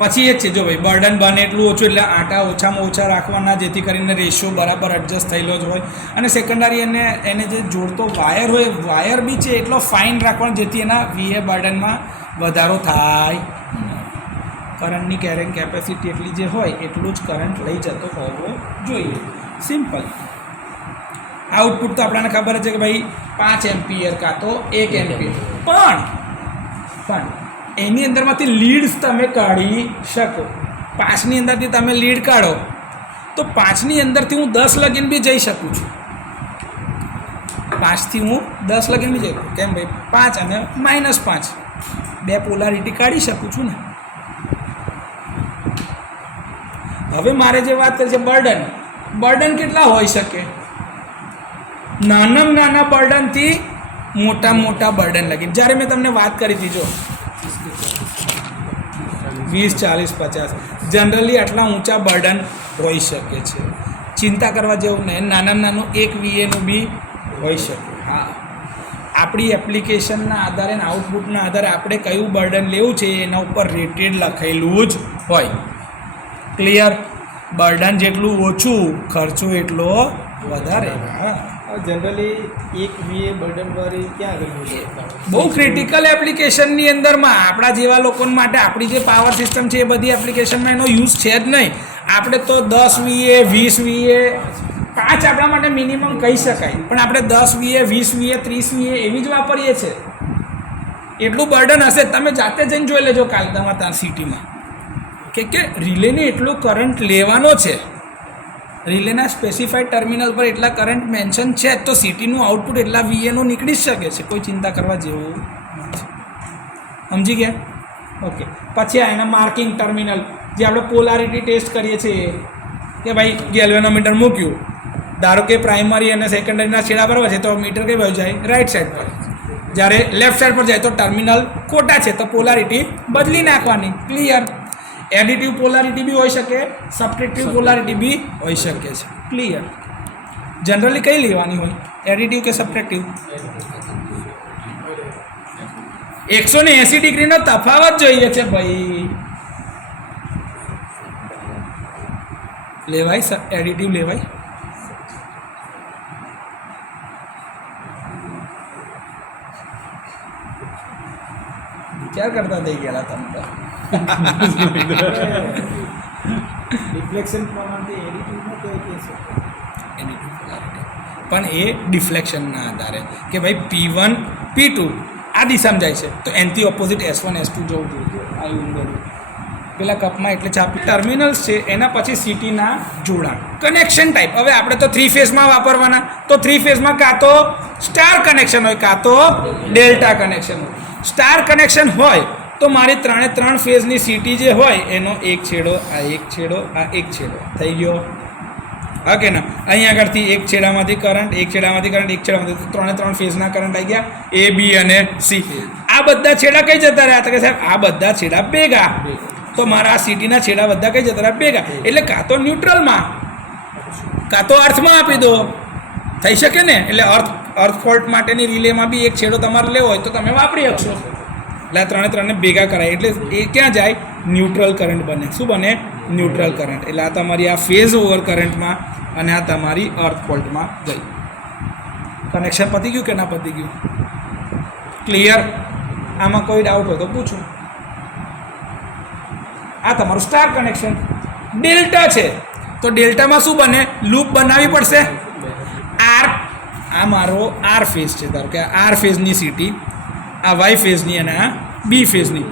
પછી એ જ છે, જો ભાઈ બર્ડન બને એટલું ઓછું, એટલે આટા ઓછામાં ઓછા રાખવાના, જેથી કરીને રેશિયો બરાબર એડજસ્ટ થયેલો જ હોય. અને સેકન્ડરી એને જે જોડતો વાયર હોય, વાયર બી છે એટલો ફાઇન રાખવાનો, જેથી એના વીએ બર્ડનમાં વધારો થાય. કરંટની કેરિંગ કેપેસિટી એટલી જે હોય એટલું જ કરંટ લઈ જતો હોવો જોઈએ. સિમ્પલ. આઉટપુટ તો આપણને ખબર છે કે ભાઈ 5 એમ્પિયર કાં તો 1 એમ્પિયર, પણ એની અંદરમાંથી લીડ્સ તમે કાઢી શકો. 5ની અંદરથી તમે લીડ કાઢો તો 5ની અંદરથી હું 10 લગીન બી જઈ શકું છું. 5થી હું 10 લગીન બી જઈ શકું. કેમ ભાઈ? 5 અને -5 બે પોલારિટી કાઢી શકું છું ને. હવે મારે જે વાત કરી છે બર્ડન કેટલા હોઈ શકે? નાનામાં નાના બર્ડનથી મોટા બર્ડન લગીન. જ્યારે મેં તમને વાત કરી હતી, જો 20, 40, 50 જનરલી આટલા ઊંચા બર્ડન હોઈ શકે છે. ચિંતા કરવા જેવું નહીં. નાનામાં નાનું 1 VAનું બી હોઈ શકે. હા, આપણી એપ્લિકેશનના આધારે અને આઉટપુટના આધારે આપણે કયું બર્ડન લેવું છે એના ઉપર રેટેડ લખેલું જ હોય. ક્લિયર? બર્ડન જેટલું ઓછું, ખર્ચો એટલો વધારે. હા, જનરલી 1 VA બર્ડન વાળી ક્યાં આગળ? બહુ ક્રિટિકલ એપ્લિકેશનની અંદરમાં આપણા જેવા લોકો માટે આપણી જે પાવર સિસ્ટમ છે એ બધી એપ્લિકેશનમાં એનો યુઝ છે જ નહીં. આપણે તો 10 VA, 20 VA, 5 આપણા માટે મિનિમમ કહી શકાય, પણ આપણે 10 VA, 20 VA, 30 VA એવી જ વાપરીએ છીએ. એટલું બર્ડન હશે, તમે જાતે જઈને જોઈ લેજો કાલે તમારે ત્યાં સિટીમાં, કે રિલેને એટલો કરંટ લેવાનો છે. રિલેના સ્પેસિફાઈડ ટર્મિનલ પર એટલા કરંટ મેન્શન છે, તો સિટીનું આઉટપુટ એટલા VAનું નીકળી જ શકે છે. કોઈ ચિંતા કરવા જેવું નથી. સમજી ગયા? ઓકે. પછી આ એના માર્કિંગ ટર્મિનલ, જે આપણે પોલારિટી ટેસ્ટ કરીએ છીએ, કે ભાઈ ગેલ્વેનોમીટર મૂક્યું, ધારો કે પ્રાઇમરી અને સેકન્ડરીના છેડા બરાબર છે, તો મીટર કઈ બાજુ જાય? રાઈટ સાઈડ પર. જ્યારે લેફ્ટ સાઈડ પર જાય તો ટર્મિનલ ખોટા છે, તો પોલારિટી બદલી નાખવાની. ક્લિયર? એડિટિવ પોલારિટી બી હોઈ શકે, સબટ્રેક્ટિવ પોલારિટી બી હોઈ શકે છે. ક્લિયર? જનરલી કઈ લેવાની હોય, એડિટિવ કે સબટ્રેક્ટિવ? 180 ડિગ્રીનો તફાવત જોઈએ છે ભાઈ. લેવાય એડિટિવ લેવાય? વિચાર કરતા થઈ ગયા તમે તો. ડિફ્લેક્શન પ્રમાણથી એડિટિવમાં તો પણ એ ડિફ્લેક્શનના આધારે કે ભાઈ P1 P2 આ દિશામાં જાય છે, તો એનથી ઓપોઝિટ S1 S2 જવું જોઈએ. આવ્યું પેલા કપમાં એટલે ચાપી ટર્મિનલ્સ છે, એના પછી સિટીના જોડાણ, કનેક્શન ટાઈપ. હવે આપણે તો 3 ફેઝમાં વાપરવાના, તો 3 ફેઝમાં કાં તો સ્ટાર કનેક્શન હોય કાં તો ડેલ્ટા કનેક્શન હોય. સ્ટાર કનેક્શન હોય તો મારી 3 ફેઝની સિટી જે હોય એનો એક છેડો, આ એક છેડો, આ એક છેડો થઈ ગયો. હા કે ના? અહીં આગળથી એક છેડામાંથી કરંટ, એક છેડામાંથી કરંટ, એક છેડામાંથી 3 ફેઝના કરંટ આવી ગયા, A, B અને C. આ બધા છેડા કઈ જતા રહ્યા? તો કે સાહેબ આ બધા છેડા ભેગા, તો મારા આ સિટીના છેડા બધા કઈ જતા રહ્યા? ભેગા. એટલે કાં તો ન્યુટ્રલમાં કાં તો અર્થમાં આપી દો, થઈ શકે ને? એટલે અર્થ ફોલ્ટ માટેની રિલેમાં બી એક છેડો તમારે લેવો હોય તો તમે વાપરી શકશો. એટલે આ 3ને ભેગા કરાય એટલે એ ક્યાં જાય? ન્યુટ્રલ કરંટ બને. શું બને? Neutral current. એટલે આ તમારી આ ફેઝ ઓવર કરંટમાં અને આ તમારી અર્થ ફોલ્ટમાં ગઈ. કનેક્શન પતી ગયું કે ના પતી ગયું? ક્લિયર? આમાં કોઈ ડાઉટ હોય તો પૂછો. આ તમારું સ્ટાર કનેક્શન. ડેલ્ટા છે તો ડેલ્ટામાં શું બને? લૂપ બનાવવી પડશે. આ મારો આર ફેઝ છે, ધારો કે આર ફેઝની સીટી, આ વાય ફેઝની અને આ બી ફેઝની.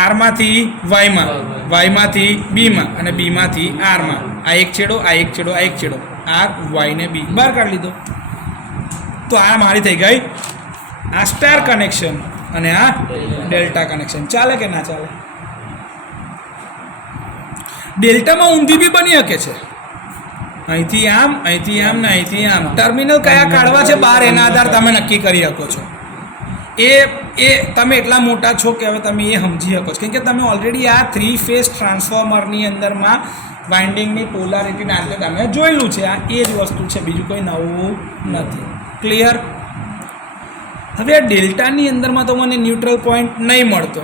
આરમાંથી વાયમાં, વાયમાંથી બીમાં અને બીમાંથી આરમાં. આ એક છેડો, આ એક છેડો, આ એક છેડો, આર વાય ને બી બહાર કાઢી લીધો. તો આ મારી થઈ ગઈ આ સ્ટાર કનેક્શન અને આ ડેલ્ટા કનેક્શન. ચાલે કે ના ચાલે? ડેલ્ટામાં ઊંધી બી બની શકે છે, અહીંથી આમ, અહીંથી આમ ને અહીંથી આમ. ટર્મિનલ કયા કાઢવા છે બહાર એના આધાર તમે નક્કી કરી શકો છો. એ તમે એટલા મોટા છો કે હવે તમે એ સમજી શકો છો, કેમ કે તમે ઓલરેડી આ 3 ફેઝ ટ્રાન્સફોર્મરની અંદરમાં વાઇન્ડિંગની પોલારિટીના અંતે તમે જોયેલું છે. આ એ જ વસ્તુ છે, બીજું કંઈ નવું નથી. ક્લિયર? હવે આ ડેલ્ટાની અંદરમાં તો મને ન્યુટ્રલ પોઈન્ટ નહીં મળતો,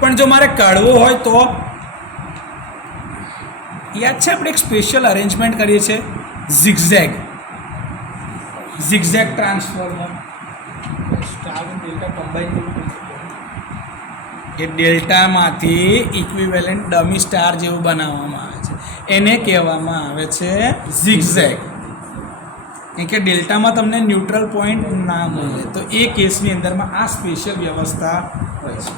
પણ જો મારે કાઢવો હોય તો યાદ છે આપણે એક સ્પેશિયલ અરેન્જમેન્ટ કરીએ છીએ, ઝિગઝેગ ટ્રાન્સફોર્મર. સ્ટાર અને ડેલ્ટા કમ્બાઈન જેવું થઈ શકે. એ ડેલ્ટામાંથી ઇક્વિવેલન્ટ ડમી સ્ટાર જેવું બનાવવામાં આવે છે, એને કહેવામાં આવે છે ઝિગઝેગ. કેમ કે ડેલ્ટામાં તમને ન્યુટ્રલ પોઈન્ટ ના મળે, તો એ કેસની અંદરમાં આ સ્પેશિયલ વ્યવસ્થા હોય છે.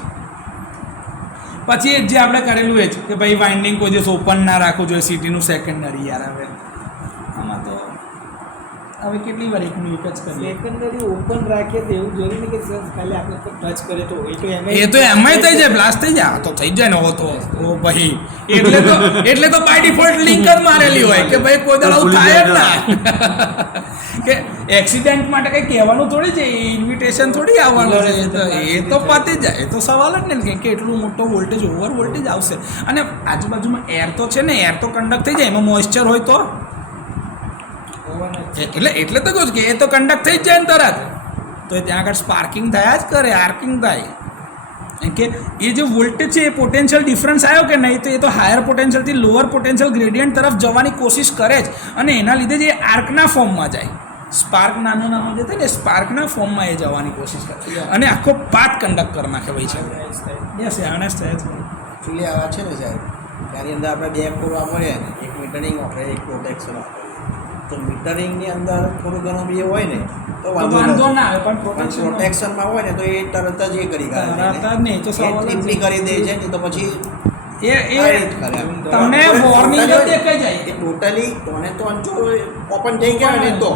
પછી જે આપણે કરેલું એ જ કે ભાઈ વાઇન્ડિંગ કોઈ દિવસ ઓપન ના રાખવું જોઈએ, સિટીનું સેકન્ડરી. યાર હવે આમાં તો હવે કેટલી વાર એકનું એક જ કરીએ. સેકન્ડરી ઓપન રાખીએ તો એવું જરૂરી નહીં કે સર ખાલી આપણે ટચ કરીએ તો એ તો એમાંય થઈ જાય, બ્લાસ્ટ થઈ જાય. તો થઈ જાય ને હો તો ઓ ભાઈ, એટલે તો બાય ડિફોલ્ટ લિંક જ મારેલી હોય કે ભાઈ કોઈ દાડો થાય જ ના. કે એક્સિડન્ટ માટે કંઈ કહેવાનું થોડી છે, ઇન્વિટેશન થોડી આવવાનું છે. એ તો પતી જાય, એ તો સવાલ જ નહીં કે એટલું મોટો વોલ્ટેજ, ઓવર વોલ્ટેજ આવશે. અને આજુબાજુમાં એર તો છે ને, એર તો કંડક્ટ થઈ જાય, એમાં મોઇશ્ચર હોય તો એટલે તો કહું છું કે એ તો કંડક્ટ થઈ જ જાય ને તરત. તો ત્યાં આગળ સ્પાર્કિંગ થયા જ કરે, આર્કિંગ થાય. કે એ જે વોલ્ટેજ છે એ પોટેન્શિયલ ડિફરન્સ આવ્યો કે નહીં, તો એ તો હાયર પોટેન્શિયલથી લોઅર પોટેન્શિયલ ગ્રેડિયન્ટ તરફ જવાની કોશિશ કરે જ, અને એના લીધે જે આર્કના ફોર્મમાં જાય, સ્પાર્ક નાનું જે થાય ને, સ્પાર્કના ફોર્મમાં એ જવાની કોશિશ કરે અને આખો પાથ કન્ડક્ટ કરી નાખે. ભાઈ છે યસ, અનેસ્ટ થાય છે. એકચ્યુઅલી આવા છે ને સાહેબ, ત્યાંની અંદર આપણે 2 કોડ વાપરીએ ને, એક મીટરિંગ વાપરીએ, એક પ્રોટેક્શન વાપરીએ. તો મીટરિંગની અંદર થોડું ઘણું બી હોય ને તો વાંધો ના આવે, પણ પ્રોટેક્શનમાં હોય ને તો એ તરત જ એ કરી ટ્રિપલી કરી દે છે ને, તો પછી તમને વોર્નિંગ જ દેખાઈ જાય. એ ટોટલી તોને તો અંચો ઓપન થઈ ગયા ને તો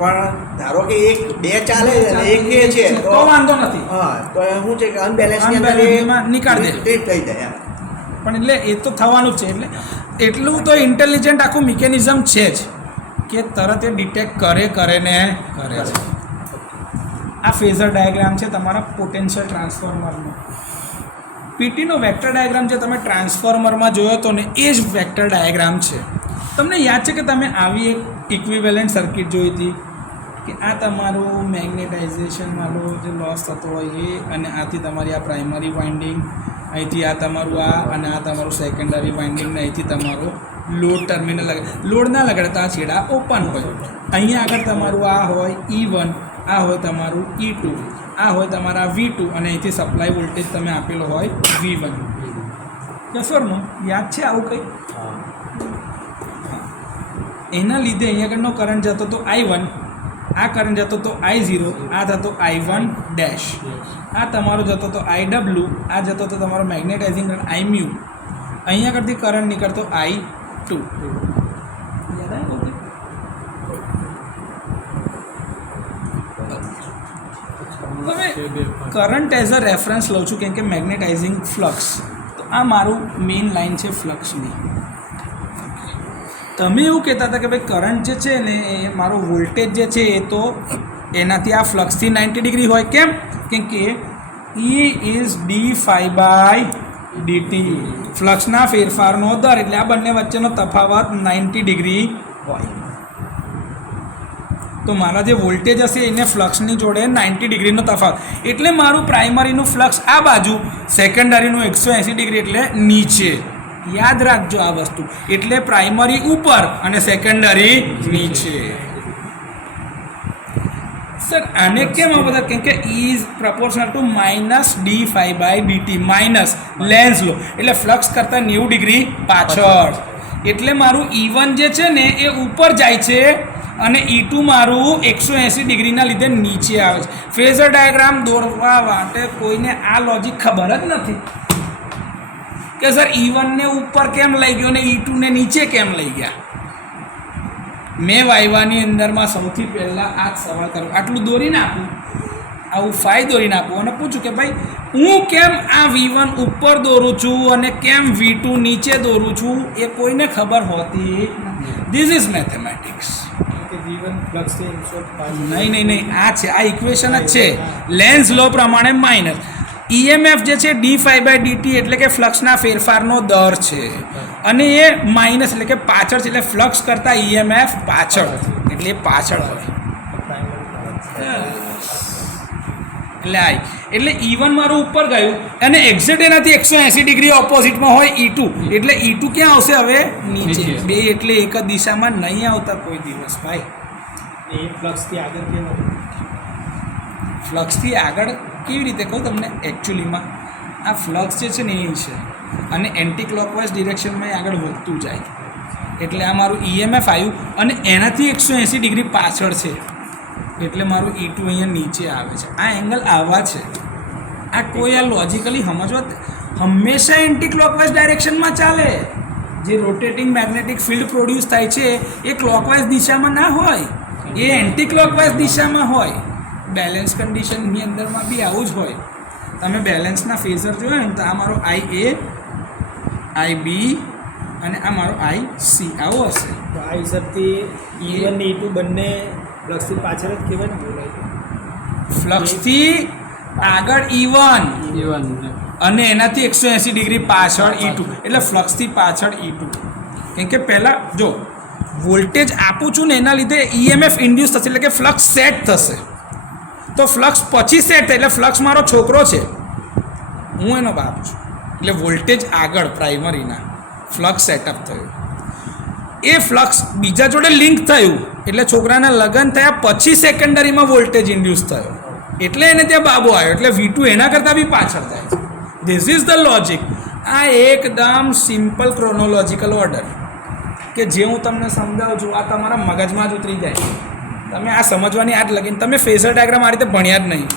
પણ ધારો કે 1-2 ચાલે છે, એક એ છે તો વાંધો નથી. હા, તો શું છે કે અનબેલેન્સની અંદર નીકાળી દે, ટ્રીપ થઈ જાય. પણ એટલે એ તો થવાનું જ છે. એટલે એટલું તો ઇન્ટેલિજન્ટ આખું મિકેનિઝમ છે જ કે તરત એ ડિટેક્ટ કરે છે. આ ફેઝર ડાયાગ્રામ છે તમારા પોટેન્શિયલ ટ્રાન્સફોર્મરનો. પીટીનો વેક્ટર ડાયાગ્રામ જે તમે ટ્રાન્સફોર્મરમાં જોયો હતો ને, એ જ વેક્ટર ડાયાગ્રામ છે. તમને યાદ છે કે તમે આવી એક ઇક્વિવેલન્ટ સર્કિટ જોઈ હતી કે આ તમારું મેગ્નેટાઇઝેશન વાળો જે લોસ થતો હોય એ, અને આથી તમારી આ પ્રાઇમરી વાઇન્ડિંગ, અહીંથી આ તમારું આ, અને આ તમારું સેકન્ડરી વાઇન્ડિંગ, ને અહીંથી તમારું લોડ ટર્મિનલ લગાડે. લોડ ના લગાડતા આ છેડા ઓપન હોય. અહીંયા આગળ તમારું આ હોય E1, આ હોય તમારું E2, આ હોય તમારા V2, અને અહીંથી સપ્લાય વોલ્ટેજ તમે આપેલો હોય V1. સર યાદ છે આવું કંઈ? એના લીધે અહીંયા આગળનો કરંટ જતો હતો I1, આ કરંટ જતો હતો I0, આ થતો I1 ડેશ, આ તમારો જતો હતો IW, આ જતો હતો તમારો મેગ્નેટાઇઝિંગ કરંટ Imu, અહીંયા આગળથી કરંટ નીકળતો I2. હવે કરંટ એઝ અ રેફરન્સ લઉં છું કેમ કે મેગ્નેટાઇઝિંગ ફ્લક્સ, તો આ મારું મેઇન લાઇન છે ફ્લક્સની. તમે એવું કહેતા હતા કે ભાઈ કરંટ જે છે ને એ મારો વોલ્ટેજ જે છે એ તો એનાથી આ ફ્લક્સથી 90 ડિગ્રી હોય. કેમ કે E ઇઝ d∅dt, ફ્લક્સના ફેરફારનો દર, એટલે આ બંને વચ્ચેનો તફાવત 90 ડિગ્રી હોય. તો મારા જે વોલ્ટેજ હશે એને ફ્લક્સની જોડે 90 ડિગ્રીનો તફાવત, એટલે મારું પ્રાઇમરીનું ફ્લક્સ આ બાજુ, સેકન્ડરીનું 180 ડિગ્રી એટલે નીચે. યાદ રાખજો આ વસ્તુ. એટલે પ્રાઇમરી ઉપર અને સેકન્ડરી નીચે. સર આને કેમ આ બધા? કેમ કે is proportional to -d∅dt, minus Lenz law એટલે ફ્લક્સ કરતાં 90 ડિગ્રી પાછળ. એટલે મારું E1 જે છે ને એ ઉપર જાય છે અને E2 મારું 180 ડિગ્રીના લીધે નીચે આવે છે. ફેઝર ડાયાગ્રામ દોરવા માટે કોઈને આ લોજિક ખબર જ નથી કે સર E1 ને ઉપર કેમ લઈ ગયો ને E2 ને નીચે કેમ લઈ ગયા. મેં વાયવાની અંદરમાં સૌથી પહેલાં આ જ સવાલ કર્યો, આટલું દોરીને આપું, આવું 5 દોરીને આપું અને પૂછું કે ભાઈ હું કેમ આ V1 ઉપર દોરું છું અને કેમ V2 નીચે દોરું છું, એ કોઈને ખબર હોતી નથી. This is mathematics. કે જીવન ફ્લક્સથી ઇનશોર્ટ પાસ નહીં, આ છે, આ ઇક્વેશન જ છે. લેન્સ લો પ્રમાણે માઇનસ EMF જે છે d∅dt એટલે કે ફ્લક્સના ફેરફારનો દર છે અને એ માઇનસ એટલે કે પાછળ છે, એટલે ફ્લક્સ કરતાં EMF પાછળ, એટલે એ પાછળ હોય. એટલે E1 મારું ઉપર ગયું અને એક્ઝેક્ટ એનાથી 180 ડિગ્રી ઓપોઝિટમાં હોય E2, એટલે E2 ક્યાં આવશે હવે? નીચે. બે એટલે એક જ દિશામાં નહીં આવતા કોઈ દિવસ ભાઈ. એ ફ્લક્સથી આગળ કેમ ફ્લક્સથી આગળ કેવી રીતે કહું તમને? એકચ્યુઅલીમાં આ ફ્લક્સ જે છે ને એ છે અને એન્ટી ક્લોકવાઇઝ ડિરેક્શનમાં આગળ વધતું જાય, એટલે આ મારું EMF આવ્યું અને એનાથી 180 ડિગ્રી પાછળ છે, એટલે મારું E2 અહીંયા નીચે આવે છે. આ એંગલ આવા છે. આ કોઈ આ લોજિકલી સમજવા હંમેશા એન્ટી ક્લોકવાઇઝ ડાયરેક્શનમાં ચાલે. જે રોટેટિંગ મેગ્નેટિક ફિલ્ડ પ્રોડ્યુસ થાય છે એ ક્લોકવાઇઝ દિશામાં ના હોય, એ એન્ટી ક્લોકવાઇઝ દિશામાં હોય. બેલેન્સ કન્ડિશનની અંદરમાં બી આવું જ હોય. તમે બેલેન્સના ફેઝર જોયો ને તો આ મારો IA, IB અને આ મારો IC આવો હશે. તો આ હિસાબથી E1 ને E2 બંને ફ્લક્સથી પાછળ જ કહેવાય ને બોલાય. ફ્લક્સથી આગળ E1 અને એનાથી 180 ડિગ્રી પાછળ E2, એટલે ફ્લક્સથી પાછળ E2. કેમ કે પહેલાં જો વોલ્ટેજ આપું છું ને એના લીધે EMF ઇન્ડ્યુસ થશે, એટલે કે ફ્લક્સ સેટ થશે. તો ફ્લક્સ પછી સેટ થાય, એટલે ફ્લક્સ મારો છોકરો છે, હું એનો બાપ છું. એટલે વોલ્ટેજ આગળ પ્રાઇમરીના ફ્લક્સ સેટઅપ થયું, એ ફ્લક્સ બીજા જોડે લિંક થયું, એટલે છોકરાના લગ્ન થયા પછી સેકન્ડરીમાં વોલ્ટેજ ઇન્ડ્યુસ થયો, એટલે એને ત્યાં બાબો આવ્યો, એટલે V2 એના કરતાં બી પાછળ થાય છે. This is the logic. આ એકદમ સિમ્પલ ક્રોનોલોજીકલ ઓર્ડર કે જે હું તમને સમજાવું છું આ તમારા મગજમાં જ ઉતરી જાય. તમે આ સમજવાની આજ લગીને તમે ફેઝર ડાયાગ્રામ આ રીતે ભણ્યા જ નહીં.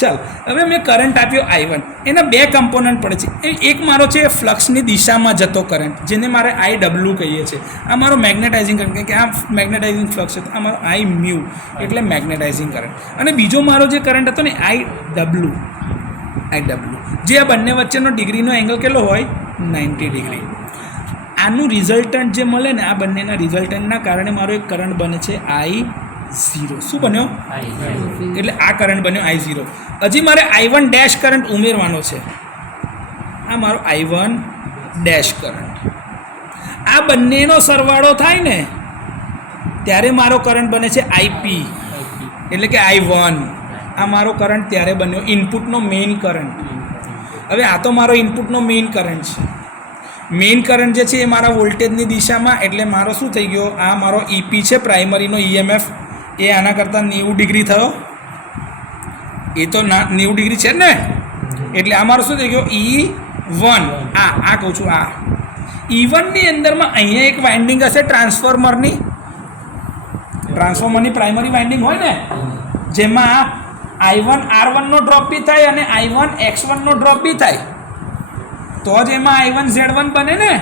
ચાલ, હવે મેં કરંટ આપ્યો I1, એના બે કમ્પોનન્ટ પડે છે. એક મારો છે ફ્લક્સની દિશામાં જતો કરંટ, જેને મારે IW કહીએ છીએ. આ મારો મેગ્નેટાઇઝિંગ કરંટ, કે આ મેગ્નેટાઇઝિંગ ફ્લક્સ છે, આ મારો Iµ એટલે મેગ્નેટાઇઝિંગ કરંટ. અને બીજો મારો જે કરંટ હતો ને IW, જે આ બંને વચ્ચેનો ડિગ્રીનો એંગલ કેટલો હોય? 90 ડિગ્રી. આનું રિઝલ્ટન્ટ જે મળે ને, આ બંનેના રિઝલ્ટન્ટના કારણે મારો એક કરંટ બને છે I0. શું બન્યો? એટલે આ કરંટ બન્યો I0. હજી મારે I1 ડેશ કરંટ ઉમેરવાનો છે. આ મારો I1 ડેશ કરંટ. આ બંનેનો સરવાળો થાય ને ત્યારે મારો કરંટ બને છે IP, એટલે કે I1. આ મારો કરંટ ત્યારે બન્યો ઇનપુટનો મેઇન કરંટ. હવે આ તો મારો ઇનપુટનો મેઇન કરંટ છે. મેઇન કરંટ જે છે એ મારા વોલ્ટેજની દિશામાં, એટલે મારો શું થઈ ગયો? આ મારો EP છે પ્રાઇમરીનો EMF, એ આના કરતાં 90 ડિગ્રી થયો. એ તો 90 ડિગ્રી છે ને, એટલે આ મારો શું થઈ ગયો? E1. આ કહું છું, આ E1 ની અંદરમાં અહીંયા એક વાઇન્ડિંગ હશે ટ્રાન્સફોર્મરની પ્રાઇમરી વાઇન્ડિંગ હોય ને, જેમાં I1 R1 નો ડ્રોપ બી થાય અને I1 X1 નો ડ્રોપ બી થાય, તો જ એમાં I1 Z1 બને ને.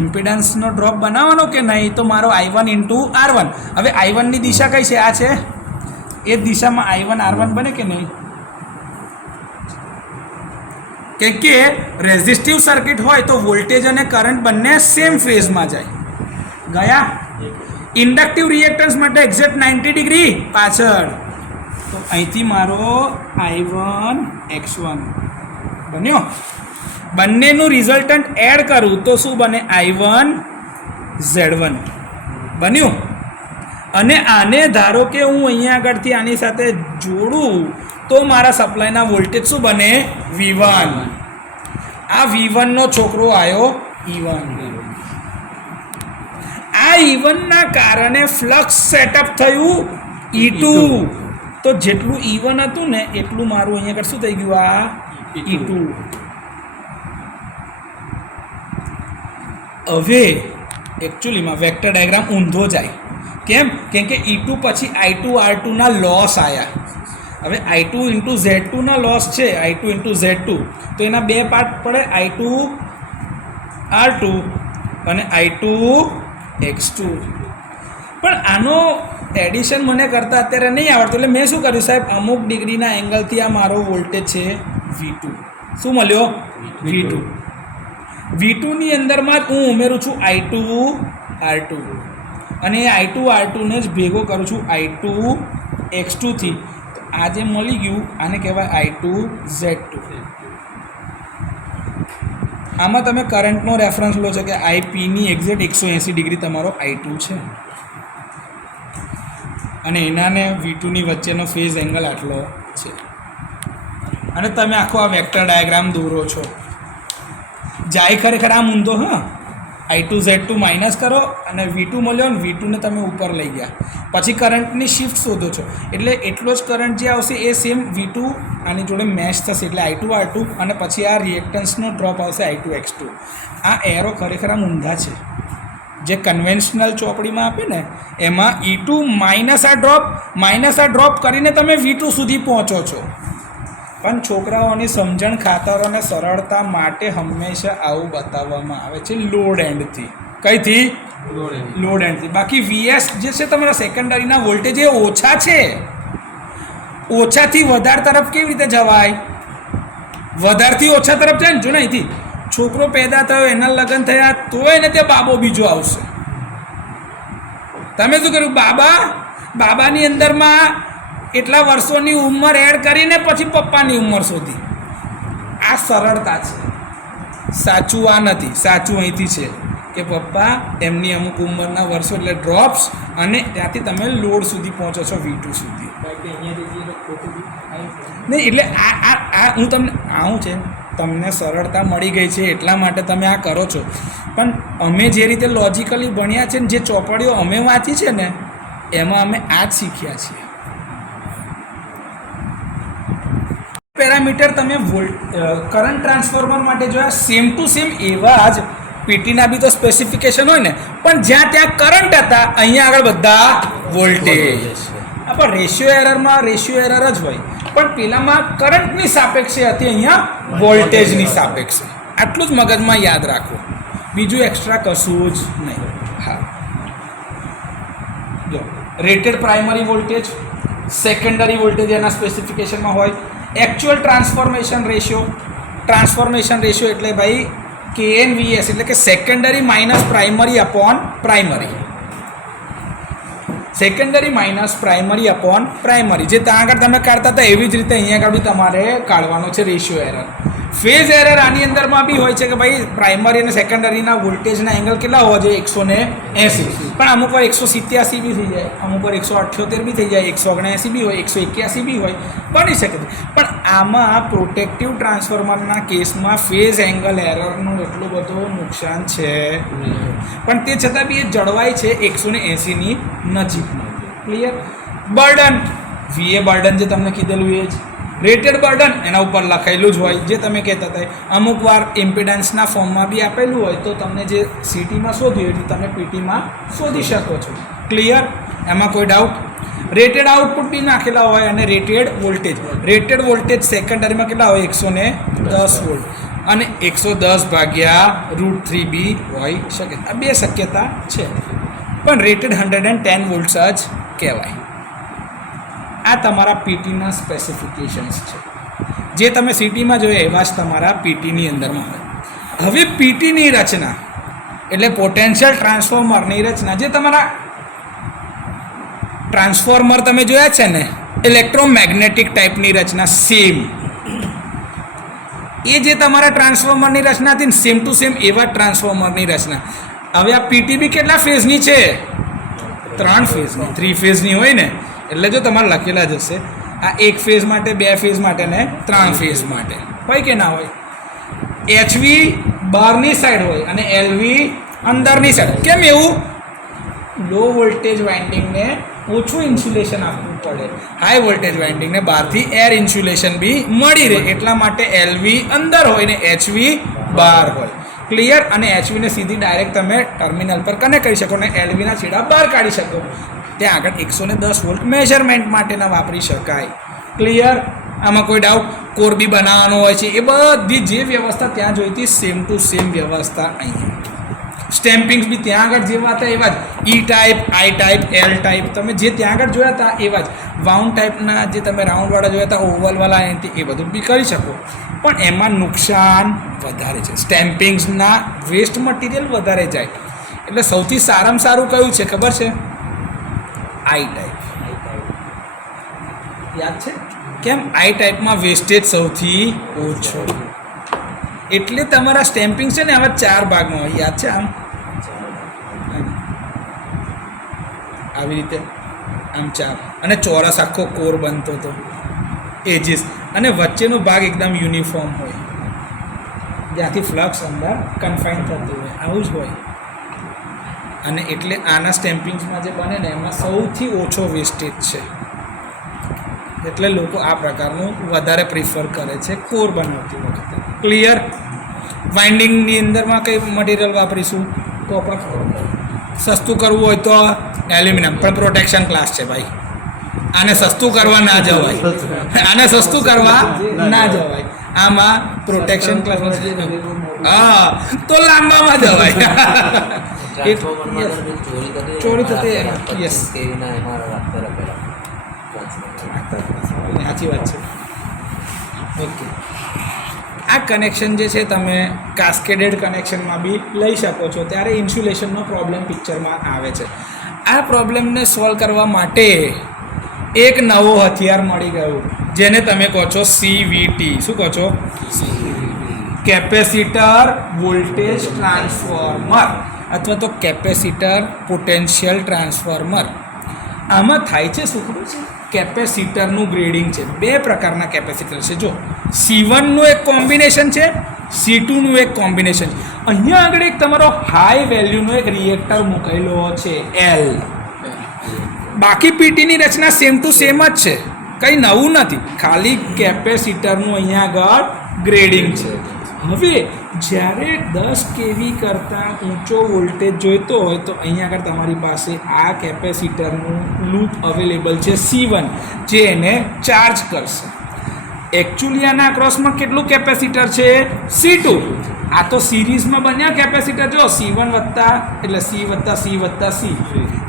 ઇમ્પિડન્સનો ડ્રોપ બનાવવાનો કે નહીં? તો મારો I1 ઇન્ટુ R1. હવે I1 ની દિશા કઈ છે? આ છે. એ જ દિશામાં I1 R1 બને કે નહીં? કેમ કે રેઝિસ્ટિવ સર્કિટ હોય તો વોલ્ટેજ અને કરંટ બંને સેમ ફેઝમાં જાય. ગયા. ઇન્ડક્ટિવ રિએક્ટન્સ માટે એક્ઝેક્ટ 90 ડિગ્રી પાછળ. તો અહીંથી મારો I1 X1 બન્યો. બંનેનું રિઝલ્ટન્ટ એડ કરું તો શું બને? I1 Z1 બન્યું. અને આને ધારો કે હું અહીંયા આગળથી આની સાથે જોડું તો મારા સપ્લાયના વોલ્ટેજ શું બને? V1. આ V1 નો છોકરો આવ્યો E1. આ E1 ના કારણે ફ્લક્સ સેટઅપ થયું E2. તો જેટલું E1 હતું ને એટલું મારું અહીંયા આગળ શું થઈ ગયું? આ E2. હવે એકચ્યુઅલીમાં વેક્ટર ડાયાગ્રામ ઊંધો જાય. કેમ કે E2 પછી I2 R2ના લોસ આવ્યા. હવે I2 ઇન્ટુ Z2 ના લોસ છે, I2 ઇન્ટુ Z2, તો એના બે પાર્ટ પડે, I2 R2 અને I2 X2. પણ આનો એડિશન મને કરતાં અત્યારે નહીં આવડતું, એટલે મેં શું કર્યું સાહેબ, અમુક ડિગ્રીના એંગલથી આ મારો વોલ્ટેજ છે V2. શું મળ્યો? V2. V2ની અંદરમાં જ હું ઉમેરું છું I2 R2, અને એ I2 R2 ને જ ભેગો કરું છું I2 X2 થી. આ જે મળી ગયું આને કહેવાય I2 Z2. આમાં તમે કરંટનો રેફરન્સ લો છો કે IPની એક્ઝેક્ટ 180 ડિગ્રી તમારો I2 છે, અને એના ને V2ની વચ્ચેનો ફેઝ એંગલ આટલો છે. અને તમે આખો આ વેક્ટર ડાયાગ્રામ દોરો છો, જાય ખરેખર આમ ઊંધો. હા, I2 Z2 માઇનસ કરો અને V2 મળ્યો ને V2ને તમે ઉપર લઈ ગયા, પછી કરંટની શિફ્ટ શોધો છો, એટલે એટલો જ કરંટ જે આવશે એ સેમ V2 આની જોડે મેચ થશે, એટલે I2 R2, અને પછી આ રિએક્ટન્સનો ડ્રોપ આવશે I2 X2. આ એરો ખરેખર આમ ઊંધા છે. જે કન્વેન્શનલ ચોપડીમાં આપે ને એમાં E2 માઇનસ આ ડ્રોપ કરીને તમે V2 સુધી પહોંચો છો. પણ છોકરાઓની સમજણ ખાતર અને સરળતા માટે હંમેશા આવું બતાવવામાં આવે છે લોડ એન્ડથી. કઈથી? લોડ એન્ડથી. બાકી VS જે છે તમારા સેકન્ડરીના વોલ્ટેજ એ ઓછા છે. ઓછાથી વધાર તરફ કેવી રીતે જવાય? વધારથી ઓછા તરફ જાય ને. જો ને અહીંથી છોકરો પેદા થયો, એના લગ્ન થયા, તો એને તે બાબો બીજો આવશે. તમે શું કર્યું? બાબાની અંદરમાં એટલા વર્ષોની ઉંમર એડ કરીને પછી પપ્પાની ઉંમર શોધી. આ સરળતા છે. સાચું આ નથી. સાચું અહીંથી છે કે પપ્પા એમની અમુક ઉંમરના વર્ષો એટલે ડ્રોપ્સ, અને ત્યાંથી તમે લોડ સુધી પહોંચો છો V2 સુધી. નહીં, એટલે આ હું તમને આવું છે, તમને સરળતા મળી ગઈ છે એટલા માટે તમે આ કરો છો. પણ અમે જે રીતે લોજિકલી ભણ્યા છે ને, જે ચોપડીઓ અમે વાંચી છે ને, એમાં અમે આ જ શીખ્યા છીએ. પેરામીટર તમે કરંટ ટ્રાન્સફોર્મર માટે જોયા, સેમ ટુ સેમ એવા જ પીટીના બી તો સ્પેસિફિકેશન હોય ને, પણ જ્યાં ત્યાં કરંટ હતા, અહીંયા આગળ બધા વોલ્ટેજ. પણ રેશિયો એરર જ હોય, પણ પેલામાં કરંટની સાપેક્ષે હતી, અહીંયા વોલ્ટેજની સાપેક્ષે. આટલું જ મગજમાં યાદ રાખો, બીજું એક્સ્ટ્રા કશું જ નહીં. હા, જો rated primary voltage, secondary voltage એના સ્પેસિફિકેશનમાં હોય. એકચ્યુઅલ ટ્રાન્સફોર્મેશન રેશિયો એટલે ભાઈ KNVS, એટલે કે secondary minus primary upon primary. Secondary minus primary upon primary, જે ત્યાં આગળ તમે કાઢતા હતા એવી જ રીતે અહીંયા આગળ બી તમારે કાઢવાનો છે રેશિયો એરર. ફેઝ એરર આની અંદરમાં બી હોય છે કે ભાઈ પ્રાઇમરી અને સેકન્ડરીના વોલ્ટેજના એંગલ કેટલા હોવા જોઈએ? 180. પણ અમુક વાર 187 બી થઈ જાય, અમુક વાર 178 બી થઈ જાય, 179 બી હોય, 181 બી હોય, બની શકે. પણ આમાં પ્રોટેક્ટિવ ટ્રાન્સફોર્મરના કેસમાં ફેઝ એંગલ એરરનું એટલું બધું નુકસાન છે, પણ તે છતાં બી એ જળવાય છે 180ની નજીકમાં. ક્લિયર? બર્ડન, VA બર્ડન જે તમને કીધેલું એ જ. રેટેડ બર્ડન એના ઉપર લખાયેલું જ હોય, જે તમે કહેતા હતા. અમુક વાર ઇમ્પિડન્સના ફોર્મમાં બી આપેલું હોય, તો તમને જે CTમાં શોધ્યું એટલે તમે PTમાં શોધી શકો છો. ક્લિયર? એમાં કોઈ ડાઉટ? રેટેડ આઉટપુટ બી નાખેલા હોય, અને રેટેડ વોલ્ટેજ સેકન્ડરીમાં કેટલા હોય? 110 વોલ્ટ, અને 110 ભાગ્યા √3 બી હોઈ શકે. આ બે શક્યતા છે, પણ રેટેડ 110 વોલ્ટ્સ જ કહેવાય. આ તમારા પીટીના સ્પેસિફિકેશન્સ છે, જે તમે સિટીમાં જોઈએ એવા જ તમારા પીટીની અંદરમાં હોય. હવે પીટીની રચના એટલે પોટેન્શિયલ ટ્રાન્સફોર્મરની રચના, જે તમારા ટ્રાન્સફોર્મર તમે જોયા છે ને, ઇલેક્ટ્રોમેગ્નેટિક ટાઈપની રચના, સેમ એ જે તમારા ટ્રાન્સફોર્મરની રચના હતી ને, સેમ ટુ સેમ એવા ટ્રાન્સફોર્મરની રચના. હવે આ પીટીબી કેટલા ફેઝની છે? 3 ફેઝની. 3 ફેઝની હોય ને, એટલે જો તમારે લખેલા જ હશે, આ 1 ફેઝ માટે, 2 ફેઝ માટે ને 3 ફેઝ માટે હોય કે ના હોય. HV બહારની સાઈડ હોય અને LV અંદરની સાઈડ. કેમ એવું? લો વોલ્ટેજ વાઇન્ડિંગને ઓછું ઇન્સ્યુલેશન આપવું પડે, હાઈ વોલ્ટેજ વાઇન્ડિંગને બહારથી એર ઇન્સ્યુલેશન બી મળી રહે, એટલા માટે LV અંદર હોય ને HV બહાર હોય. ક્લિયર. અને એચવીને સીધી ડાયરેક્ટ તમે ટર્મિનલ પર કનેક્ટ કરી શકો અને એલવીના છેડા બહાર કાઢી શકો. ત્યાં આગળ 110 વોલ્ટ મેઝરમેન્ટ માટેના વાપરી શકાય. ક્લિયર. આમાં કોઈ ડાઉટ? કોર બી બનાવવાનો હોય છે, એ બધી જે વ્યવસ્થા ત્યાં જોઈતી સેમ ટુ સેમ વ્યવસ્થા અહીંયા. સ્ટેમ્પિંગ્સ બી ત્યાં આગળ જેવા હતા એવા જ. ઈ ટાઈપ, આઈ ટાઈપ, એલ ટાઈપ તમે જે ત્યાં આગળ જોયા હતા એવા જ. વાઉન્ડ ટાઈપના જે તમે રાઉન્ડવાળા જોયા હતા ઓવલવાળા એનાથી એ બધું બી કરી શકો. પણ એમાં નુકસાન વધારે છે. સ્ટેમ્પિંગ્સના વેસ્ટ મટીરિયલ વધારે જાય. એટલે સૌથી સારામાં સારું કયું છે ખબર છે? આઈ ટાઈપ. યાદ છે કેમ? આઈ ટાઈપમાં વેસ્ટેજ સૌથી ઓછો. એટલે તમારા સ્ટેમ્પિંગ છે ને આવા 4 ભાગમાં હોય. યાદ છે? આમ આવી રીતે આમ 4 અને ચોરસ આખો કોર બનતો હતો એજીસ, અને વચ્ચેનો ભાગ એકદમ યુનિફોર્મ હોય જ્યાંથી ફ્લક્સ અંદર કન્ફાઇન થતું હોય. આવું જ હોય. અને એટલે આના સ્ટેમ્પિંગ્સમાં જે બને ને એમાં સૌથી ઓછો વેસ્ટેજ છે. એટલે લોકો આ પ્રકારનું વધારે પ્રિફર કરે છે કોર બનાવતી વખતે. ક્લિયર. વાઇન્ડિંગની અંદરમાં કઈ મટીરિયલ વાપરીશું? કોપર. સસ્તું કરવું હોય તો એલ્યુમિનિયમ, પણ પ્રોટેક્શન ક્લાસ છે ભાઈ. આને સસ્તું કરવા ના જવાય. આને સસ્તું કરવા ના જવાય. આમાં પ્રોટેક્શન ક્લાસ. હા, તો લાંબામાં જવાય. ચોરી થતી. યસ, સાચી વાત છે. ઓકે. આ કનેક્શન જે છે તમે કાસ્કેડેડ કનેક્શનમાં બી લઈ શકો છો. ત્યારે ઇન્સ્યુલેશનનો પ્રોબ્લેમ પિક્ચરમાં આવે છે. આ પ્રોબ્લેમને સોલ્વ કરવા માટે એક નવો હથિયાર મળી ગયું જેને તમે કહો છો CVT. શું કહો છો? કેપેસિટર વોલ્ટેજ ટ્રાન્સફોર્મર અથવા તો કેપેસિટર પોટેન્શિયલ ટ્રાન્સફોર્મર. આમાં થાય છે શું ખબર છે? કેપેસિટરનું ગ્રેડિંગ છે. 2 પ્રકારના કેપેસિટર છે. જો C1નું એક કોમ્બિનેશન છે, C2નું એક કોમ્બિનેશન છે. અહીંયા આગળ એક તમારો હાઈ વેલ્યુનો એક રિએક્ટર મૂકેલો છે L. બાકી પીટીની રચના સેમ ટુ સેમ જ છે, કંઈ નવું નથી. ખાલી કેપેસિટરનું અહીંયા આગળ ગ્રેડિંગ છે. હવે જ્યારે 10 kV કરતાં ઊંચો વોલ્ટેજ જોઈતો હોય તો અહીંયા આગળ તમારી પાસે આ કેપેસિટરનું લૂપ અવેલેબલ છે C1, જે એને ચાર્જ કરશે. એકચ્યુઅલી આના ક્રોસમાં કેટલું કેપેસિટર છે? C2. આ તો સિરીઝમાં બન્યા કેપેસિટર. જો C1 વત્તા એટલે C વત્તા C વત્તા C.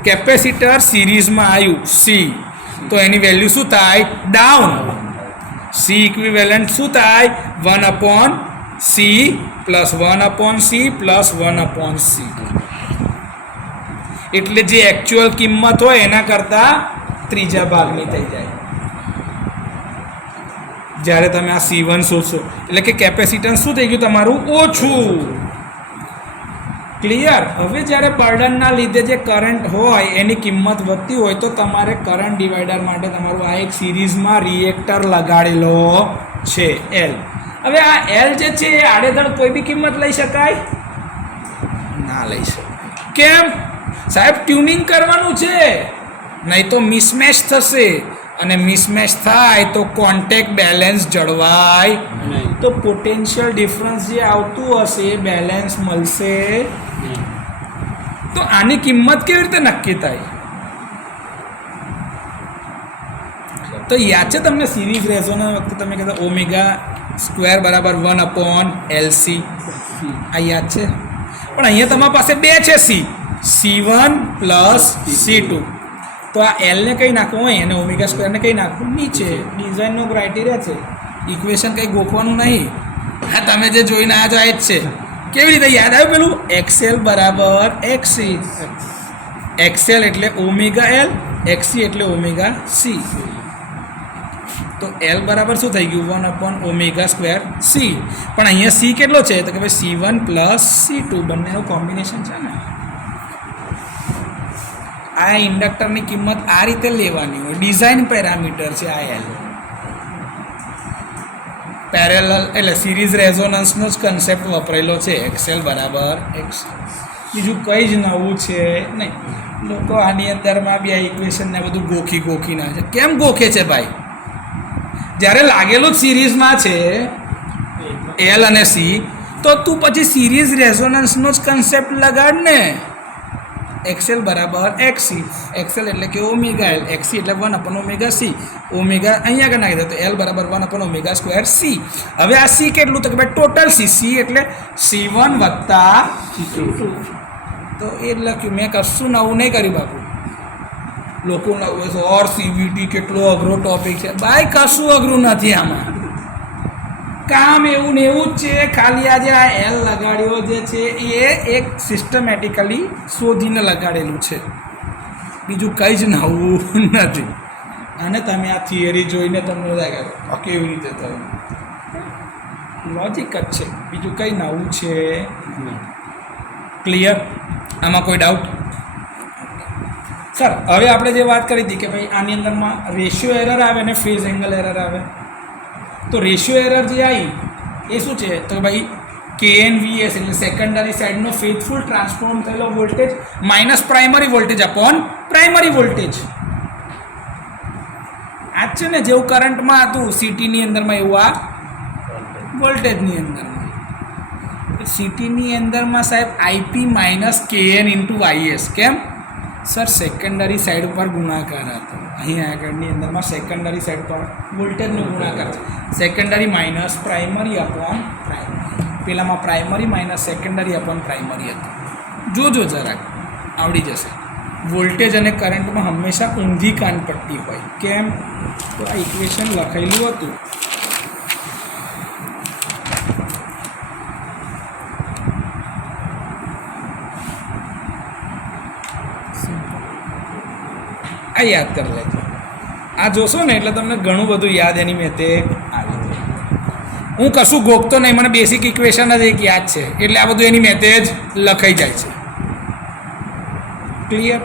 કેપેસિટર સિરીઝમાં આવ્યું C, તો એની વેલ્યુ શું થાય? ડાઉન. C ઇક્વિવેલન્ટ શું થાય? 1/C plus 1/C plus 1/C. એટલે જે એકચ્યુઅલ કિંમત હોય એના કરતાં 3જા ભાગની થઈ જાય જ્યારે તમે આ C1 શોધશો. એટલે કે કેપેસિટન્સ શું થઈ ગયું તમારું? ઓછું. ક્લિયર. હવે જ્યારે બર્ડનના લીધે જે કરંટ હોય એની કિંમત વધતી હોય તો તમારે કરંટ ડિવાઈડર માટે તમારું આ એક સિરીઝમાં રિએક્ટર લગાડેલો છે L. હવે આ L જે છે એ આડેધડ કોઈ બી કિંમત લઈ શકાય? ના લઈ શકાય. કેમ? સાહેબ ટ્યુનિંગ કરવાનું છે, નહીં તો મિસમેચ થશે, અને મિસમેચ થાય તો કોન્ટેક્ટ બેલેન્સ જળવાય નહીં. તો પોટેન્શિયલ ડિફરન્સ જે આવતું હશે એ બેલેન્સ મળશે. તો આની કિંમત કેવી રીતે નક્કી થાય? તો યાદ છે તમને સિરીઝ રેઝોનન્સ વખતે તમે કહેતા ઓમેગા સ્ક્વેર બરાબર 1/LC. આ યાદ છે? પણ અહીંયા તમારી પાસે 2 છે C1 પ્લસ C2. તો આ Lને કંઈ નાખવું હોય અને ઓમેગા સ્ક્વેરને કંઈ નાખવું નીચે. ડિઝાઇનનો ક્રાઇટેરિયા છે, ઇક્વેશન કંઈ ગોખવાનું નહીં. હા, તમે જે જોઈને આવ્યા છો આ જ છે. કેવી રીતે યાદ આવ્યું પેલું? XL બરાબર XC. XL એટલે ઓમેગા L, XC એટલે ઓમેગા C. તો L બરાબર શું થઈ ગયું? 1/ઓમેગા સ્ક્વેર C. પણ અહીંયા C કેટલો છે? તો કે ભાઈ C1 પ્લસ C2 બંનેનું કોમ્બિનેશન છે ને. આ ઇન્ડક્ટરની કિંમત આ રીતે લેવાની હોય. ડિઝાઇન પેરામીટર છે આ L. પેરેલલ એટલે સિરીઝ રેઝોનન્સનો જ કન્સેપ્ટ વપરાયેલો છે. XL બરાબર X. બીજું કંઈ જ નવું છે નહીં. લોકો આની અંદરમાં બી આ ઇક્વેશનને બધું ગોખી ના છે. કેમ ગોખે છે ભાઈ? જ્યારે લાગેલું જ સિરીઝમાં છે L અને C, તો તું પછી સિરીઝ રેઝોનન્સનો જ કન્સેપ્ટ લગાડ ને. XL બરાબર XC, XL એટલે કે ઓમેગા L, XC એટલે 1 ઓમેગા C, ઓમેગા અહીંયા આગળ નાખી દે તો L બરાબર 1 ઓમેગા સ્ક્વેર C. હવે આ C કેટલું તો કે ભાઈ ટોટલ C એટલે C1 વત્તા C2. તો એ જ લખ્યું, મેં કશું નવું નહીં કર્યું બાપુ. લોકો નવું છે ઓર CVT કેટલો અઘરો ટોપિક છે. ભાઈ કશું અઘરું નથી આમાં, કામ એવું ને એવું જ છે. ખાલી આજે આ L લગાડ્યો જે છે એ એક સિસ્ટમેટિકલી શોધીને લગાડેલું છે, બીજું કંઈ જ નવું નથી. અને તમે આ થિયરી જોઈને તમને લાગે આ કેવી રીતે થયું, લોજિક જ છે, બીજું કંઈ નવું છે નહીં. ક્લિયર? આમાં કોઈ ડાઉટ? સર હવે આપણે જે વાત કરી હતી કે ભાઈ આની અંદરમાં રેશિયો એરર આવે ને ફેઝ એંગલ એરર આવે. તો રેશિયો એરર જે આવી એ શું છે તો ભાઈ KNVS એટલે સેકન્ડરી સાઇડનો ફેથફુલ ટ્રાન્સફોર્મ થયેલો voltage minus primary voltage upon primary voltage. આ જ છે ને, જેવું કરંટમાં હતું સિટીની અંદરમાં એવું આ વોલ્ટેજની અંદરમાં. સિટીની અંદરમાં સાહેબ IP minus KN into IS. કેમ સર? સેકન્ડરી સાઈડ ઉપર ગુણાકાર હતો. અહીંયા આગળની અંદરમાં સેકન્ડરી સાઈડ પર વોલ્ટેજનો ગુણાકાર છે. Secondary minus primary upon primary. પેલામાં primary minus secondary upon primary હતું. જોજો જરાક આવડી જશે. વોલ્ટેજ અને કરંટમાં હંમેશા ઊંધી કાનપટ્ટી હોય. કેમ? તો આ ઇક્વેશન લખેલું હતું. આ યાદ કરી લેજો. આ જોશો ને એટલે તમને ઘણું બધું યાદ એની મેં તે આવી જાય. હું કશું ગોખતો નહીં, મને બેસિક ઇક્વેશન જ એક યાદ છે એટલે આ બધું એની મેં તે જ લખાઈ જાય છે. ક્લિયર?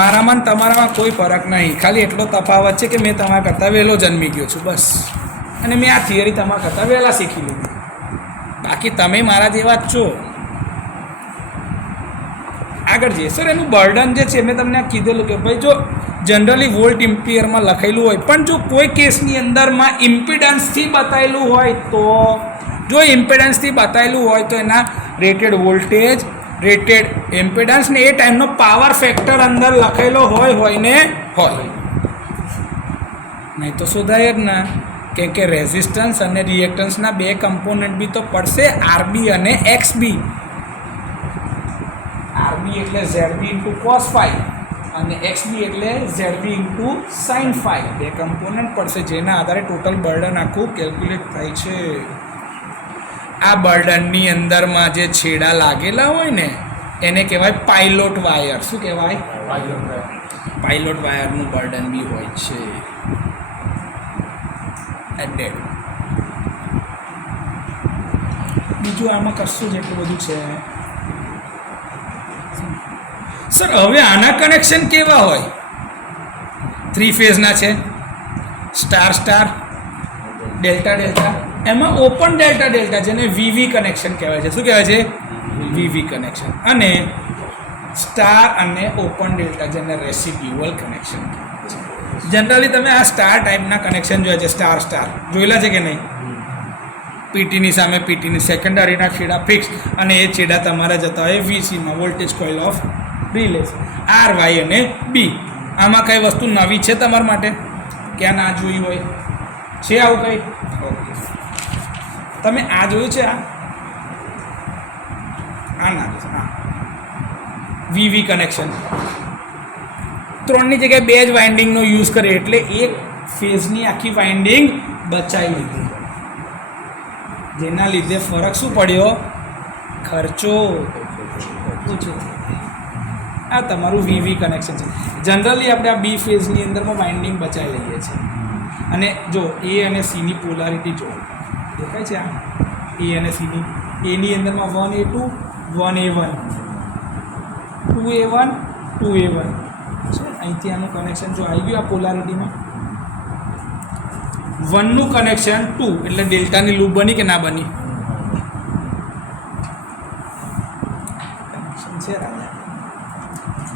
મારામાં ને તમારામાં કોઈ ફરક નહીં, ખાલી એટલો તફાવત છે કે મેં તમારા કરતાં વહેલો જન્મી ગયો છું બસ, અને મેં આ થિયરી તમારા કરતાં વહેલા શીખી લીધી. બાકી તમે મારા જેવા જ છો. આગળ જઈએ સર. એનું બર્ડન જે છે મેં તમને કીધેલું કે ભાઈ જો જનરલી વોલ્ટ એમ્પિયરમાં લખેલું હોય, પણ જો કોઈ કેસની અંદરમાં ઇમ્પિડન્સથી બતાવેલું હોય તો, જો ઇમ્પિડન્સથી બતાવેલું હોય તો એના રેટેડ વોલ્ટેજ, રેટેડ ઇમ્પિડન્સ ને એ ટાઈમનો પાવર ફેક્ટર અંદર લખેલો હોય ને હોય. નહીં તો શોધાય જ ના, કેમ કે રેઝિસ્ટન્સ અને રિએક્ટન્સના બે કમ્પોનન્ટ બી તો પડશે, RB અને XB. RB એટલે ZB ઇન્ટુ cos phi અને XB એટલે ZB ઇન્ટુ sin phi. બે કમ્પોનન્ટ પડશે જેના આધારે ટોટલ બર્ડન આખું કેલ્ક્યુલેટ થાય છે. આ બર્ડનની અંદરમાં જે છેડા લાગેલા હોય ને એને કહેવાય પાઇલોટ વાયર. શું કહેવાય? પાઇલોટ વાયરનું બર્ડન બી હોય છે. એડેડ. બીજું આમાં કશું જ એટલું બધું છે સર. હવે આના કનેક્શન કેવા હોય? 3 ફેઝના છે, સ્ટાર સ્ટાર, ડેલ્ટા ડેલ્ટા. એમાં ઓપન ડેલ્ટા ડેલ્ટા જેને VV કનેક્શન કહેવાય છે. શું કહેવાય છે? VV connection. અને સ્ટાર અને ઓપન ડેલ્ટા જેને રેસિડ્યુઅલ કનેક્શન કહેવાય છે. જનરલી તમે આ સ્ટાર ટાઈપના કનેક્શન જોયા છે, સ્ટાર સ્ટાર જોયેલા છે કે નહીં? પીટીની સામે પીટીની સેકન્ડરીના છેડા ફિક્સ અને એ છેડા તમારા જતા હોય VCમાં, વોલ્ટેજ કોઇલ ઓફ રિલેસ, RY અને B. આમાં કઈ વસ્તુ નવી છે તમારા માટે? ક્યાં ના જોઈ હોય છે આવું કંઈ? ઓકે, તમે આ જોયું છે? આ ના જોયું? હા, VV કનેક્શન. 3ની જગ્યાએ 2 જ વાઇન્ડિંગનો યુઝ કરે એટલે એક ફેઝની આખી વાઇન્ડિંગ બચાવી લીધી, જેના લીધે ફરક શું પડ્યો? ખર્ચો ઓછો. આ તમારું VV કનેક્શન છે. જનરલી આપણે આ B ફેઝની અંદરમાં વાઇન્ડિંગ બચાવી લઈએ છીએ. અને જો A અને Cની પોલારિટી જો દેખાય છે, આ A અને Cની, Aની અંદરમાં 1A2 1A1 2A1 2A1 છે. અહીંથી આનું કનેક્શન જો આવી ગયું આ પોલારિટીમાં, 1નું કનેક્શન 2 એટલે ડેલ્ટાની લૂપ બની કે ના બની? કનેક્શન છે રાજા.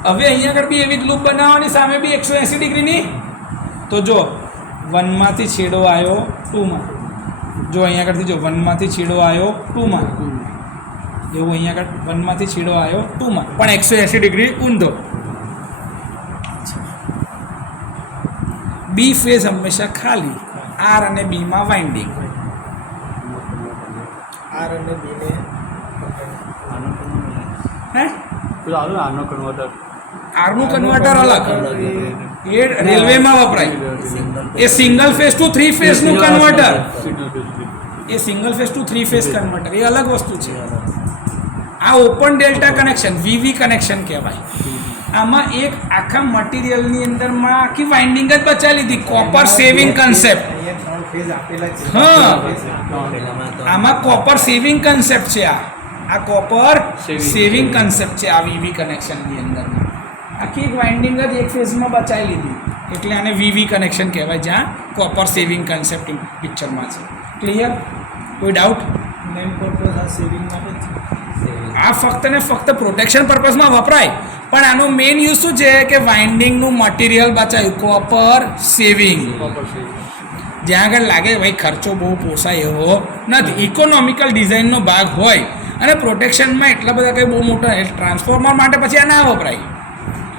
હવે અહીંયા આગળ બી એવી જ લૂપ બનાવવાની, સામે બી 180 ડિગ્રીની. તો જો 1માંથી છેડો આવ્યો 2માં, જો અહીંયા આગળથી જો 1 માંથી છેડો આવ્યો 2 માં, એવું અહીંયા આગળ 1 માંથી છેડો આવ્યો 2 માં, પણ 180 ડિગ્રી ઊંધો. બી ફેઝ હંમેશા ખાલી, આર અને બી માં વાઇન્ડિંગ. આર અને બીને હે આનો કન્વર્ટર આરનું કન્વર્ટર અલગ, એ રેલવેમાં વપરાય. એ સિંગલ ફેઝ ટુ 3 ફેઝનું કન્વર્ટર, એ single phase to 3 phase converter એ અલગ વસ્તુ છે. આ open delta connection VV connection કહેવાય. આમાં એક આખા મટીરિયલની અંદરમાં આખી વાઇન્ડિંગ જ બચાવી લીધી, કોપર સેવિંગ કન્સેપ્ટ. અહીંયા 3 ફેઝ આપેલા છે. હા. પેલામાં તો આમાં કોપર સેવિંગ કન્સેપ્ટ છે. આ કોપર સેવિંગ કન્સેપ્ટ છે આ વીવી કનેક્શનની અંદર. આખી એક વાઇન્ડિંગ જ એક ફેઝમાં બચાવી લીધી, એટલે આને વીવી કનેક્શન કહેવાય, જ્યાં કોપર સેવિંગ કન્સેપ્ટ પિક્ચરમાં છે. ક્લિયર? કોઈ ડાઉટ? મેઇન પર્પઝ આ સેવિંગ માટે જ છે. આ ફક્ત ને ફક્ત પ્રોટેક્શન પર્પઝમાં વપરાય, પણ આનો મેઇન યુઝ શું છે કે વાઇન્ડિંગનું મટીરિયલ બચાવ્યું, કોપર સેવિંગ. જ્યાં આગળ લાગે ભાઈ ખર્ચો બહુ પોસાય એવો નથી, ઇકોનોમિકલ ડિઝાઇનનો ભાગ હોય અને પ્રોટેક્શનમાં એટલા બધા કંઈ બહુ મોટા ટ્રાન્સફોર્મર માટે પછી આ ના વપરાય.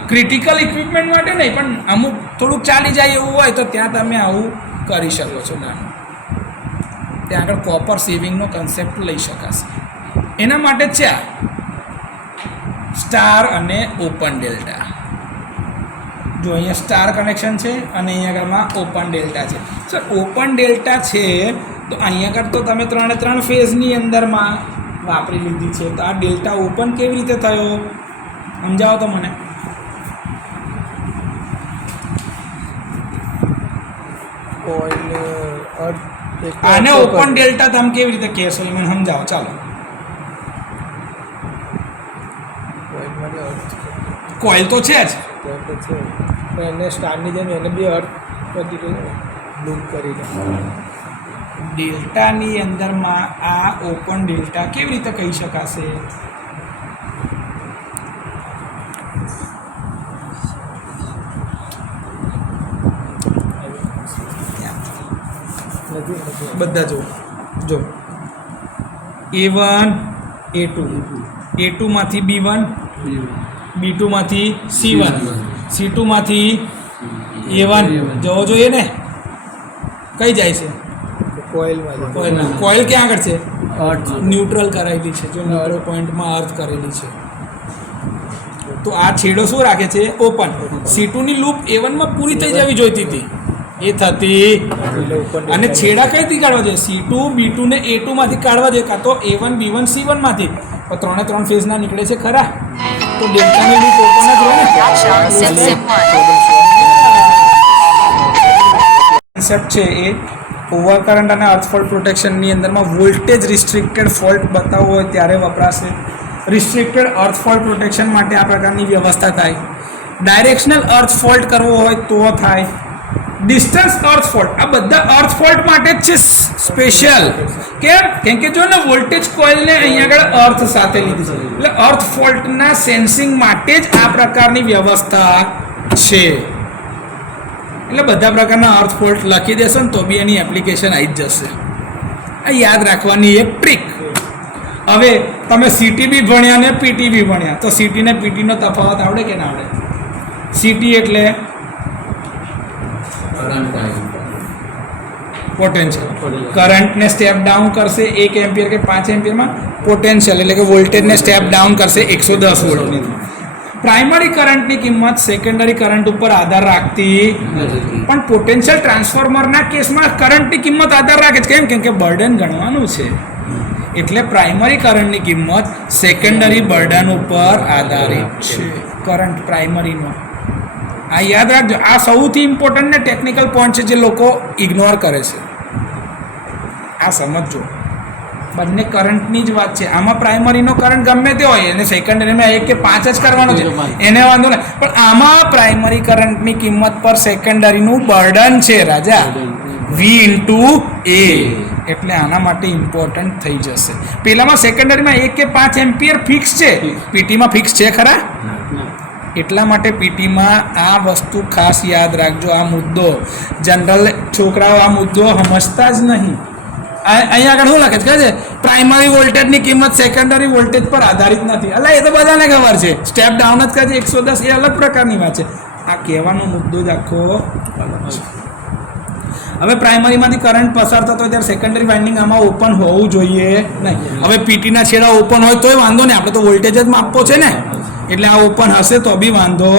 ક્રિટિકલ ઇક્વિપમેન્ટ માટે નહીં, પણ અમુક થોડુંક ચાલી જાય એવું હોય તો ત્યાં તમે આવું કરી શકો છો. નાનું ત્યાં આગળ કોપર સેવિંગનો કન્સેપ્ટ લઈ શકાશે. એના માટે જ છે આ સ્ટાર અને ઓપન ડેલ્ટા. જો અહીંયા સ્ટાર કનેક્શન છે અને અહીંયા આગળમાં ઓપન ડેલ્ટા છે. સર ઓપન ડેલ્ટા છે તો અહીંયા આગળ તો તમે 3 ફેઝની અંદરમાં વાપરી લીધી છે, તો આ ડેલ્ટા ઓપન કેવી રીતે થયો સમજાવો તો મને. કોઇલ અર્થ આને ઓપન ડેલ્ટા તમે કેવી રીતે કહેશો એ મને સમજાવો. ચાલો, કોઇલ તો છે જ, છે પણ એને સ્ટારની જેમ એને બી અર્થ બધી લૂપ કરી દે. ડેલ્ટાની અંદરમાં આ ઓપન ડેલ્ટા કેવી રીતે કહી શકાશે? બધા જો A1 A2 માંથી B1, B2 માંથી C1, C2 માંથી A1 જવો જોઈએ ને. કઈ જાય છે? કોઇલમાં કોઇલ ક્યાં આગળ છે? ન્યુટ્રલ કરાયેલી છે, જો ન્યુટ્રલ પોઈન્ટમાં અર્થ કરેલી છે. તો આ છેડો શું રાખે છે? ઓપન. C2 ની લૂપ A1 માં પૂરી થઈ જવી જોઈતી હતી, એ થતી. અને છેડા કઈથી કાઢવા જોઈએ? C2 B2 ને A2 માંથી કાઢવા જોઈએ, કાં તો A1 B1 C1 માંથી. તો 3 ફેઝના નીકળે છે ખરા, તો ડેલ્ટાની લૂપ ઓપન જ રહે ને. કન્સેપ્ટ છે એ ઓવર કરંટ અને અર્થ ફોલ્ટ પ્રોટેક્શનની અંદરમાં વોલ્ટેજ રિસ્ટ્રિક્ટેડ ફોલ્ટ બતાવવો હોય ત્યારે વપરાશે. રિસ્ટ્રિક્ટેડ અર્થ ફોલ્ટ પ્રોટેક્શન માટે આ પ્રકારની વ્યવસ્થા થાય. ડાયરેક્શનલ અર્થ ફોલ્ટ કરવો હોય તો થાય. ડિસ્ટન્સ અર્થ ફોલ્ટ, આ બધા અર્થ ફોલ્ટ માટે જ છે સ્પેશિયલ. કેમ કે જો ને વોલ્ટેજ કોઇલને અહીંયા આગળ અર્થ સાથે લીધી છે, એટલે અર્થ ફોલ્ટના સેન્સિંગ માટે જ આ પ્રકારની વ્યવસ્થા છે. એટલે બધા પ્રકારના અર્થ ફોલ્ટ લખી દેશો ને તો બી એની એપ્લિકેશન આવી જ જશે. આ યાદ રાખવાની એક ટ્રીક. હવે તમે સીટી બી ભણ્યા ને પીટી બી ભણ્યા, તો સીટી ને પીટીનો તફાવત આવડે કે ના આવડે? સીટી એટલે પોટેન્શિયલ, કરંટને સ્ટેપ ડાઉન કરશે 1 એમ્પિયર કે 5 એમ્પિયરમાં. પોટેન્શિયલ એટલે કે વોલ્ટેજને સ્ટેપ ડાઉન કરશે 110 વોલ્ટની. પ્રાઇમરી કરંટની કિંમત સેકન્ડરી કરંટ ઉપર આધાર રાખતી નથી, પણ પોટેન્શિયલ ટ્રાન્સફોર્મરના કેસમાં કરંટની કિંમત આધાર રાખે છે. કેમ કે બર્ડન ગણવાનું છે, એટલે પ્રાઇમરી કરંટની કિંમત સેકન્ડરી બર્ડન ઉપર આધારિત છે. કરંટ પ્રાઇમરીનો આ યાદ રાખજો. આ સૌથી ઇમ્પોર્ટન્ટ ને ટેકનિકલ પોઈન્ટ છે જે લોકો ઇગ્નોર કરે છે. આ સમજજો, બંને કરંટની જ વાત છે. આમાં પ્રાઇમરીનો કરંટ ગમે તે હોય, એને સેકન્ડરીમાં 1 કે 5 જ કરવાનો છે, એને વાંધો નહીં. પણ આમાં પ્રાઇમરી કરંટની કિંમત પર સેકન્ડરીનું બર્ડન છે રાજા, V × A. એટલે આના માટે ઇમ્પોર્ટન્ટ થઈ જશે. પેલામાં સેકન્ડરીમાં 1 કે 5 એમ્પિયર ફિક્સ છે, પીટીમાં ફિક્સ છે ખરા? એટલા માટે પીટીમાં આ વસ્તુ ખાસ યાદ રાખજો. આ મુદ્દો જનરલ છોકરાઓ આ મુદ્દો સમજતા જ નહીં. અહીંયા આગળ શું લખે છે ખબર છે પ્રાઇમરી વોલ્ટેજની કિંમત સેકન્ડરી વોલ્ટેજ પર આધારિત નથી. એટલે એ તો બધાને ખબર છે. સ્ટેપ ડાઉન જ કહે છે 110 એ અલગ પ્રકારની વાત છે. આ કહેવાનો મુદ્દો જ આખો અલગ છે. હવે પ્રાઇમરીમાંથી કરંટ પસાર થતો હોય ત્યારે સેકન્ડરી વાઇન્ડિંગ આમાં ઓપન હોવું જોઈએ નહીં. હવે પીટીના છેડા ઓપન હોય તોય વાંધો નહીં, આપણે તો વોલ્ટેજ જ માપવો છે ને, એટલે આ ઓપન હશે તો બી વાંધો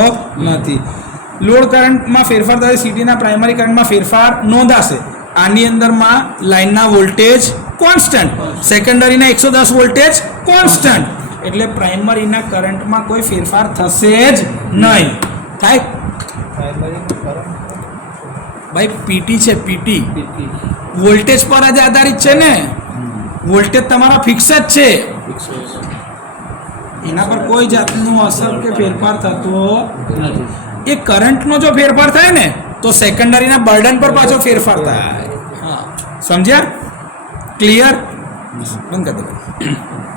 નથી. લોડ કરંટમાં ફેરફાર થાય સીટીના પ્રાઇમરી કરંટમાં ફેરફાર નોંધાશે. આની અંદરમાં લાઇનના વોલ્ટેજ કોન્સ્ટન્ટ, સેકન્ડરીના 110 વોલ્ટેજ કોન્સ્ટન્ટ, એટલે પ્રાઇમરીના કરંટમાં કોઈ ફેરફાર થશે જ નહીં. થાય ભાઈ પીટી છે, પીટી વોલ્ટેજ પર જ આધારિત છે ને, વોલ્ટેજ તમારા ફિક્સ જ છે, એના પર કોઈ જાતનું અસર કે ફેરફાર થતો નથી. એ કરંટનો જો ફેરફાર થાય ને તો સેકન્ડરીના બર્ડન પર પાછો ફેરફાર થાય. હા સમજ્યા? ક્લિયર? બંધ કરી દો.